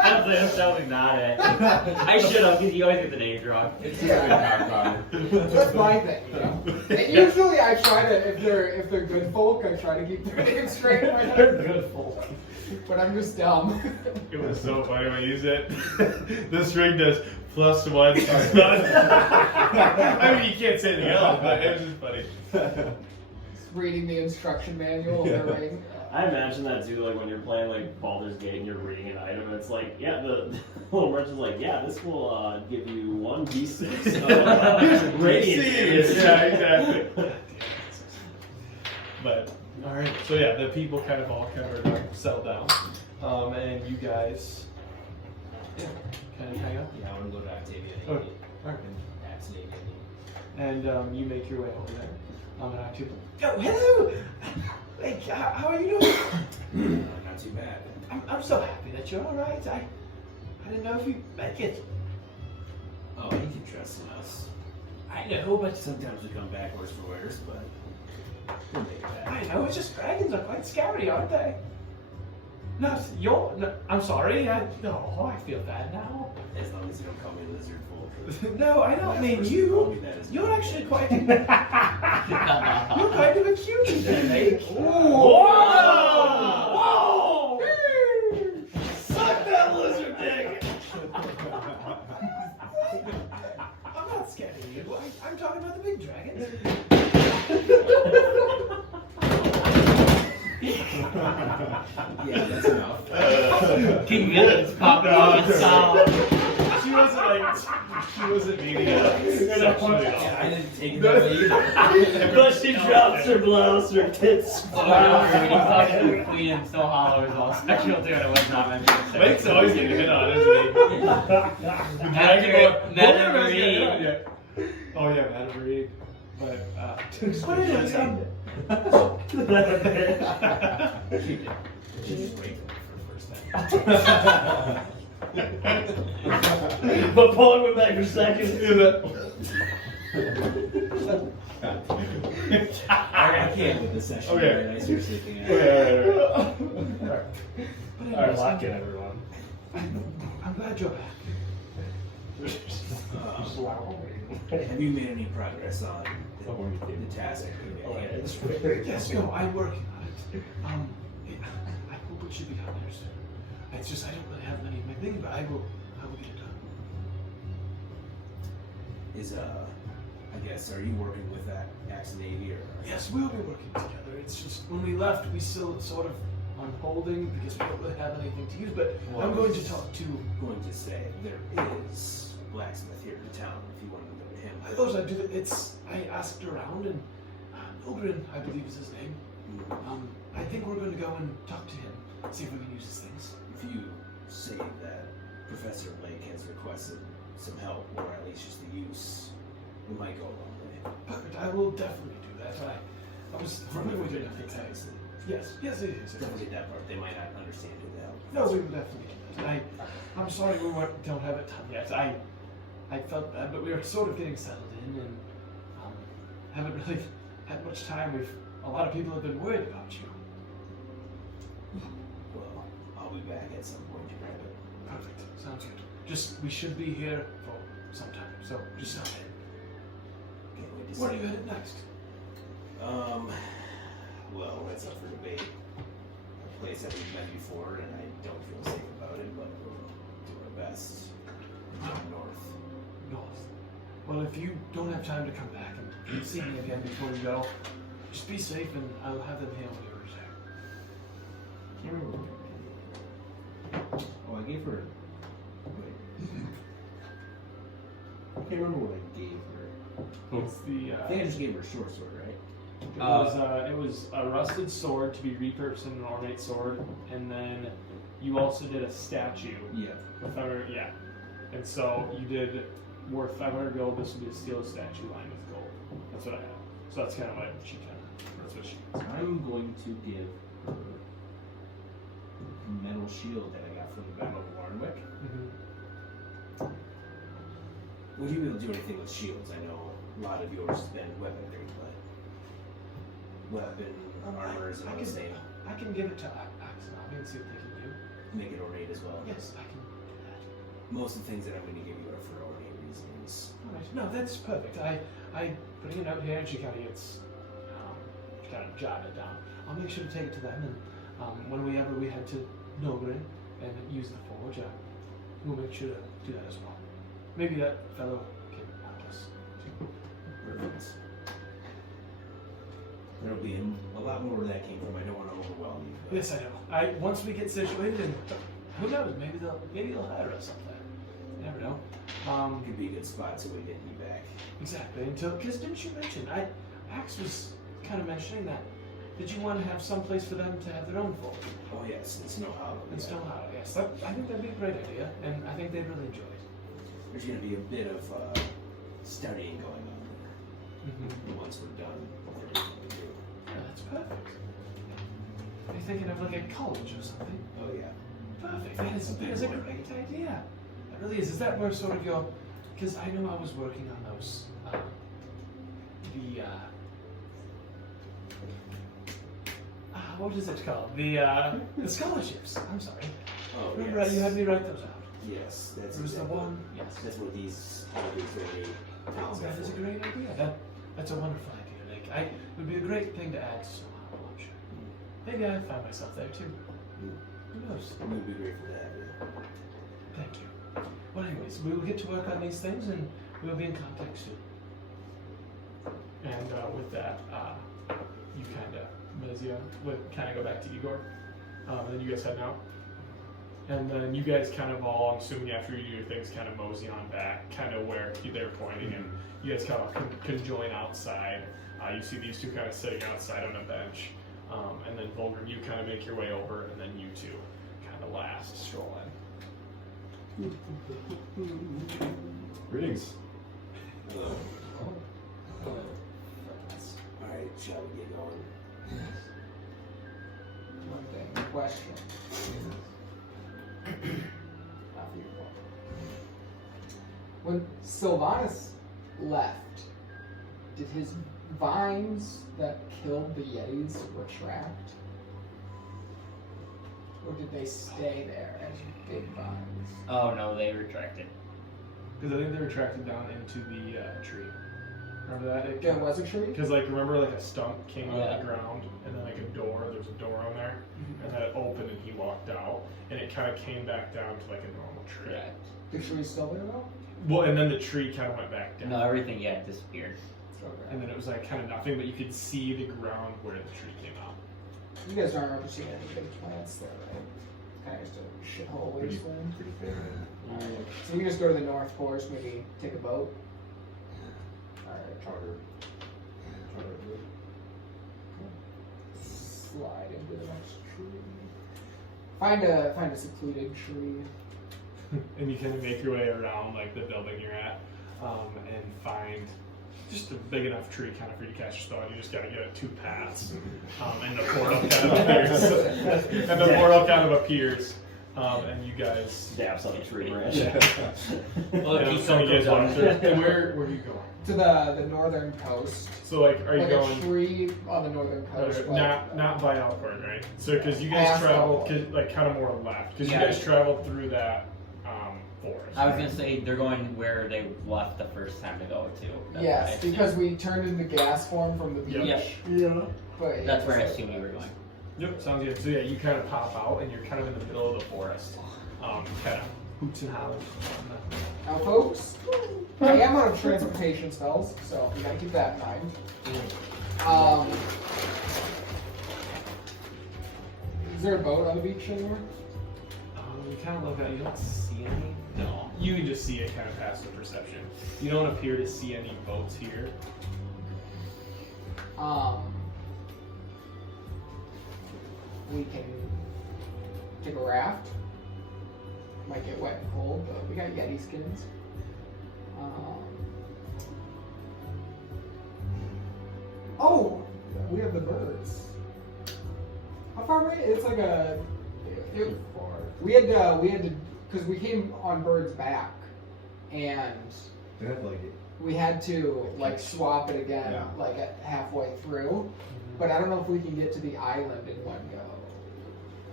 I'm totally not it. I should have, because you always get the names wrong. It's That's my thing, you know. And usually I try to, if they're good folk, I try to keep their names straight in my head. Good folk. But I'm just dumb. it was so funny when you said this ring does +1 to stun. I mean, you can't say anything else, but it was just funny. Just reading the instruction manual of the ring. I imagine that too, like when you're playing like Baldur's Gate and you're reading an item, it's like, yeah, the little merchant's like, yeah, this will give you 1d6 of radiant damage. Yeah, exactly. But all right, so yeah, the people kind of all kind of settle down, and you guys, kind of hang out, Yeah, I want to go to Octavia. Oh, all right. Octavia. And you make your way over there. And actually, oh, hello. Like, how are you doing? Not too bad. I'm so happy that you're all right. I didn't know if you'd make it. Oh, you can trust in us. I know, but Sometimes we come back worse for wears, but we'll make it back. I know it's just dragons are quite scary, aren't they? No, I'm sorry. I feel bad now. As long as you don't call me lizard folk. No, I don't mean you. You're actually quite. You're kind of a cutie there, mate. Whoa! Whoa! Suck that lizard dick! I'm not scared of you. I'm talking about the big dragons. Yeah, that's enough. King Villain's popping off and solid. She wasn't meaning it. Yeah, I didn't take it that way either. But she drops her blouse, her tits Oh, no, when he talks to the Queen and Snow Hollow is all sexual too, and it was not meant to be Mike's always getting hit on, isn't he? Madame Marie. Oh yeah, Madame Marie. But What is it? Just wait for the first time. But pulling me back for seconds. I can't with this session. Okay. Right? I seriously can't. Alright, lock in, everyone. I'm glad you're back. Have you made any progress on the task? Yes, no, I'm working on it. I hope it should be done there soon. It's just I don't really have many of my things, but I will get it done. Is I guess, are you working with that Axe Navy or? Yes, we'll be working together. It's just when we left, we still sort of on holding because we don't really have anything to use. But I'm going to talk to. Going to say there is a blacksmith here in town. If you want to go to him. I thought I'd do it. I asked around and Ogrin, I believe is his name. I think we're going to go and talk to him, see if we can use his things. If you say that Professor Blake has requested some help, or at least just the use, we might go a long way. Perfect. I will definitely do that. I was hoping we did nothing. Yes, it is. Don't get that part. They might not understand who the hell. No, we will definitely do that. I'm sorry we don't have it done yet. I felt bad, but we are sort of getting settled in and haven't really had much time. A lot of people have been worried about you. Well, I'll be back at some point to grab it. Perfect. Sounds good. We should be here for some time, so just stop in. Can't wait to see Where are you headed next? Well, that's up for debate. A place that we've been before, and I don't feel safe about it, but we'll do our best. North. North. Well, if you don't have time to come back and see me again before you go, just be safe and I'll have them here when you return. Can't remember. Oh, I gave her. Wait. I can't remember what I gave her. It's the I think I just gave her a short sword, right? it was a rusted sword to be repurposed in an ornate sword, and then you also did a statue. Yeah. Yeah. And so you did worth 500 gold. This would be a steel statue lined with gold. That's what I have. So that's kind of what she kind of. That's what she. I'm going to give her a metal shield that I got from the Battle of Warwick. Would you be able to do anything with shields? I know a lot of yours has been weaponry, but weapon, armor is not the same. I can give it to Axonami and see what they can do. Make it ornate as well. Yes, I can do that. Most of the things that I'm going to give you are for ornate reasons. Alright, no, that's perfect. I putting it out here, and she kind of gets, she kind of jotted it down. I'll make sure to take it to them, and whenever we head to Nogrin and use the forge, we'll make sure to do that as well. Maybe that fellow can help us. Perfect. There'll be a lot more where that came from. I don't want to overwhelm you. But Yes, I know. Once we get situated, and who knows? Maybe they'll hire us up there. You never know. it could be a good spot so we get you back. Exactly. Because didn't you mention? Axe was kind of mentioning that. Did you want to have some place for them to have their own forge? Oh yes, in Snow Hollow. In yeah. Snow Hollow, yes. I think that'd be a great idea, and I think they'd really enjoy it. There's going to be a bit of studying going on Mm-hmm. once we're done with everything we do. That's perfect. Are you thinking of like a college or something? Oh yeah. Perfect. That is a great idea. It really is. Is that where sort of your? Because I know I was working on those. What is it called? The scholarships. I'm sorry. Oh Remember, yes. you had me write those out. Yes, that's There was the exactly. one. Yes. That's what these very Oh, towns that are is a for. great idea. That's a wonderful idea. Like, it would be a great thing to add to somehow, I'm sure. Maybe I find myself there too. Who knows? We'd be grateful to have you. Thank you. Well, anyways, we will get to work on these things and we will be in contact soon. And with that, you kind of, Mezia, would kind of go back to Igor. And then you guys head out. And then you guys kind of all, I'm assuming after you do your things, kind of mosey on back, kind of where they're pointing, and you guys kind of conjoin outside. You see these two kind of sitting outside on a bench. And then Volgrim, you kind of make your way over, and then you two kind of last stroll in. Greetings. Alright, shall we get going? One thing, question. After your point. When Sylvanas left, did his vines that killed the Yetis retract? Or did they stay there as big vines? Oh no, they retracted. Because I think they retracted down into the tree. Remember that? There was a tree? Because remember like a stump came out of the ground, and then like a door, there was a door on there, and then it opened and he walked out, and it kind of came back down to like a normal tree. Yeah. The tree's still there though? Well, and then the tree kind of went back down. No, everything disappeared. And then it was like kind of nothing, but you could see the ground where the tree came out. You guys don't remember seeing any big plants there, right? Kind of just a shithole wasteland. Pretty fair. So you can just go to the north course, maybe take a boat. Alright, Charter. slide into the next tree. Find a secluded tree. And you kind of make your way around like the building you're at, and find just a big enough tree kind of for you to catch your spell. You just gotta get it 2 paths, and the portal kind of appears. and you guys. Stabs on a tree branch. Well, and keep so you guys going. walk through. And where are you going? To the northern coast. So like, are you Like going? a tree on the northern coast. Not by Alcorn, right? So because you guys Past traveled Alcorn. like kind of more left, because Yeah. you guys traveled through that forest. I was gonna say they're going where they left the first time to go to. That's Yes, where I assumed- because we turned into gas form from the beach. Yep. Yeah. But That's where I so- assumed you were going. Yep, sounds good. So yeah, you kind of pop out and you're kind of in the middle of the forest, kind of hoots and hollers. Now, folks, I am out of transportation spells, so you gotta keep that in mind. Is there a boat on the beach anymore? You kind of look at it, you don't see any. No, you can just see it kind of past the perception. You don't appear to see any boats here. We can take a raft. Might get wet and cold, but we got Yeti skins. Oh, we have the birds. How far away? It's like a. We had to, because we came on Bird's back, and They have like we had to like swap it again, Yeah. like at halfway through. But I don't know if we can get to the island in one go.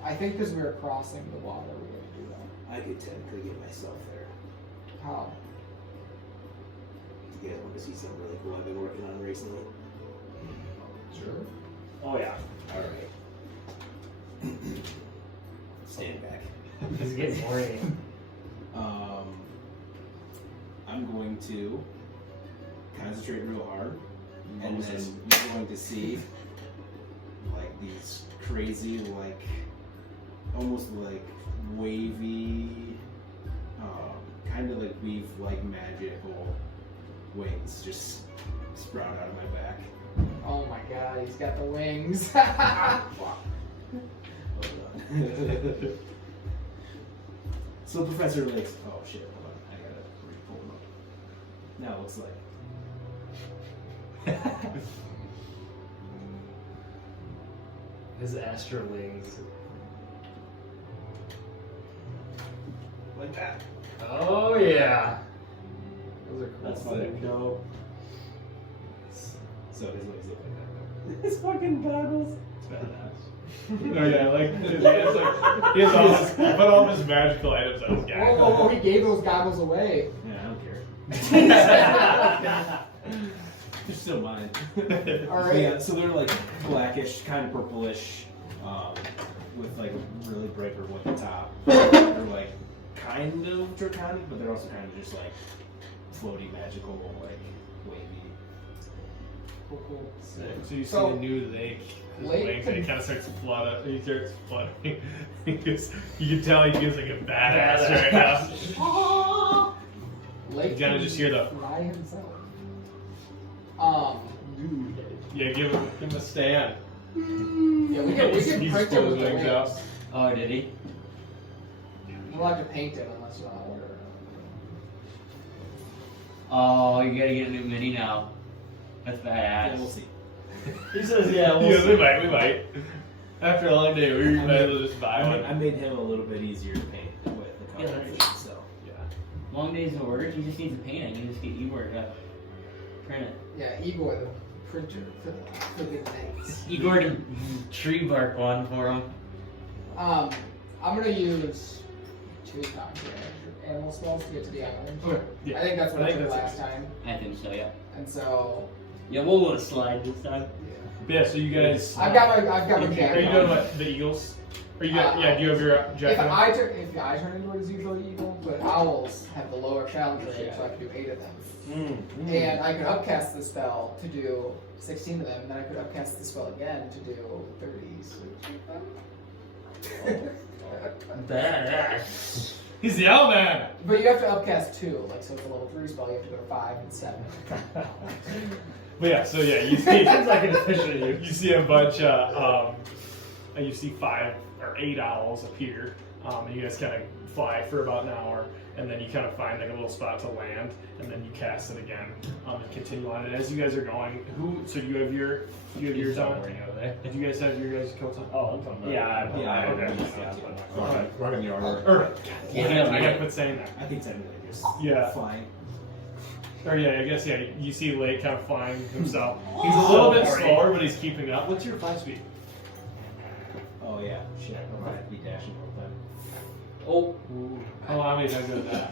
I think because we were crossing the water, we had to do that. I could technically get myself there. How? You guys want to see something really cool I've been working on recently? Sure. Oh yeah. Alright. Stand back. This is getting boring. I'm going to concentrate real hard, and Almost then just- you're going to see like these crazy, like almost like wavy, kind of like weave like magical wings just sprout out of my back. Oh my god, he's got the wings. Hold on. So Professor Lake's. Oh shit! Hold on, I gotta re-pull him up. Now it looks like. His astral wings. Like that. Oh yeah. Those are cool. That's fucking dope. So his wings look like His fucking goggles. that. It's badass. Oh yeah, like he has all his, put all of his magical items on his guy. Oh, he gave those goggles away. Yeah, I don't care. They're still mine. Alright. Yeah, so they're like blackish, kind of purplish, with like a really bright purple at the top. They're like kind of draconic, but they're also kind of just like floaty, magical, like wavy. Cool. So you see So, the new lake. His Lake wings, and he can- kind of starts to flutter. He starts fluttering. You can tell he gives like a badass right now. Lake You gotta can just hear the- fly himself. Yeah, give him a stand. Yeah, we can He's print pulled it with his the wings wings. out. Oh, did he? We'll have to paint it unless you want to order it. Oh, you gotta get a new mini now. That's Yeah, badass. we'll see. He says, yeah, we'll Yeah, see. we might. After a long day, we might as well just buy I one. made him a little bit easier to paint with the Yeah, coloration, that's- so. Yeah. Long days of work, you just need to paint it. You just get Igor to print it. Yeah, Igor, the printer for the nights. Igor to tree bark one for him. I'm gonna use 2 times animal spells to get to the island. Okay, yeah. I think that's what I I think did that's last time. I think so, yeah. And so, Yeah, we'll let it slide this time. Yeah, so you guys. I've got my Are you jacket doing on. what? The Eagles? Or you got, yeah, do you have your If jacket on? I turn into it, it's usually eagle, but owls have the lower challenge rate, so I can do 8 of them. And I could upcast the spell to do 16 of them, and then I could upcast the spell again to do 30. Badass. He's the Owl Man! But you have to upcast 2, like so it's a level 3 spell, you have to go to 5 and 7. But yeah, so yeah, you see, Seems like an official you see a bunch of, you see 5 or 8 owls appear And you guys kind of fly for about an hour, and then you kind of find like a little spot to land, and then you cast it again and continue on. And as you guys are going, so you have yours on? Do you guys have your guys' coats on? Oh, I'm talking about. Okay. Rocking the armor. I gotta quit saying that. I think it's everything just Yeah. flying. Or I guess you see Lake kind of flying himself. He's a little bit slower, but he's keeping up. What's your 5 speed? Oh yeah, shit. I might be dashing all the time. Oh, Oh, how many times is that?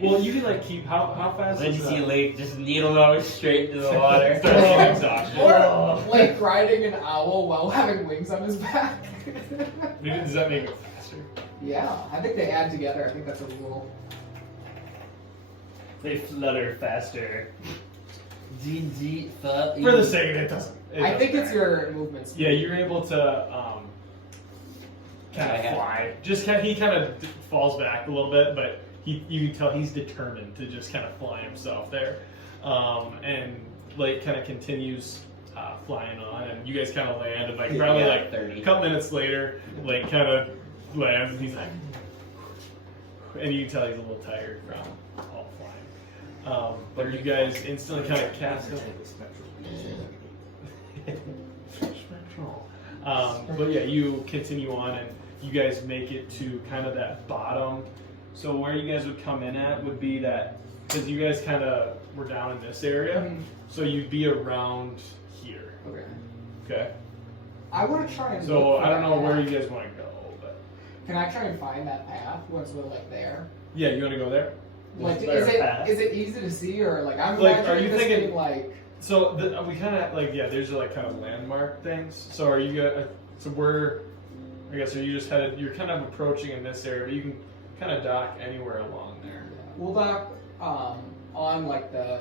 Well, you can like keep how fast then is you that? see Lake just needle nose straight into the water. Starts getting exhausted. Or like riding an owl while having wings on his back. Maybe does that make it faster? Yeah, I think they add together. I think that's a rule. They flutter faster. D For the sake of it, it doesn't. I think it's your movement speed. Yeah, you're able to kind of fly. He kind of falls back a little bit, but you can tell he's determined to just kind of fly himself there. And Lake kind of continues flying on, and you guys kind of land, and like probably like 30. a couple minutes later, Lake kind of lands, and he's like, and you can tell he's a little tired from all flying. But you guys instantly kind of cast him. But yeah, you continue on, and you guys make it to kind of that bottom. So where you guys would come in at would be that, because you guys kind of were down in this area, so you'd be around here. Okay. Okay. I want to try and. So look for I don't that know where path. you guys want to go, but Can I try and find that path once we're like there? yeah, you want to go there. Like, Is there a path? is it easy to see, or like I'm Like, imagining are you this thinking- being, like? So we kind of like there's like kind of landmark things. So are you so we're I guess are you just headed? You're kind of approaching in this area, but you can kind of dock anywhere along there. We'll dock on like the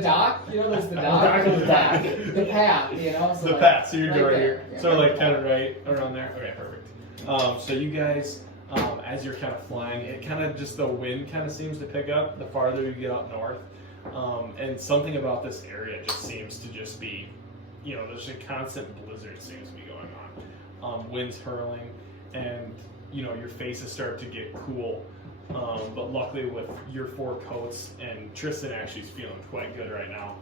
dock. You know, there's the dock. dock of the dock. The path. You know. So The like, path, so you're right there. here. Yeah, So right like there. kind of right around there. Okay, perfect. So you guys, as you're kind of flying, it kind of just the wind kind of seems to pick up the farther you get up north, and something about this area just seems to just be, there's a constant blizzard seems to be going on. Winds hurling, and your faces start to get cool. But luckily with your 4 coats, and Tristan actually is feeling quite good right now.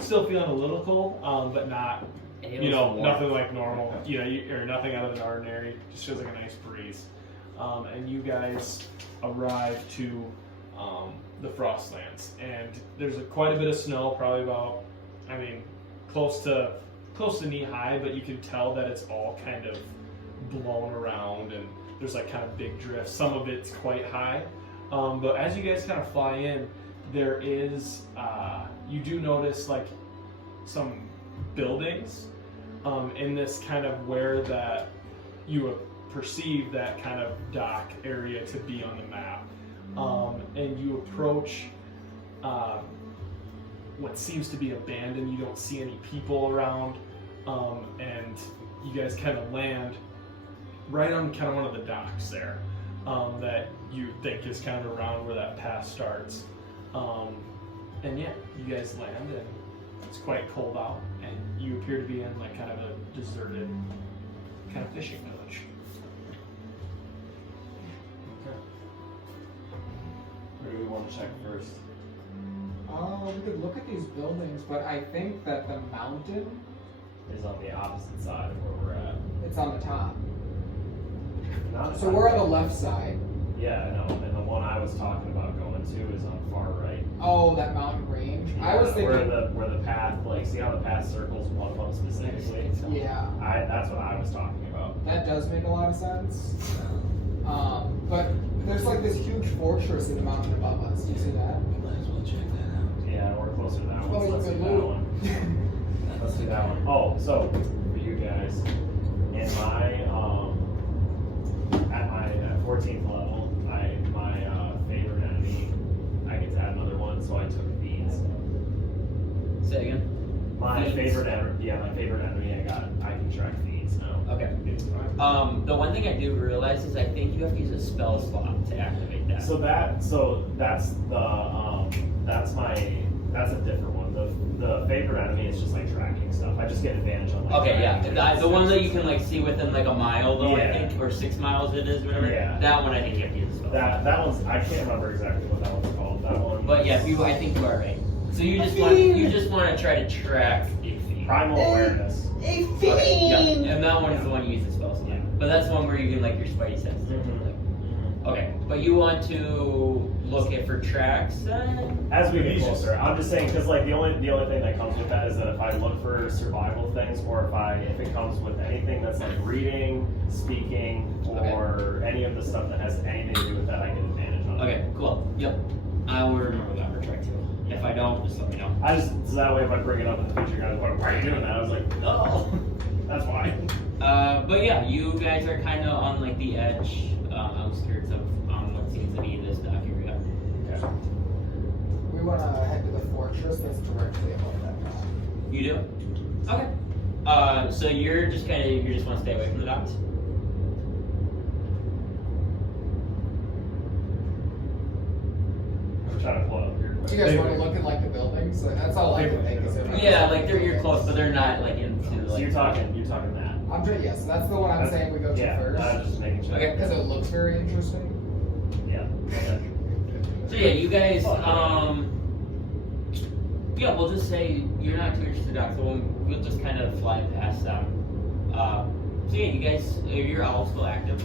Still feeling a little cold, but not, nothing like normal. Or nothing out of the ordinary. Just feels like a nice breeze. And you guys arrive to the Frostlands, and there's quite a bit of snow, probably about, close to knee high, but you can tell that it's all kind of blown around, and there's like kind of big drifts. Some of it's quite high, but as you guys kind of fly in, there is you do notice like some buildings in this kind of where that you perceive that kind of dock area to be on the map, and you approach what seems to be abandoned. You don't see any people around, and you guys kind of land right on kind of one of the docks there, that you think is kind of around where that path starts. And yeah, you guys land, and it's quite cold out, and you appear to be in like kind of a deserted kind of fishing village. Okay. Where do we want to check first? We could look at these buildings, but I think that the mountain, Is on the opposite side of where we're at. it's on the top. Not So we're on the left side. Yeah, no, and the one I was talking about going to is on far right. Oh, that mountain range. I was where thinking. where the path, like, see how the path circles one of them specifically? Yeah, That's what I was talking about. that does make a lot of sense. But there's like this huge fortress in the mountain above us. Do you see that? Might as well check that out. Yeah, we're closer to that one. Oh, So let's do good that move. one. Let's do that one. Oh, so for you guys, in my at my 14th level, my favorite enemy, I get to add another one, so I took these. Say again. My Thieves? favorite enemy, I can track these now. Okay. The one thing I do realize is I think you have to use a spell slot to activate that. So that's a different one. the favorite enemy is just like tracking stuff. I just get advantage on like. Okay, yeah. tracking. The one that you can like see within like a mile though, I Yeah. think, or 6 miles it is, whatever. Yeah. That one I think you have to use a spell. That one's I can't remember exactly what that one's called. That one. But yeah, I think you are right. So you just want to try to track a fiend. Primal awareness. Okay, yeah, and that one is the one you use the spells. Yeah. But that's the one where you can like your spidey sense. Okay, but you want to look at for tracks then? As we get closer, I'm just saying because like the only thing that comes with that is that if I look for survival things, or if it comes with anything that's like reading, speaking, or any of the stuff that has anything to do with that, I get advantage on. Okay, cool. Yep. I will remember that for track 2. If I don't, just let me know. So that way if I bring it up in the future, guys, why are you doing that? I was like, oh, that's why. But yeah, you guys are kind of on like the edge, outskirts of what seems to be this dock area. Okay. We want to head to the fortress that's directly above that dock. You do? Okay. So you just want to stay away from the docks? I'm trying to pull it up here. Do you guys want to look at like the buildings? Like, that's all I can think is it. Yeah, like you're close, but they're not like into So like. you're talking that. I'm just, yes, that's the one I'm saying we go to Yeah, first. I was just making sure. Okay. Because it looks very interesting. Yeah. Okay. So yeah, you guys, yeah, we'll just say you're not too interested in the docks, so we'll just kind of fly past them. So yeah, you guys, are your owls still active?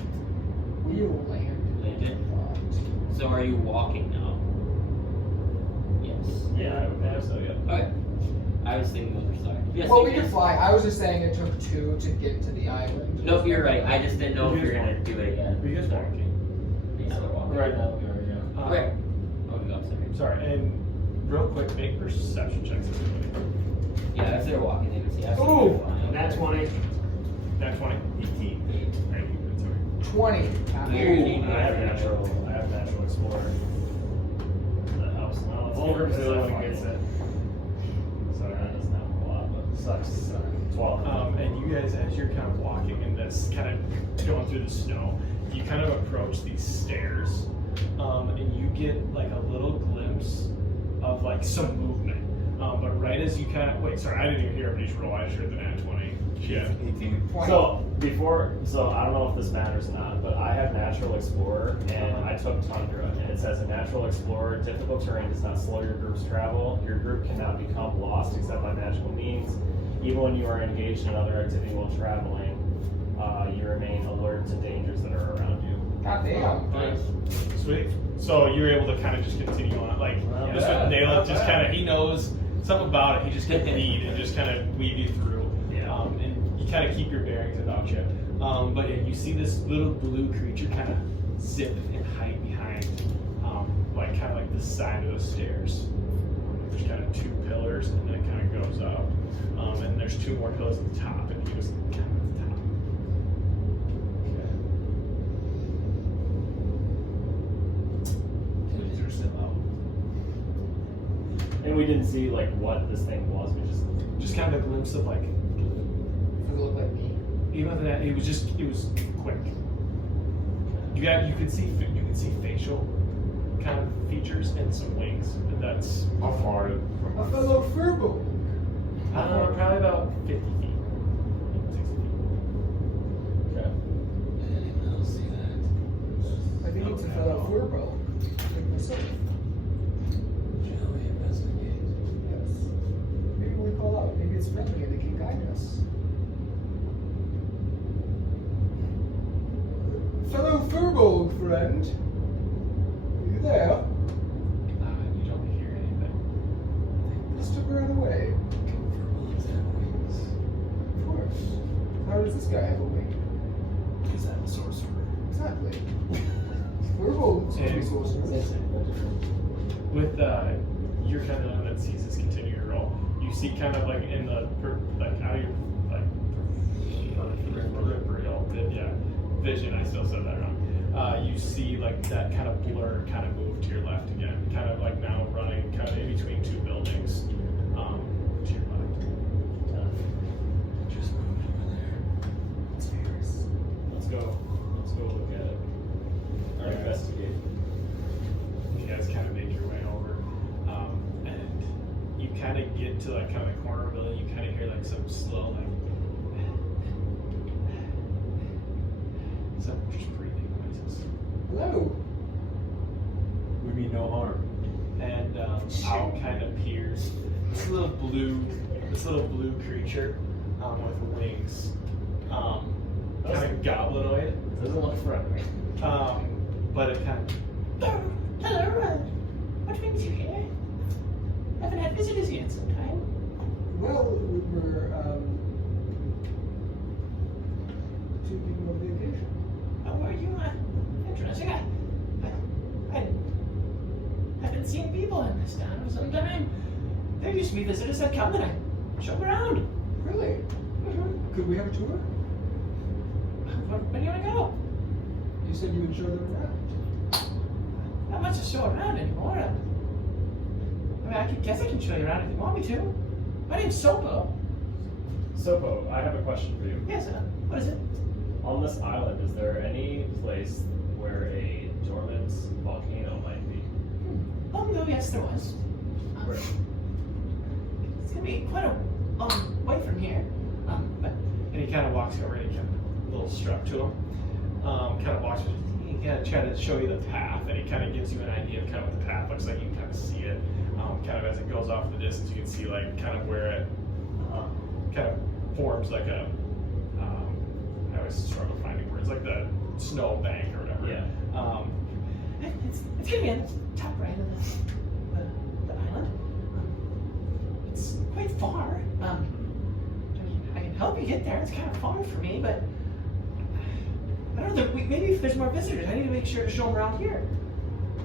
We Landed. So are you walking now? Yes. Yeah, I have so yeah. Okay. I was thinking the other side. Yes, Well, you we guys- could fly. I was just saying it took 2 to get to the island. Nope, you're right. I just didn't know if you're gonna do it again. Are you guys walking? Yeah, they're walking. Right now we are, yeah. Right. Oh, you got sorry. Sorry, and real quick, make perception checks. Everybody. Yeah, if they're walking, they can see us. Ooh, Nat 20. Nat 20. 18. Thank you. Sorry. 20. Weird. I have natural explorer. That helps. Well, Fulgrim's the only one who gets it. So that doesn't happen a lot, but sucks. 12. And you guys, as you're kind of walking in this, kind of going through the snow, you kind of approach these stairs, and you get like a little glimpse of like some movement. But right as you kind of sorry, I didn't even hear everybody's roll. I just heard the nat 20. Yeah. 18. 20. So I don't know if this matters or not, but I have Natural Explorer and I took Tundra, and it says a Natural Explorer, difficult terrain does not slow your group's travel. Your group cannot become lost except by magical means. Even when you are engaged in another activity while traveling, you remain alert to dangers that are around you. God damn. Nice. Sweet. So you're able to kind of just continue on, like just Yeah. with Nail, just kind of he knows something about it. He just can lead and just kind of weave you through. Yeah. And you kind of keep your bearings about you. But yeah, you see this little blue creature kind of zip and hide behind, like kind of like the side of the stairs. There's kind of 2 pillars, and then it kind of goes up. And there's 2 more pillars at the top, and he was kind of at the top. These are still out. And we didn't see like what this thing was. We Just kind of a glimpse of like, Does it look like me? even after that, it was quick. You could see facial kind of features and some wings. And that's How far A from fellow Furbo. probably about 50 feet, 60 feet. Okay. I don't see that. I think it's a fellow Furbo. Like myself. Shall we investigate? Yes. Maybe we call out. Maybe it's friendly and they can guide us. Fellow Furbo, friend. Are you there? You don't hear anything. Must have run away. Bullets have wings. Of course. How does this guy have a wing? Because I'm a sorcerer. Exactly. Furbo's a And- sorcerer. With you're kind of the one that sees this continue to roll. You see kind of like in the like out of your like peripheral vision. I still said that wrong. You see like that kind of blur kind of move to your left again, kind of like now running kind of in between 2 buildings. To your left. Just moved over there. Let's go look at it. Or investigate. You guys kind of make your way over, and you kind of get to like kind of the corner of the building, you kind of hear like some slow like some just breathing noises. Hello. We mean no harm. And out kind of appears this little blue creature with wings, kind of goblinoid. Doesn't look friendly. But it kind of. Hello, what brings you here? Haven't had visitors here in some time. Well, we were taking a vacation. Oh, are you interesting? I haven't seen people in this town for some time. There used to be visitors that come and I show around. Really? Mm-hmm. Could we have a tour? Where do you want to go? You said you would show them around. Not much to show around anymore. I mean, I guess I can show you around if you want me to. My name's Sopo. Sopo, I have a question for you. Yes, what is it? On this island, is there any place where a dormant volcano might be? Oh, no, yes, there was. Where? It's gonna be quite a long way from here. But And he kind of walks over and he kind of a little strut to him. Kind of walks. He kind of try to show you the path, and he kind of gives you an idea of kind of what the path looks like. You can kind of see it. Kind of as it goes off in the distance, you can see like kind of where it kind of forms like a. I always struggle finding words, like the snow bank or whatever. Yeah. it's gonna be on the top right of the island. It's quite far. I mean, I can help you get there. It's kind of far for me, but I don't know. Maybe if there's more visitors, I need to make sure to show them around here.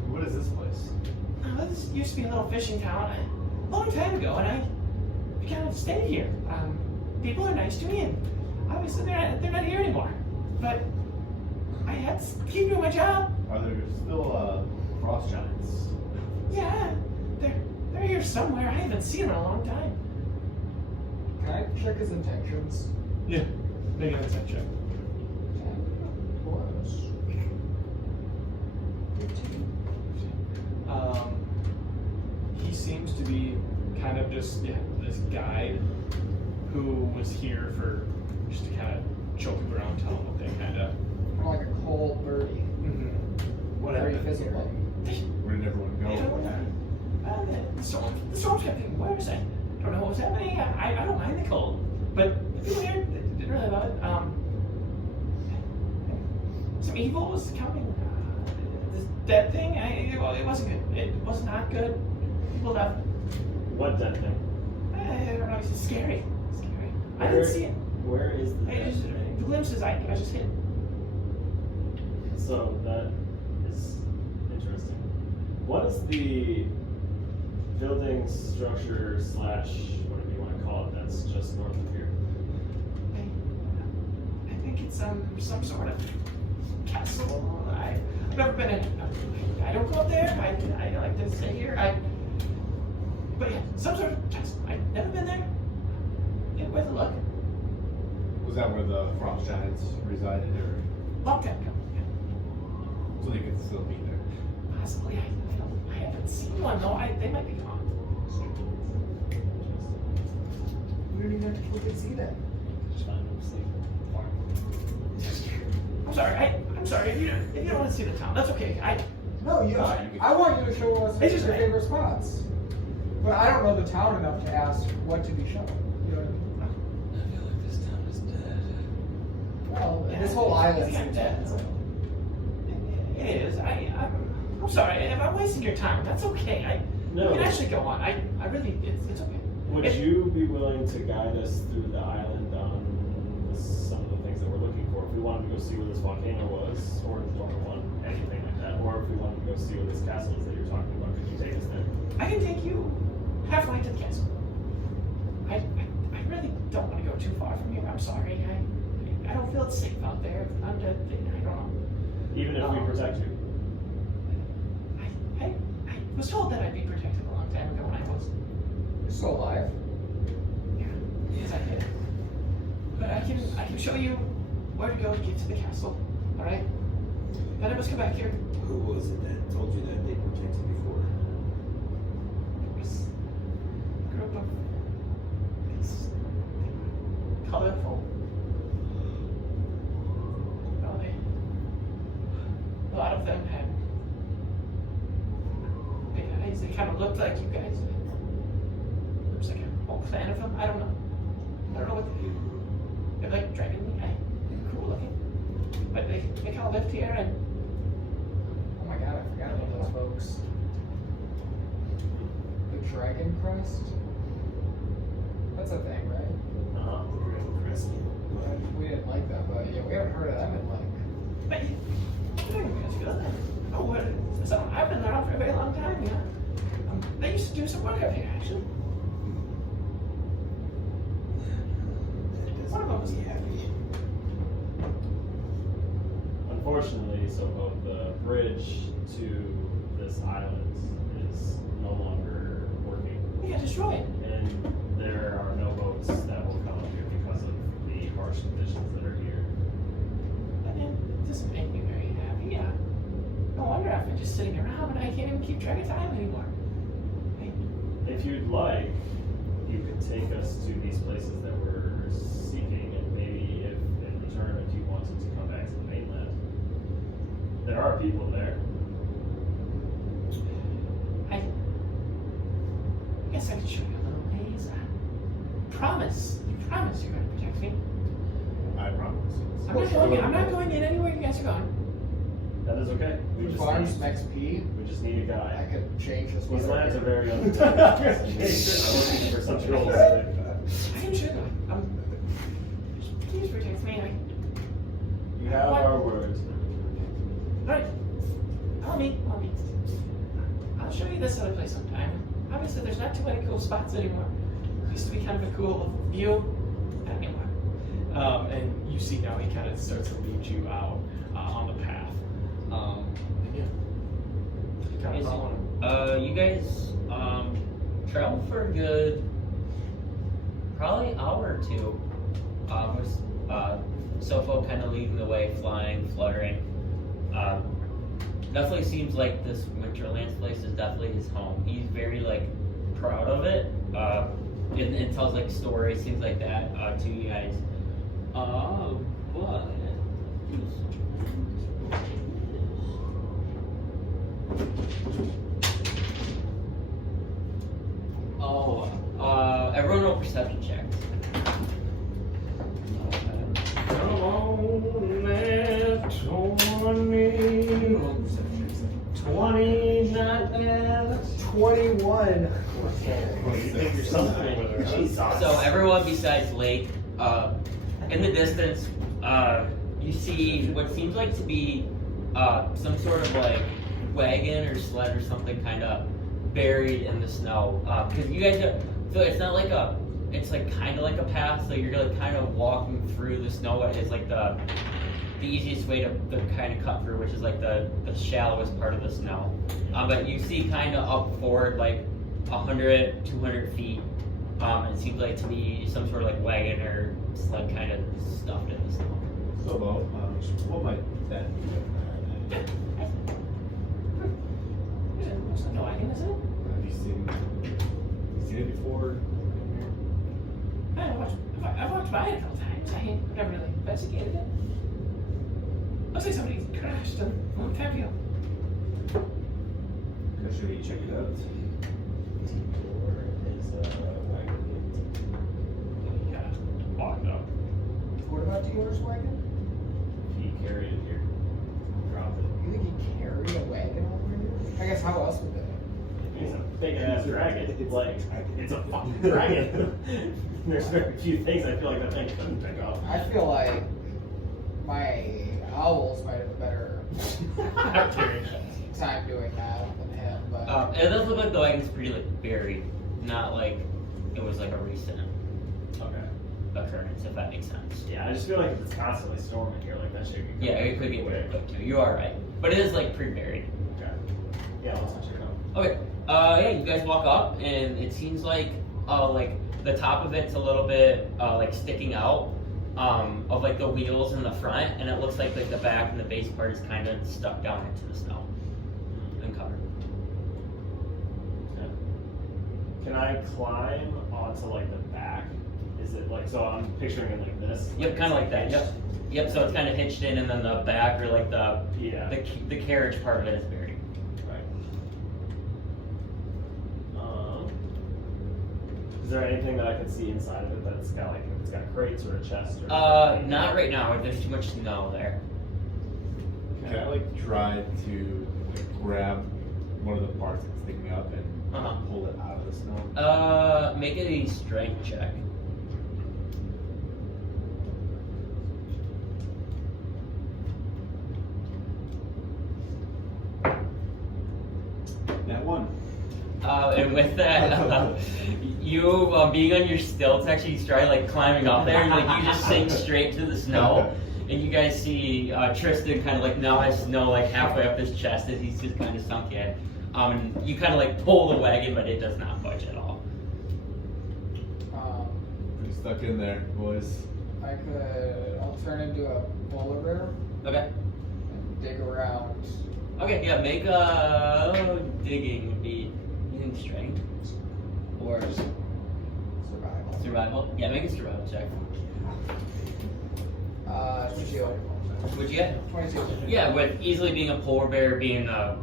What is this place? This used to be a little fishing town a long time ago, and I kind of stayed here. People are nice to me, and obviously they're not here anymore. But I had to keep doing my job. Are there still frost giants? Yeah, they're here somewhere. I haven't seen them in a long time. Can I check his intentions? Yeah. Make an insight check. Plus 15. He seems to be kind of just this guide who was here for just to kind of show people around, tell them what they kind of. More like a cold birdie. What Very happened? visible. Where did everyone go? What happened? The storm's getting worse. I don't know what was happening. I don't mind the cold, but the people here didn't really love it. Some evil was coming. This dead thing, it wasn't good. It was not good. People left. What dead thing? I don't know. It's scary. Scary. I didn't see it. Where is the I dead just thing? glimpses. I just hit. So that is interesting. What is the building structure / whatever you want to call it that's just north of here? I think it's some sort of castle. I've never been in. I don't go up there. I like to stay here. But yeah, some sort of castle. I've never been there. Get worth a look. Was that where the frost giants resided, or Long time ago. Yeah. so they could still be there? Possibly. I haven't seen one though. They might be gone. We don't even have to look and see that. Just find them sleep. I'm sorry. I'm sorry. If you don't want to see the town, that's okay. No, you. you can- I want you to show us It's your just- favorite spots. But I don't know the town enough to ask what to be shown. You know what I mean? I feel like this town is dead. Well, Yeah, this whole it's island's kinda dead. dead. It is. I'm sorry if I'm wasting your time. That's okay. No. You can actually go on. I really. It's okay. Would If- you be willing to guide us through the island on some of the things that we're looking for? If we wanted to go see where this volcano was, or the dormant one, anything like that, or if we wanted to go see where this castle is that you're talking about, could you take us there? I can take you halfway to the castle. I really don't want to go too far from here. I'm sorry. I don't feel it's safe out there. I'm just, I don't know. Even if we protect you. I was told that I'd be protected a long time ago when I was. You're still alive. Yeah, yes, I did. But I can show you where to go to get to the castle. All right. Then I must come back here. Who was it that told you that they protected before? It was a group of these colorful. Well, a lot of them had big eyes. They kind of looked like you guys. There was like a whole clan of them. I don't know. I don't know what they do. They're like dragon. They're cool looking. But they kind of lived here and. Oh my god, I forgot about those folks. The Dragon Crest? That's a thing, right? Uh-huh. We didn't like that, but yeah, we haven't heard of them in like. But oh, what? So I've been around for a very long time, yeah. They used to do some work up here, actually. One of them was happy. Unfortunately, so the bridge to this island is no longer working. He got destroyed. And there are no boats that will come up here because of the harsh conditions that are here. And it doesn't make me very happy, yeah. No wonder I've been just sitting around and I can't even keep track of time anymore. If you'd like, you could take us to these places that we're seeking, and maybe if in return if you wanted to come back to the mainland. There are people there. I guess I could show you a little ways. You promise you're going to protect me. I promise. I'm not going in anywhere you guys are going. That is okay. We just Farm need, some XP. we just need a I guy. could change this These one. lands are very unpredictable. I'm looking for something specific. I am sure please protect me. You have our words. Right. I'll meet. I'll show you this other place sometime. Obviously, there's not too many cool spots anymore. It used to be kind of a cool view. Not anymore. And you see now he kind of starts to lead you out on the path. And yeah. You kind of follow him. You guys travel for a good probably hour or two. With Sofo kind of leading the way, flying, fluttering. Definitely seems like this Winterland place is definitely his home. He's very like proud of it. And tells like stories, things like that to you guys. But everyone roll perception checks. Come on, man, 20. 20, not bad. 21. So everyone besides Lake, in the distance, you see what seems like to be some sort of like wagon or sled or something kind of buried in the snow. Because you guys are, so it's not like it's like kind of like a path, so you're like kind of walking through the snow. It's like the easiest way to kind of cut through, which is like the shallowest part of the snow. But you see kind of up forward like 100, 200 feet. It seems like to be some sort of like wagon or sled kind of stuffed in the snow. So, what might that be? There's no wagon, is it? Have you seen it before? I've walked by it a couple times. I ain't never really investigated it. Looks like somebody crashed a long time ago. Should we check it out? Locked up. What about Dior's wagon? He carried it here. Dropped it. You think he carried a wagon over here? I guess how else would they? He's a big ass dragon. It's like, it's a fucking dragon. There's very few things I feel like that thing couldn't pick up. I feel like my owls might have a better time doing that than him, but It does look like the wagon's pretty like buried, not like it was like a recent occurrence, if that makes sense. Yeah, I just feel like if it's constantly storming here, like that shit could Yeah, it could get very quick too. You are right, but it is like pre-buried. Okay. Yeah, let's check it out. Okay. Yeah, you guys walk up, and it seems like the top of it's a little bit like sticking out of like the wheels in the front, and it looks like the back and the base part is kind of stuck down into the snow and covered. Can I climb onto like the back? Is it like, so I'm picturing it like this? Yep, kind of like that. Yep. Yep. So it's kind of hitched in, and then the back or like Yeah. the carriage part of it is buried. Right. Is there anything that I can see inside of it that's got like, if it's got crates or a chest or? Not right now. There's too much snow there. Can I like try to like grab one of the parts that's sticking up and pull it out of the snow? Make it a strength check. That one. And with that, you being on your stilts, actually try like climbing up there, and like you just sink straight to the snow. And you guys see Tristan kind of like now has snow like halfway up his chest as he's just kind of sunk in. And you kind of like pull the wagon, but it does not budge at all. Pretty stuck in there, boys. I'll turn into a polar bear Okay. and dig around. Okay. Yeah. Make a digging would be using strength or Survival. survival. Yeah. Make a survival check. 22. What'd you get? 22. Yeah, with easily being a polar bear, being a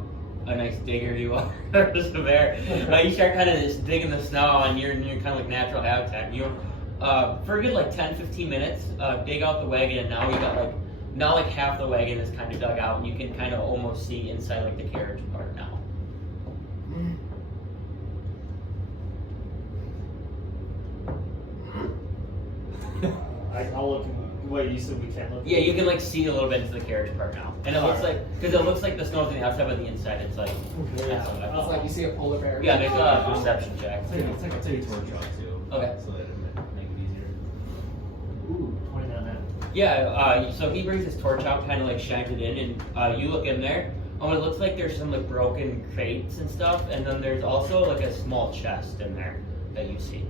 nice digger you are as a bear, you start kind of just digging the snow and you're in your kind of like natural habitat. You, for a good like 10-15 minutes, dig out the wagon, and now you got like half the wagon is kind of dug out, and you can kind of almost see inside like the carriage part now. I'll look. Wait, you said we can't look? Yeah, you can like see a little bit into the carriage part now, and it looks like because it looks like the snow's on the outside, but the inside it's like. It's like you see a polar bear. Yeah, make a perception check. I'll take a torch off too. Okay. So that it make it easier. Ooh, 20 on that. Yeah, so he brings his torch out, kind of like shines it in, and you look in there. Oh, it looks like there's some like broken crates and stuff, and then there's also like a small chest in there that you see.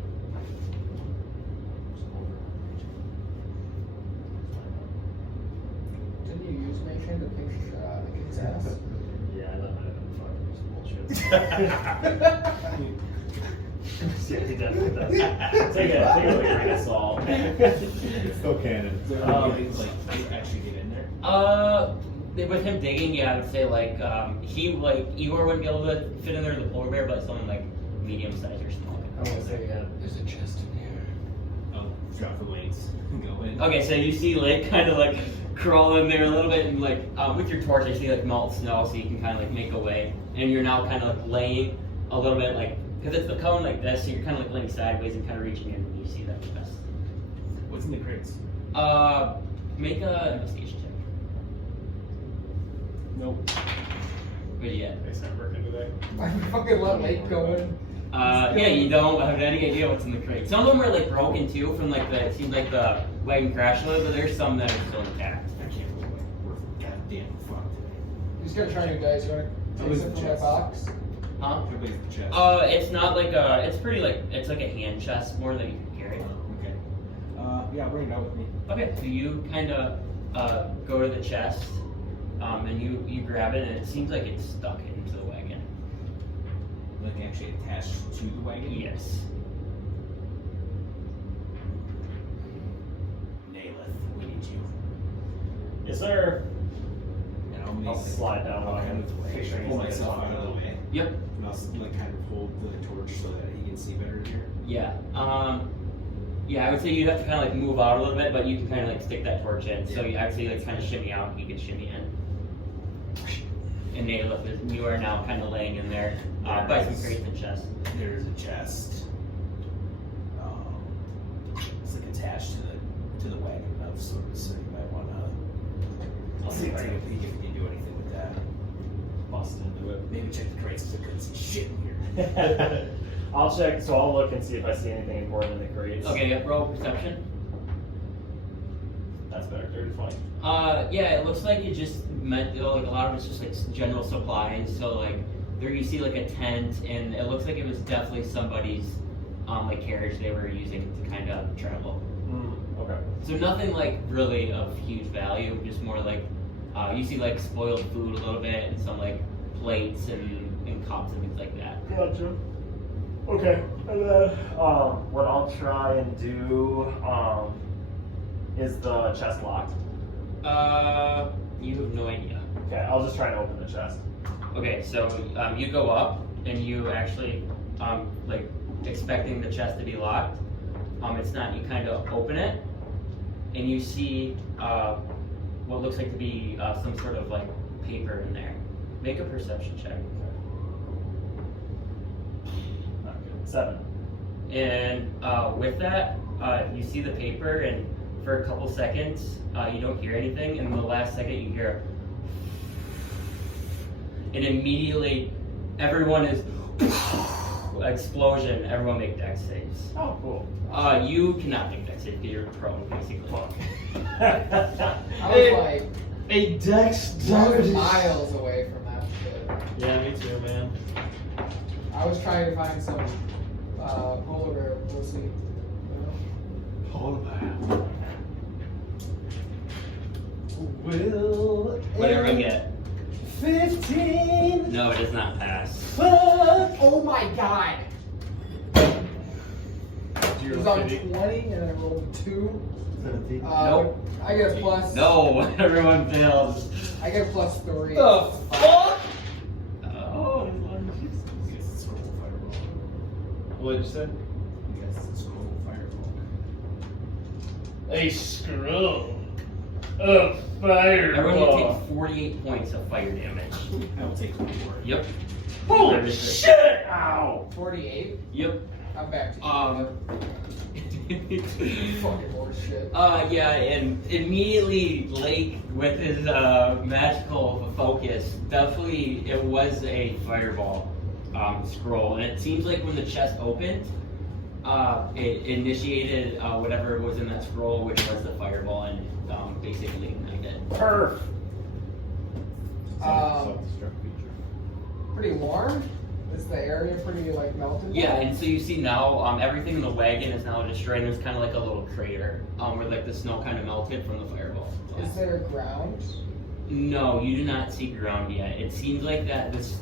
Didn't you use Maytrain to pick the kid's ass? Yeah, that might have been fucking bullshit. Yeah, he definitely does. Take a grain of salt. It's still canon. Like actually get in there. With him digging, yeah, I would say like Igor wouldn't be able to fit in there with the polar bear, but someone like medium size or small. I would say There's a chest in here. Oh, drop the weights. Go in. Okay, so you see Lake kind of like crawl in there a little bit, and like with your torch, I see like melt snow, so you can kind of like make a way, and you're now kind of like laying a little bit like because it's the cone like this, so you're kind of like laying sideways and kind of reaching in, and you see that chest. What's in the crates? Make a investigation check. Nope. What do you get? It's not working today. I fucking let Lake go in. Yeah, you don't have any idea what's in the crate. Some of them are like broken too from like it seems like the wagon crashed a little, but there's some that are still intact. I can't believe we're goddamn fucked today. He's gonna try new dice. You wanna How take is some the from my chest? box? Huh? How big is the chest? It's not like it's pretty like it's like a hand chest more than you can carry. Okay. Yeah, bring it out with me. Okay, so you kind of go to the chest, and you grab it, and it seems like it's stuck into the wagon. Like actually attached to the wagon? Yes. Naileth, we need you. Is there? And I'll slide down I'll while kind I'm of picturing pull like myself a- out of the way. Yep. And I'll like kind of hold the torch so that he can see better in here. Yeah. Yeah, I would say you'd have to kind of like move out a little bit, but you can kind of like stick that torch in. So you actually like kind of shimmy out, and you can shimmy in. And Native, you are now kind of laying in there by some crates and chests. There's a chest. It's like attached to the wagon of sorts, so you might want to I'll see if I take a can peek if you can do anything with that. bust into it. Maybe check the crates because I couldn't see shit in here. I'll check, so I'll look and see if I see anything important in the crates. Okay, yeah, roll perception. That's better, 30-20. Yeah, it looks like it just meant like a lot of it's just like general supplies. So like there you see like a tent, and it looks like it was definitely somebody's like carriage they were using to kind of travel. Okay. So nothing like really of huge value, just more like you see like spoiled food a little bit, and some like plates and cups and things like that. Gotcha. Okay. And then what I'll try and do is the chest locked. You have no idea. Okay, I'll just try to open the chest. Okay, so you go up and you actually like expecting the chest to be locked. It's not. You kind of open it and you see what looks like to be some sort of like paper in there. Make a perception check. Not good. 7. And with that, you see the paper, and for a couple seconds, you don't hear anything, and in the last second, you hear, and immediately, everyone is explosion. Everyone make dex saves. Oh, cool. You cannot make dex saves because you're prone, basically. I was like A dex 100 miles away from that shit. Yeah, me too, man. I was trying to find some polar bear pussy. Polar bear. Will Whatever you get. 15. No, it does not pass. Fuck. Oh my god! It was on 20 and I rolled a 2. 17. Nope. I get a plus. No, everyone fails. I get a plus 3. The fuck? Oh. Gets the scroll fireball. What did you say? He gets the scroll fireball. A scroll of fire. Everyone will take 48 points of fire damage. I will take 24. Yep. Holy shit! Ow! 48. Yep. I'm back to you. Fucking horse shit. Yeah, and immediately Lake with his magical focus, definitely it was a fireball scroll, and it seems like when the chest opened, it initiated whatever was in that scroll, which was the fireball, and basically ignited. Perf. Self-destruct feature. Pretty warm. Is the area pretty like melted? Yeah, and so you see now everything in the wagon is now destroyed. There's kind of like a little crater where like the snow kind of melted from the fireball. Is there ground? No, you do not see ground yet. It seems like that this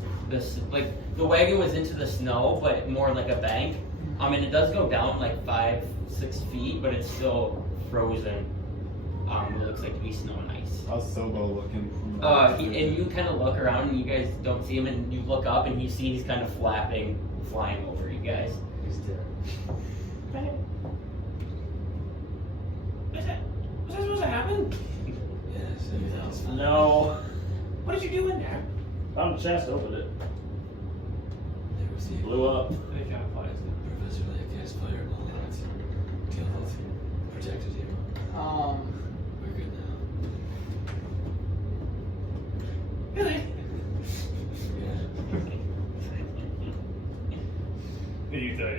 like the wagon was into the snow, but more like a bank. And it does go down like 5-6 feet, but it's still frozen. It looks like to be snow and ice. How's Sobo looking from And you kind of look around and you guys don't see him, and you look up and you see he's kind of flapping, flying over you guys. He's dead. Was that supposed to happen? Yes, everything else fine. No. What did you do in there? Found the chest, opened it. There was the Blew up. Any kind of flies. Professor Lake cast fireball on it. Killed it. Protected you. We're good now. Really? Yeah. You tell you.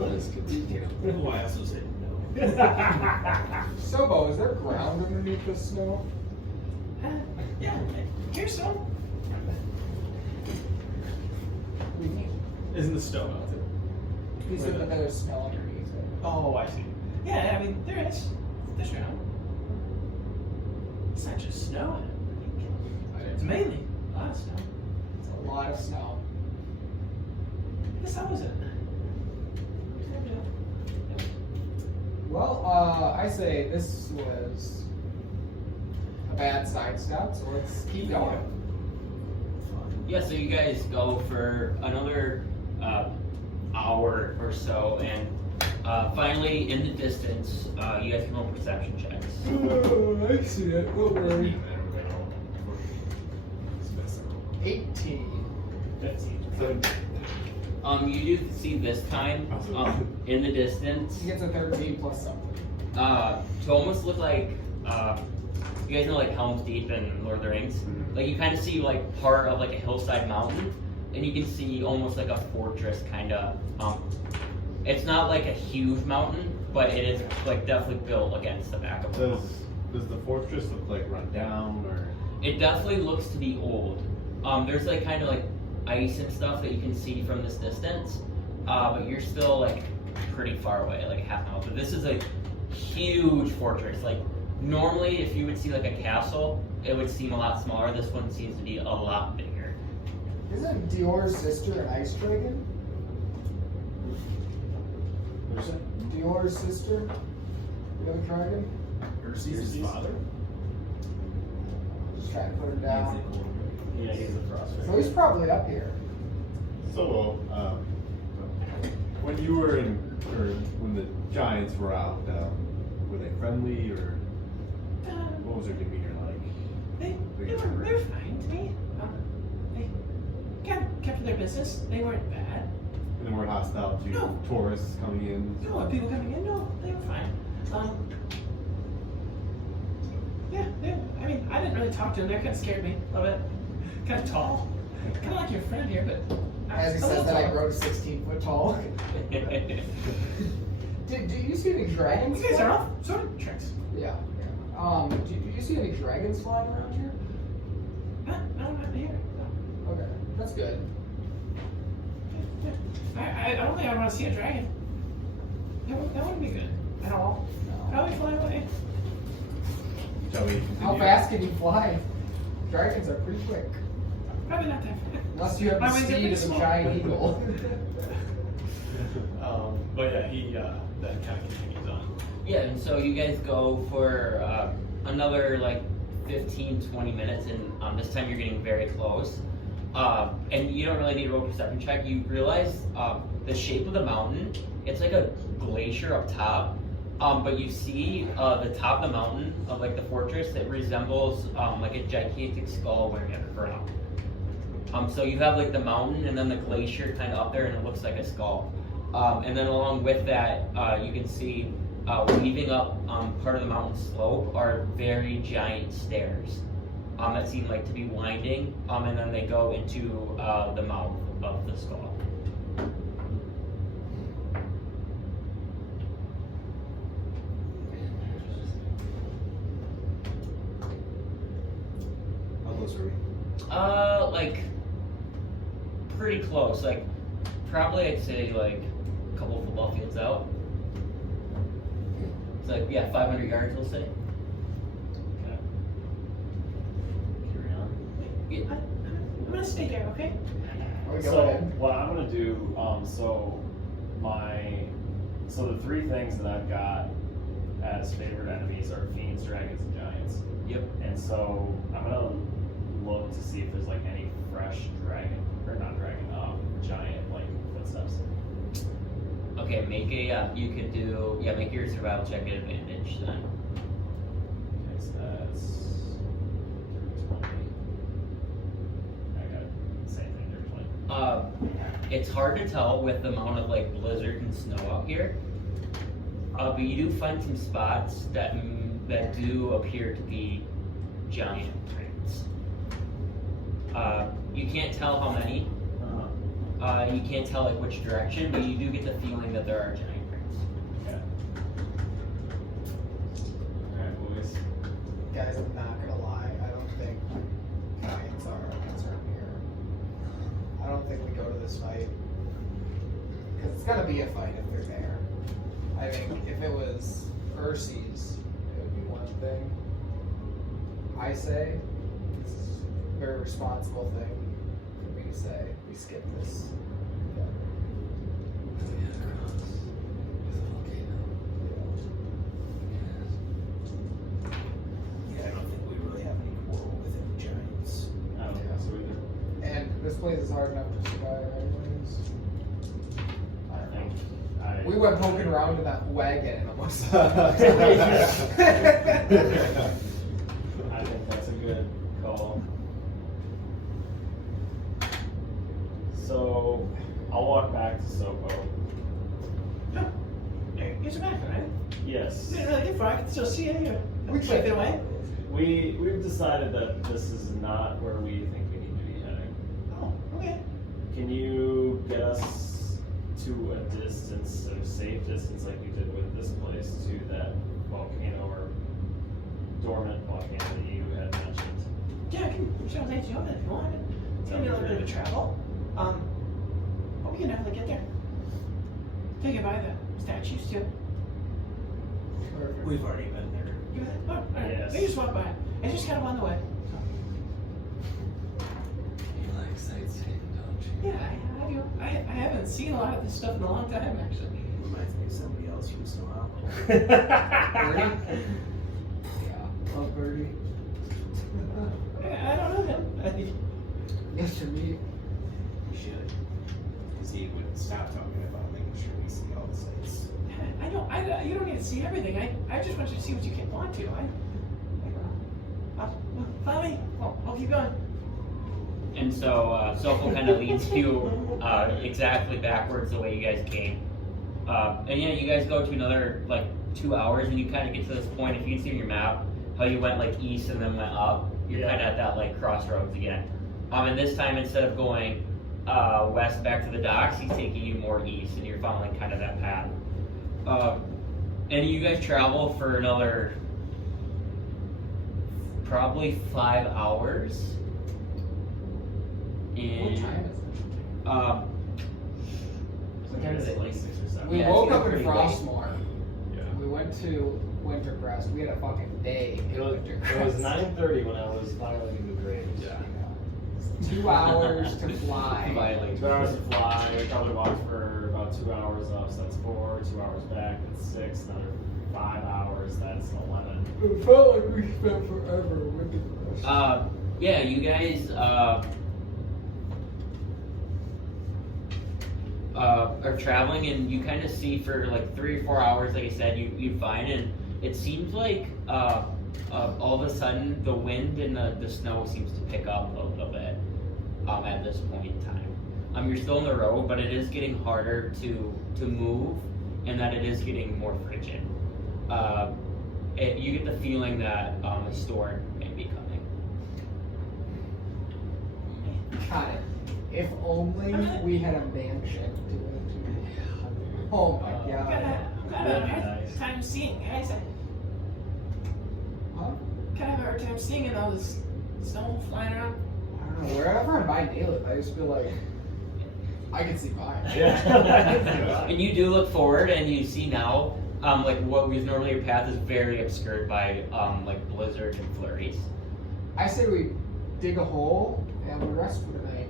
Let's continue. Who I also said no. Sobo, is there ground underneath the snow? Yeah. Here's some. Isn't the stone melted? He said that there's snow underneath it. Oh, I see. Yeah, I mean, there is. There's ground. It's not just snow. It's mainly a lot of snow. It's a lot of snow. What the hell was it? Well, I say this was a bad sidestep, so let's keep going. Yeah, so you guys go for another hour or so, and finally, in the distance, you guys can roll perception checks. I see it. Don't worry. 18. 15. You do see this time, in the distance, He gets a 13 plus something. to almost look like, you guys know like Helm's Deep and Lord of the Rings? Like you kind of see like part of like a hillside mountain, and you can see almost like a fortress kind of. It's not like a huge mountain, but it is like definitely built against the back of the mountain. Does the fortress look like run down or? It definitely looks to be old. There's like kind of like ice and stuff that you can see from this distance, but you're still like pretty far away, like a half mile. But this is a huge fortress. Like normally, if you would see like a castle, it would seem a lot smaller. This one seems to be a lot bigger. Isn't Dior's sister an ice dragon? Dior's sister? The other dragon? Ursi's father? Just trying to put him down. Yeah, he's a frost So he's probably up here. So, when you were in, or when the giants were out, were they friendly, or what was their demeanor like? They were fine to me. They kept to their business. They weren't bad. And they weren't hostile to No. tourists coming in? No, people coming in, no, they were fine. Yeah, I mean, I didn't really talk to them. They kind of scared me a little bit. Kind of tall. Kind of like your friend here, but As he a says little that, I tall. grow to 16 foot tall. Do you see any dragons? You guys are all sort of tricks. Yeah. Do you see any dragons flying around here? No, not here. No. Okay, that's good. I don't think I want to see a dragon. That wouldn't be good at all. Probably fly away. Shall we How continue? fast can you fly? Dragons are pretty quick. Probably not that fast. Unless you have My the wings are speed pretty of a small. giant eagle. But yeah, he then kind of continues on. Yeah, and so you guys go for another like 15-20 minutes, and this time you're getting very close. And you don't really need a roll perception check. You realize the shape of the mountain, it's like a glacier up top. But you see the top of the mountain of like the fortress, it resembles like a gigantic skull wearing a crown. So you have like the mountain and then the glacier kind of up there, and it looks like a skull. And then along with that, you can see weaving up part of the mountain slope are very giant stairs that seem like to be winding, and then they go into the mouth of the skull. How close are we? Like pretty close. Like probably I'd say like a couple football fields out. It's like 500 yards, we'll say. Carry on. Yeah. I'm gonna stay here, okay? Are we So going what I'm gonna do, so the three things that I've got as favorite enemies are fiends, dragons, and giants. Yep. And so I'm gonna look to see if there's like any fresh dragon, or not dragon, giant like footsteps. Okay, make a you could do make your survival check at advantage then. Okay, so that's 20. I got the same thing there, 20. It's hard to tell with the amount of like blizzard and snow out here. But you do find some spots that do appear to be giant prints. You can't tell how many. You can't tell like which direction, but you do get the feeling that there are giant prints. Okay. Alright, boys. Guys, I'm not gonna lie. I don't think giants are a concern here. I don't think we go to this fight. Because it's gonna be a fight if they're there. I think if it was Ursi's, it would be one thing. I say, it's a very responsible thing for me to say. We skip this. Yeah, I don't think we really have any quarrel with them giants. I don't think so either. And this place is hard enough to survive anyways. I don't know. We went poking around in that wagon and almost. I think that's a good call. So I'll walk back to Soko. Oh, here's a back, right? Yes. You didn't really get far. I can still see you. We Wait, checked get away. We've decided that this is not where we think we need to be heading. Oh, okay. Can you get us to a distance, a safe distance like you did with this place, to that volcano or dormant volcano that you had mentioned? Yeah, I can show take you on it if you want. It's gonna be a little bit of travel. But we can definitely get there. Take it by the statues too. We've already been there. You got it? Oh, alright. Yes. Maybe just walk by. It's just kind of on the way. You like sightseeing, don't you? Yeah, I do. I haven't seen a lot of this stuff in a long time, actually. Reminds me of somebody else you still out. Birdie? Yeah. Love Birdie. I don't know him. Yes, to me. You should. Because he would stop talking about making sure we see all the sites. You don't need to see everything. I just want you to see what you can want to. Follow me. I'll keep going. And so Sopal kind of leads you exactly backwards the way you guys came. And yeah, you guys go to another like 2 hours, and you kind of get to this point. If you can see on your map how you went like east and then went up, you're kind of at that like crossroads again. And this time, instead of going west back to the docks, he's taking you more east, and you're following kind of that path. And you guys travel for another probably 5 hours. And What time is it? what is it, like 6 or 7? We Yeah, woke it's up in pretty late. Frostmore. Yeah. We went to Wintercrest. We had a fucking day in It was Wintercrest. 9:30 when I was violating the grades. Yeah. 2 hours to fly. Violate. 2 hours to fly. We probably walked for about 2 hours up, so that's 4. 2 hours back, that's 6. Another 5 hours, that's 11. It felt like we spent forever in Wintercrest. Yeah, you guys are traveling, and you kind of see for like 3 or 4 hours, like I said, you find, and it seems like all of a sudden the wind and the snow seems to pick up a little bit at this point in time. You're still on the road, but it is getting harder to move, and that it is getting more frigid. You get the feeling that a storm may be coming. God, if only we had a mansion to go to. Oh my I've got god. a hard time seeing, guys. Huh? Kind of a hard time seeing and all this snow flying around. I don't know. Wherever I buy Nailed, I just feel like I can see mine. Yeah. And you do look forward, and you see now, like what was normally your path is very obscured by like blizzard and flurries. I say we dig a hole and we rest for the night.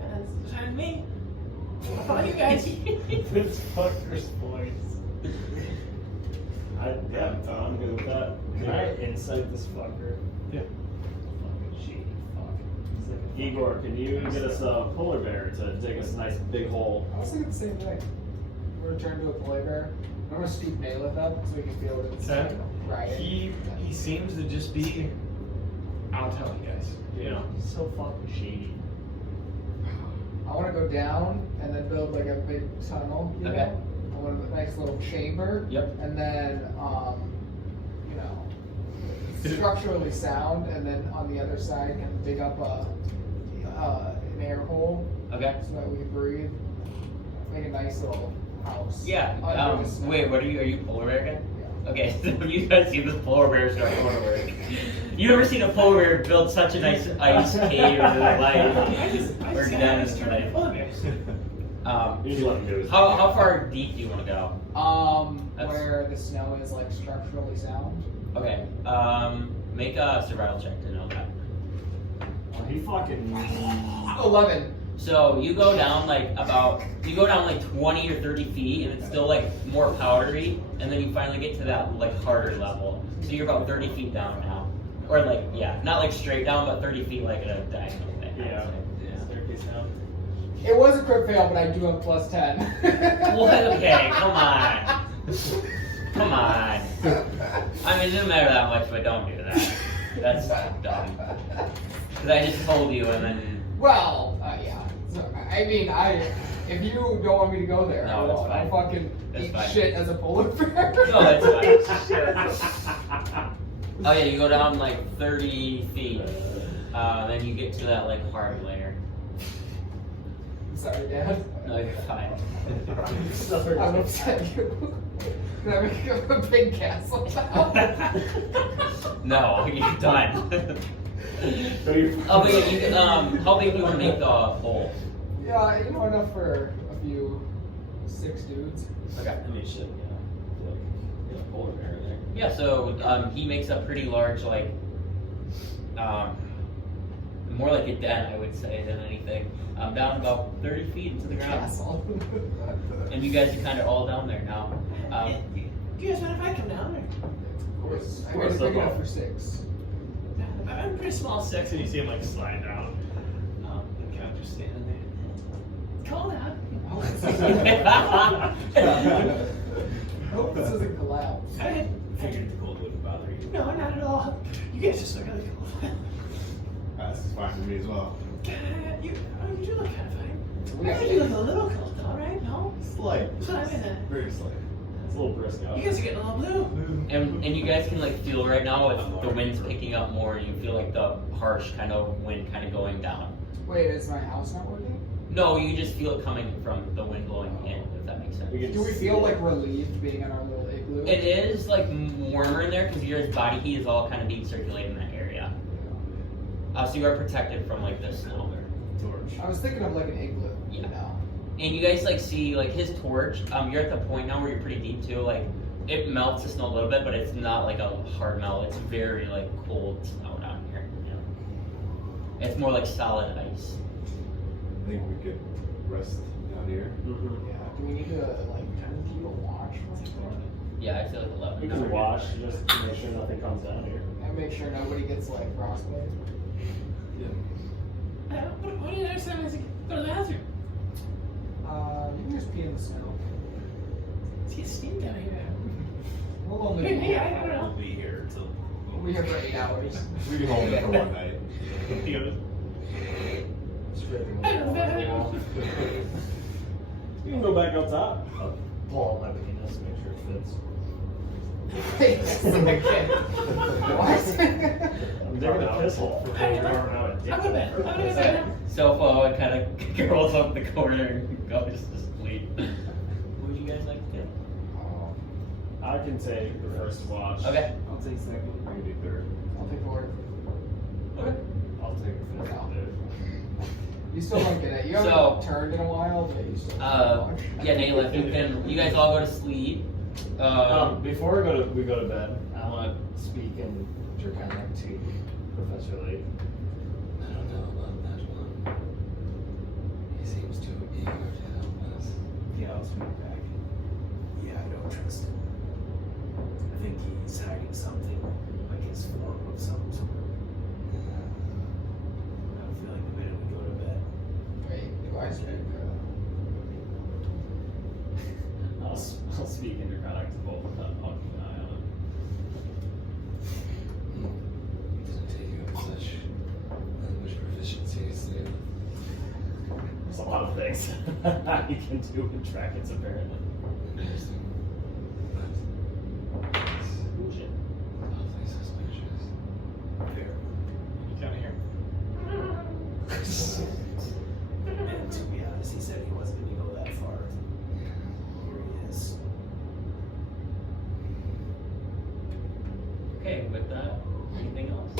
That's fine with me. I'll follow you guys. This fucker's voice. Yeah, I'm good with that. Can I insight this fucker? Yeah. Fucking shady fuck. Igor, can you get us a polar bear to dig us a nice big hole? I was thinking the same thing. We're gonna turn to a polar bear. I'm gonna scoop Nailed up so we can feel what it's Okay. right. He seems to just be out telling you guys. You know. He's so fucking shady. I want to go down and then build like a big tunnel. You Okay. know? I want a nice little chamber. Yep. And then, you know, structurally sound, and then on the other side, kind of dig up an air hole Okay. so that we can breathe. Make a nice little house. Yeah. Under the snow. Wait, what are you polar bear again? Yeah. Okay, so you guys see this polar bear start going to work. You ever seen a polar bear build such a nice ice cave in their life? Or down in their life? You just let him do his How far deep do you want to go? That's- Where the snow is like structurally sound. Okay. Make a survival check to know that. He fucking. 11. So you go down like 20 or 30 feet, and it's still like more powdery, and then you finally get to that like harder level. So you're about 30 feet down now, or like not like straight down, but 30 feet like at a diagonal thing. Yeah. Staircase down. It was a crit fail, but I do have plus 10. What? Okay, come on. Come on. I mean, it doesn't matter that much, but don't do that. That's dumb. Because I just told you, and then. Well, yeah. So, I mean, if you don't want me to go there, No, that's fine. I'll fucking That's eat fine. shit as a polar bear. No, that's fine. Oh yeah, you go down like 30 feet, then you get to that like hard layer. Sorry, Dad. No, you're fine. I'm upset you. Can I make a big castle now? No, you're done. So you. Oh, but yeah, you can, how big do you want to make the hole? Yeah, you know, enough for a few 6 dudes. Okay. I mean, shit, yeah. Like, yeah, polar bear there. Yeah, so he makes a pretty large like more like a den, I would say, than anything. Down about 30 feet into the ground. Castle. And you guys are kind of all down there now. Do you guys mind if I come down there? Of course. I course, made it no big enough problem. for 6. I'm pretty small, 6, and you see him like slide down. And kind of just standing there. Cold out. Hope this doesn't collapse. I Figured the cold wouldn't bother you. No, not at all. You guys just look really cool. That's fine for me as well. You do look kind of fine. We got You look a little cold though, right? No? Slight. That's what I'm gonna. Very slight. It's a little brisk out. You guys are getting a little blue. And you guys can like feel right now if the wind's picking up more, you feel like the harsh kind of wind kind of going down. Wait, is my house not working? No, you just feel it coming from the wind blowing in, if that makes sense. We can Do we just feel see like it. relieved being in our little igloo? It is like warmer in there because your body heat is all kind of being circulated in that area. So you are protected from like the snow. Torch. I was thinking of like an igloo. Yeah. You know? And you guys like see like his torch. You're at the point now where you're pretty deep too. Like it melts the snow a little bit, but it's not like a hard melt. It's very like cold snow down here. Yeah. It's more like solid ice. I think we could rest down here. Mhm. Yeah. Do we need to like kind of keep a watch? Yeah, I feel like 11. We can watch just to make sure nothing comes down here. And make sure nobody gets like frostbite. What do you guys say? Go to the bathroom. You can just pee in the snow. Let's get steam down here. We'll only be Hey, I don't know. We'll be here till. We have for 8 hours. We can hold it for one night. He goes, Scraping I don't the know. wall. You can go back up top. I'll pull out my penis to make sure it fits. What? I'm digging a pistol for I don't know. carving out a dick. I'm gonna bed. I'm gonna bed. Sofo kind of curls up the corner and goes to sleep. What would you guys like to do? I can take the first watch. Okay. I'll take second. I can do third. I'll take 4. Okay. I'll take fifth. No. dude. You still don't get it. You haven't So, turned in a while, but you still watch. Yeah, Nayla, if you can, you guys all go to sleep. Before we go to bed, I want to speak in Draconic to Professor Lake. I don't know about that one. He seems too eager to help us. Yeah, I'll speak back. Yeah, I don't trust him. I think he's hiding something, like his form of some sort. I have a feeling the minute we go to bed. Wait, do I speak? I'll speak in Draconic to both of them. I'll keep an eye on He doesn't take you up such language proficiencies, do you? There's a lot of things you can do with dragons, apparently. Interesting. But Shit. awfully suspicious. Fair. you kind of hear. And to be honest, he said he wasn't going to go that far. Here he is. Okay, with that, anything else?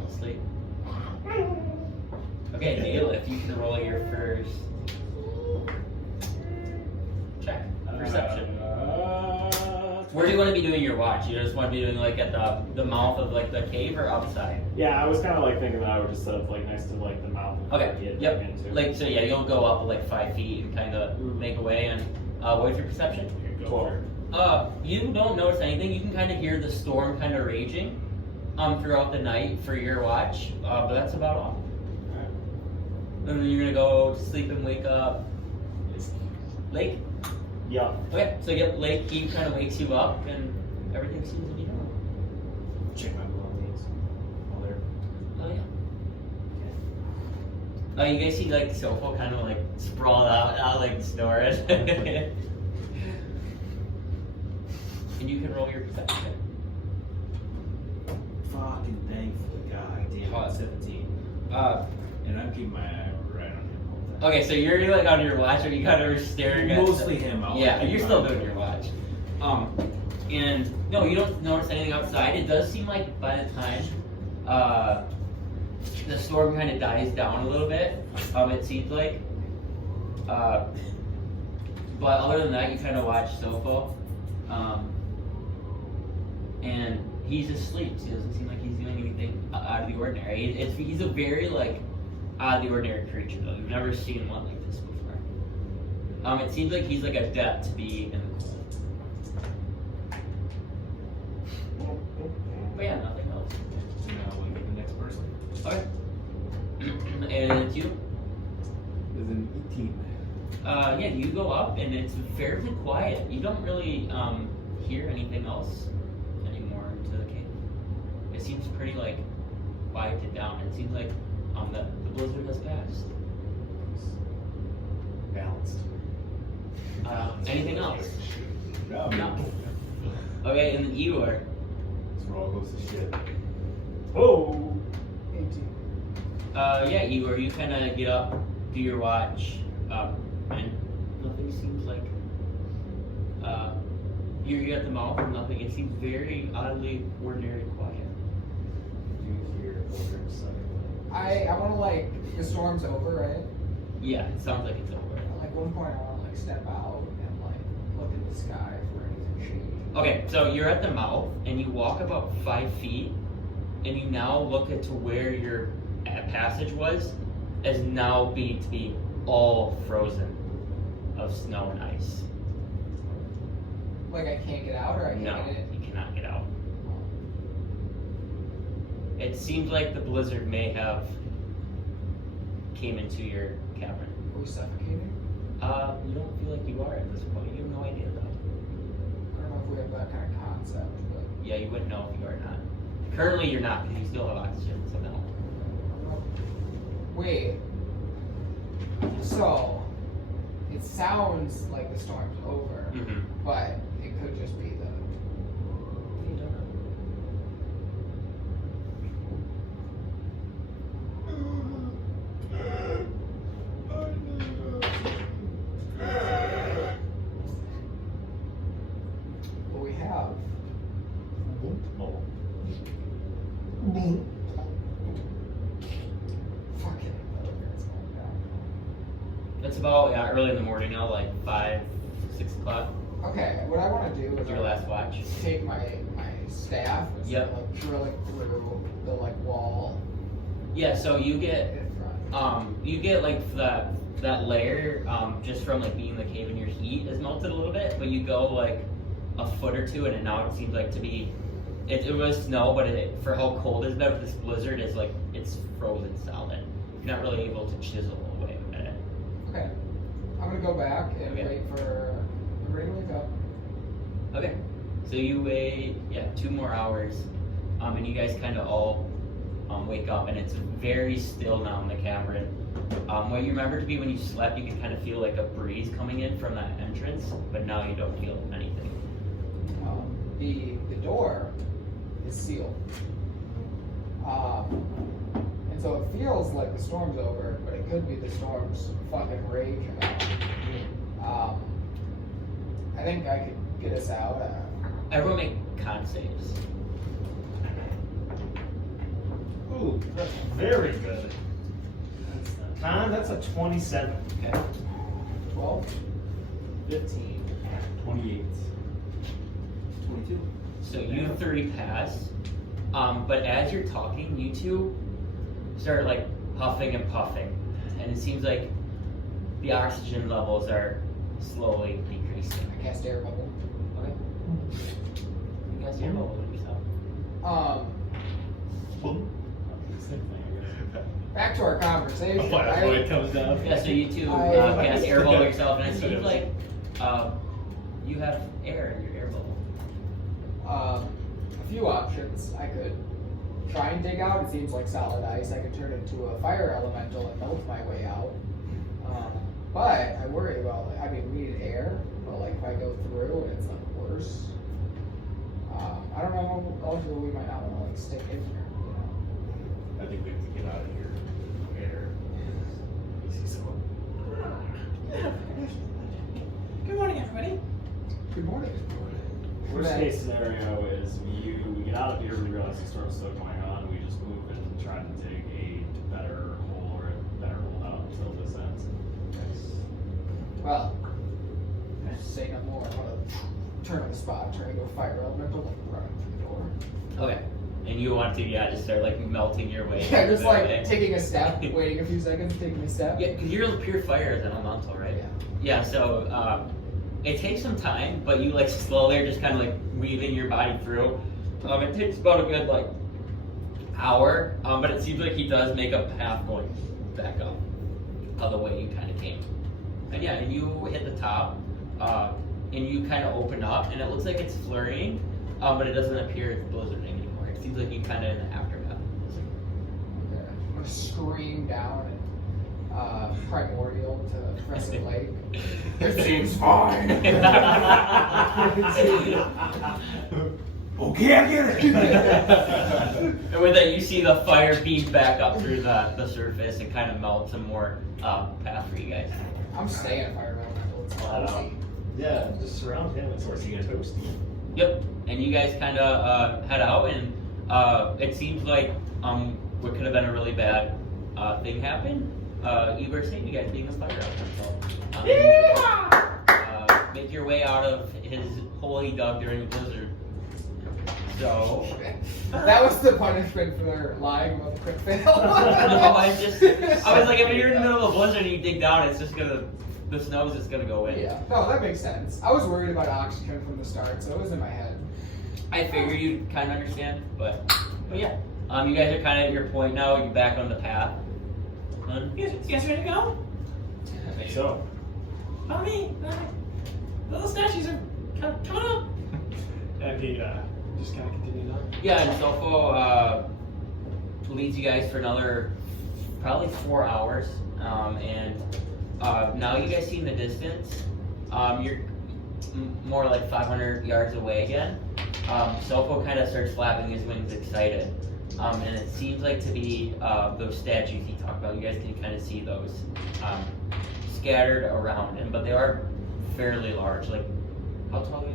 I'll sleep. Okay, Nayla, if you can roll your first check. Perception. Where do you want to be doing your watch? You just want to be doing like at the mouth of like the cave or outside? Yeah, I was kind of like thinking that I would just set up like next to like the mouth of Okay. the Yep. into. Like so, yeah, you'll go up like 5 feet and kind of make a way. And what's your perception? Go 12. for it. You don't notice anything. You can kind of hear the storm kind of raging throughout the night for your watch, but that's about all. And then you're gonna go to sleep and wake up. Lake. Yeah. Okay, so yep, Lake. He kind of wakes you up, and everything seems to be normal. Check my belongings. Oh, there. Oh yeah. You guys see like Sofo kind of like sprawled out like snoring. And you can roll your perception. Fucking thankful, god damn Oh. it, 17. And I'm keeping my eye right on him all the time. Okay, so you're like on your watch, and you kind of staring at Mostly him. I'll Yeah, keep you're my still eye doing on your him. watch. And no, you don't notice anything outside. It does seem like by the time the storm kind of dies down a little bit, it seems like. But other than that, you kind of watch Sofo, and He's asleep, so he doesn't seem like he's doing anything out of the ordinary. He's a very like out of the ordinary creature though. You've never seen one like this before. It seems like he's like adept to be in the cold. But yeah, nothing else. Now we'll get the next person. Okay. And it's you. Is an 18. Yeah, you go up and it's fairly quiet. You don't really hear anything else anymore into the cave. It seems pretty like quieted down. It seems like the blizzard has passed. Balanced. Anything else? No. No. Okay, and then Eeyore. This world goes to shit. Oh! 18. Yeah, Eeyore, you kind of get up, do your watch, and nothing seems like. You're at the mouth and nothing. It seems very oddly ordinary quiet. You hear Wondrum's second. I want to like the storm's over, right? Yeah, it sounds like it's over. At like one point, I want to like step out and like look at the sky for anything shady. Okay, so you're at the mouth and you walk about 5 feet, and you now look at to where your passage was as now being to be all frozen of snow and ice. Like I can't get out, or I can't No, get in. you cannot get out. It seems like the blizzard may have came into your cavern. Are we suffocating? You don't feel like you are at this point. You have no idea though. I don't know if we have that kind of concept, but Yeah, you wouldn't know if you are not. Currently, you're not because you still have oxygen. So no. wait. So it sounds like the storm's over, Mm-hmm. but it could just be the. You don't know. But we have. Fucking. It's going down. It's about early in the morning now, like 5, 6 o'clock. Okay, what I want to do is Your last watch. take my staff and Yep. start, like drilling through the like wall Yeah, so you get in front. you get like that layer just from like being in the cave and your heat is melted a little bit, but you go like a foot or two and now it seems like to be it was snow, but for how cold it's been with this blizzard is like it's frozen solid. You're not really able to chisel away at it. Okay, I'm gonna go back and Okay. wait for everybody to wake up. Okay, so you wait 2 more hours, and you guys kind of all wake up, and it's very still now in the cavern. What you remember to be when you slept, you could kind of feel like a breeze coming in from that entrance, but now you don't feel anything. The door is sealed, and so it feels like the storm's over, but it could be the storm's fucking raging out. I think I could get us out. Everyone make con saves. Ooh, that's very good. Con, that's a 27. Okay. 12. 15. 28. 22. So you 30 pass, but as you're talking, you two start like puffing and puffing, and it seems like the oxygen levels are slowly decreasing. I cast air bubble. Okay. You guys hear about yourself. Back to our conversation. It comes down. Yeah, so you two I- cast air bubble yourself, and it seems like you have air in your air bubble. A few options. I could try and dig out. It seems like solid ice. I could turn it into a fire elemental and melt my way out. But I worry about, I mean, we need air, but like if I go through and it's like worse. I don't know. Also, we might not want to like stick in here. You know? I think we have to get out of here. Air. You see someone? Good morning, everybody. Good morning. Worst Right. case scenario is we get out of here, we realize the storm's still going on, we just move and try to dig a better hole or a better hole out until this ends. Well, say no more. turn on the spot, trying to go fire elemental, like running through the door. Okay. And you want to, just start like melting your way. Yeah, just that like way. taking a step, waiting a few seconds, taking a step. Yeah, because you're pure fire as an elemental, right? Yeah. Yeah, so it takes some time, but you like slowly are just kind of like weaving your body through. It takes about a good like hour, but it seems like he does make a path going back up the way you kind of came. And yeah, and you hit the top, and you kind of open up, and it looks like it's flurrying, but it doesn't appear it's blizzarding anymore. It seems like you kind of in the aftermath. Okay. I'm gonna scream down and primordial to Crescent Lake. It seems fine. Okay, I get it. And with that, you see the fire beam back up through the surface and kind of melt some more path for you guys. I'm staying at fire elemental. It's lousy. Yeah, just surround him with sourcing a toast. Yep. And you guys kind of head out, and it seems like what could have been a really bad thing happened. You were saying you guys being a fire elemental. Make your way out of his hole he dug during the blizzard. So. That was the punishment for lying about the quick fail. No, I was like, if you're in the middle of a blizzard and you dig down, it's just the snow's just gonna go in. Yeah, no, that makes sense. I was worried about oxygen from the start, so it was in my head. I figured you'd kind of understand, but yeah. You guys are kind of at your point now. You're back on the path. You guys ready to go? I think so. Follow me. The little statues are coming up. And he just kind of continued on. Yeah, and Zolfo leads you guys for another probably 4 hours, and now you guys see in the distance. You're more like 500 yards away again. Zolfo kind of starts flapping his wings, excited, and it seems like to be those statues he talked about. You guys can kind of see those scattered around him, but they are fairly large. Like, how tall are you?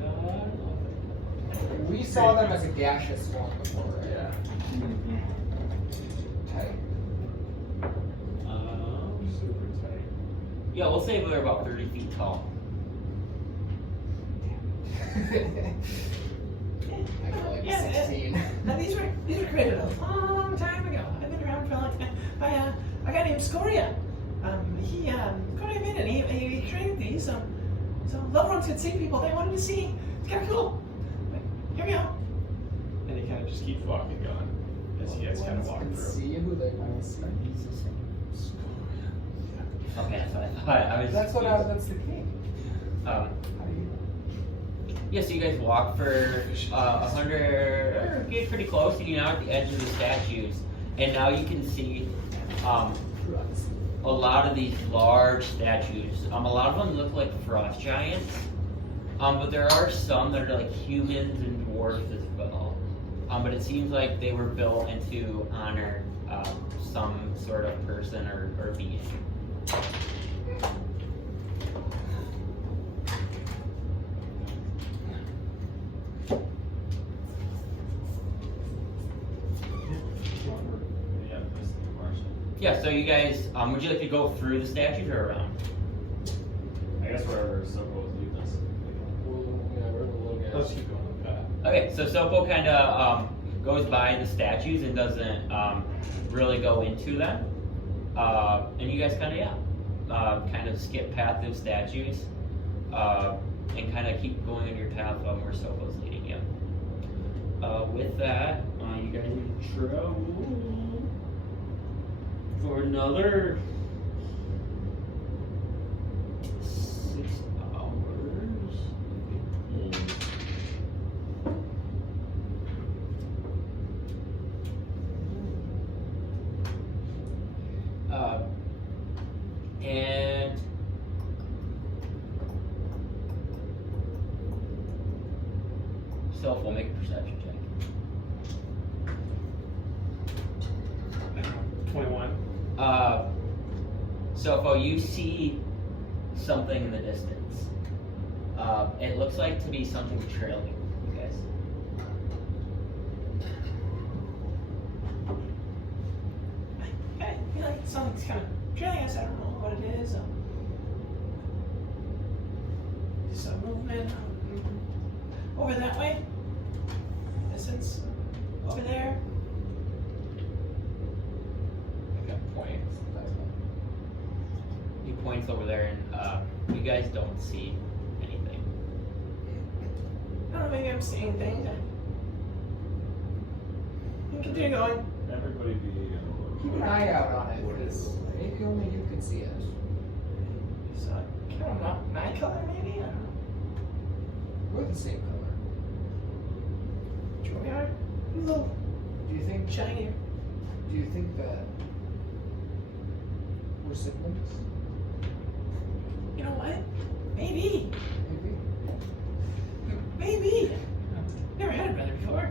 We saw them as a gaseous form before, right? Yeah. Tight. Super tight. Yeah, we'll say they're about 30 feet tall. I feel like Yeah, 16. Now these were created a long time ago. I've been around for a long time by a guy named Scoria. Scoria made it. He created these. So loved ones could see people they wanted to see. It's kind of cool. But here we go. And he kind of just keeps walking on as you guys kind of walk Can through. see who they want to see. Okay, that's what I thought. That's the king. How do you know? Yeah, so you guys walk for 100, get pretty close, and you're now at the edge of the statues. And now you can see a lot of these large statues. A lot of them look like frost giants, but there are some that are like humans and dwarves as well. But it seems like they were built to honor some sort of person or being. Yeah, so you guys, would you like to go through the statues or around? I guess wherever Soko was leading us. Let's keep going with that. Okay, so Sopo kind of goes by the statues and doesn't really go into them. And you guys kind of skip past those statues and kind of keep going on your path where Sopo's leading you. With that, you guys are travel for another 6 hours. And Self will make a perception check. 21. Sofo, you see something in the distance. It looks like to be something trailing you guys. I feel like something's kind of trailing us. I don't know what it is. Some movement. over that way. Distance over there. Like a point. He points over there, and you guys don't see anything. I don't know, maybe I'm seeing things. You can continue going. Everybody be Keep an eye out on it, because maybe only you can see it. So, I don't know, my color maybe? I don't know. We're the same color. Sure we are. A little Do you think? shinier. Do you think that we're siblings? You know what? Maybe. Maybe. Maybe. Never had a brother before.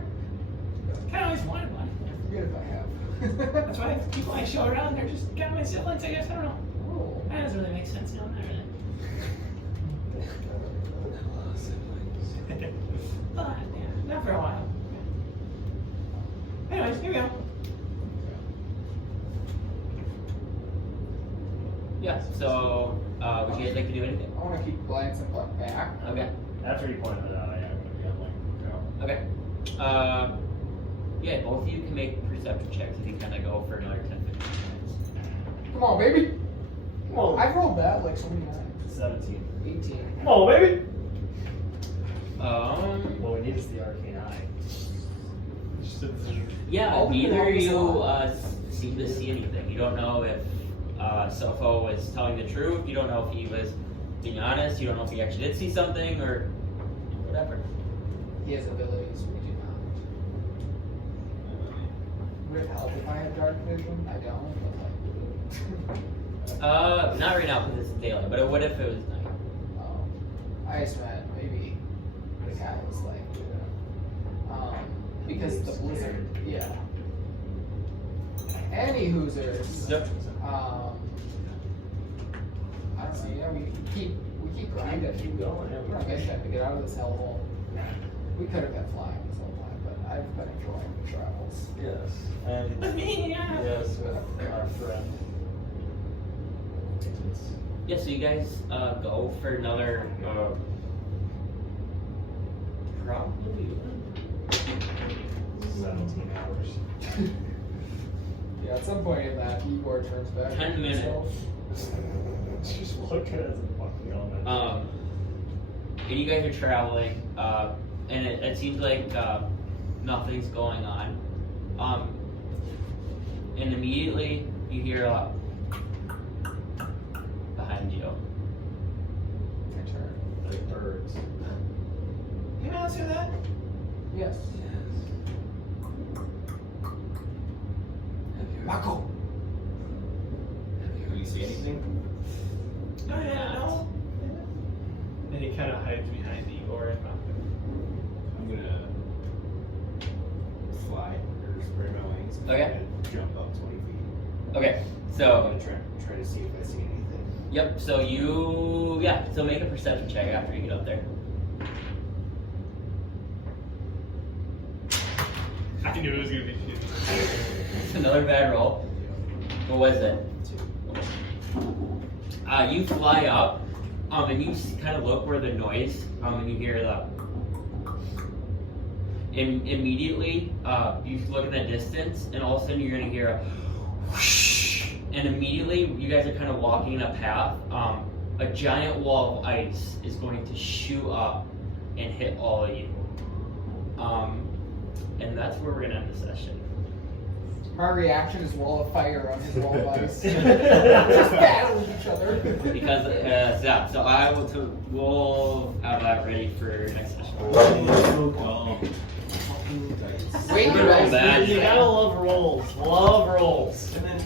Kinda always wanted one. Forget if I have. That's why people I show around, they're just kind of my siblings, I guess. I don't know. Oh. That doesn't really make sense, no, not really. But, yeah, not for a while. Anyways, here we go. Yeah, so, would you guys like to do anything? I want to keep glancing back. Okay. After you pointed it out, yeah, I'm gonna be on like, Okay. Yeah, both of you can make perception checks if you kind of go for another 10-15 minutes. Come on, baby. Come on. I've rolled that like so many times. 17. 18. Come on, baby! What we need is the arcane eye. Yeah, Oh, neither of yeah, you seem to see anything. You don't know if Sopho was telling the truth. You don't know if he was being honest. You don't know if he actually did see something or whatever. He has abilities we do not. Would it help if I had dark vision? I don't, but like. Not right now because it's daylight. But what if it was night? I just meant maybe the guy was like, because the blizzard, yeah. Any Hoosers. Yep. I don't know. Yeah, we keep grinding. Keep going, yeah. We're not getting to get out of this hellhole. We could have been flying this whole time, but I've been enjoying the travels. Yes. And With me, yeah. yes, with our friend. Yeah, so you guys go for another probably 17 hours. Yeah, at some point in that, Igor turns back. 10 to minutes. himself. Just look at it as a fucking element. And you guys are traveling, and it seems like nothing's going on. And immediately you hear behind you. I turn. Like birds. You know, hear that? Yes. Mako! Do you see anything? Oh, yeah, no. And he kind of hides behind Igor and I'm gonna fly or spread my wings. and Okay. Jump up 20 feet. Okay, I'm so gonna try to see if I see anything. yep. So so make a perception check after you get up there. I knew it was gonna be shit. It's another bad roll. What was it? You fly up, and you kind of look where the noise, and you hear the. And immediately, you look at that distance, and all of a sudden you're gonna hear a whoosh, and immediately you guys are kind of walking in a path. A giant wall of ice is going to shoot up and hit all of you. And that's where we're gonna end the session. My reaction is wall of fire on his wall of ice. Just battle with each other. Because so we'll have that ready for next session. Oh, Wait, Good roll, bad. You gotta love rolls. Love rolls. and then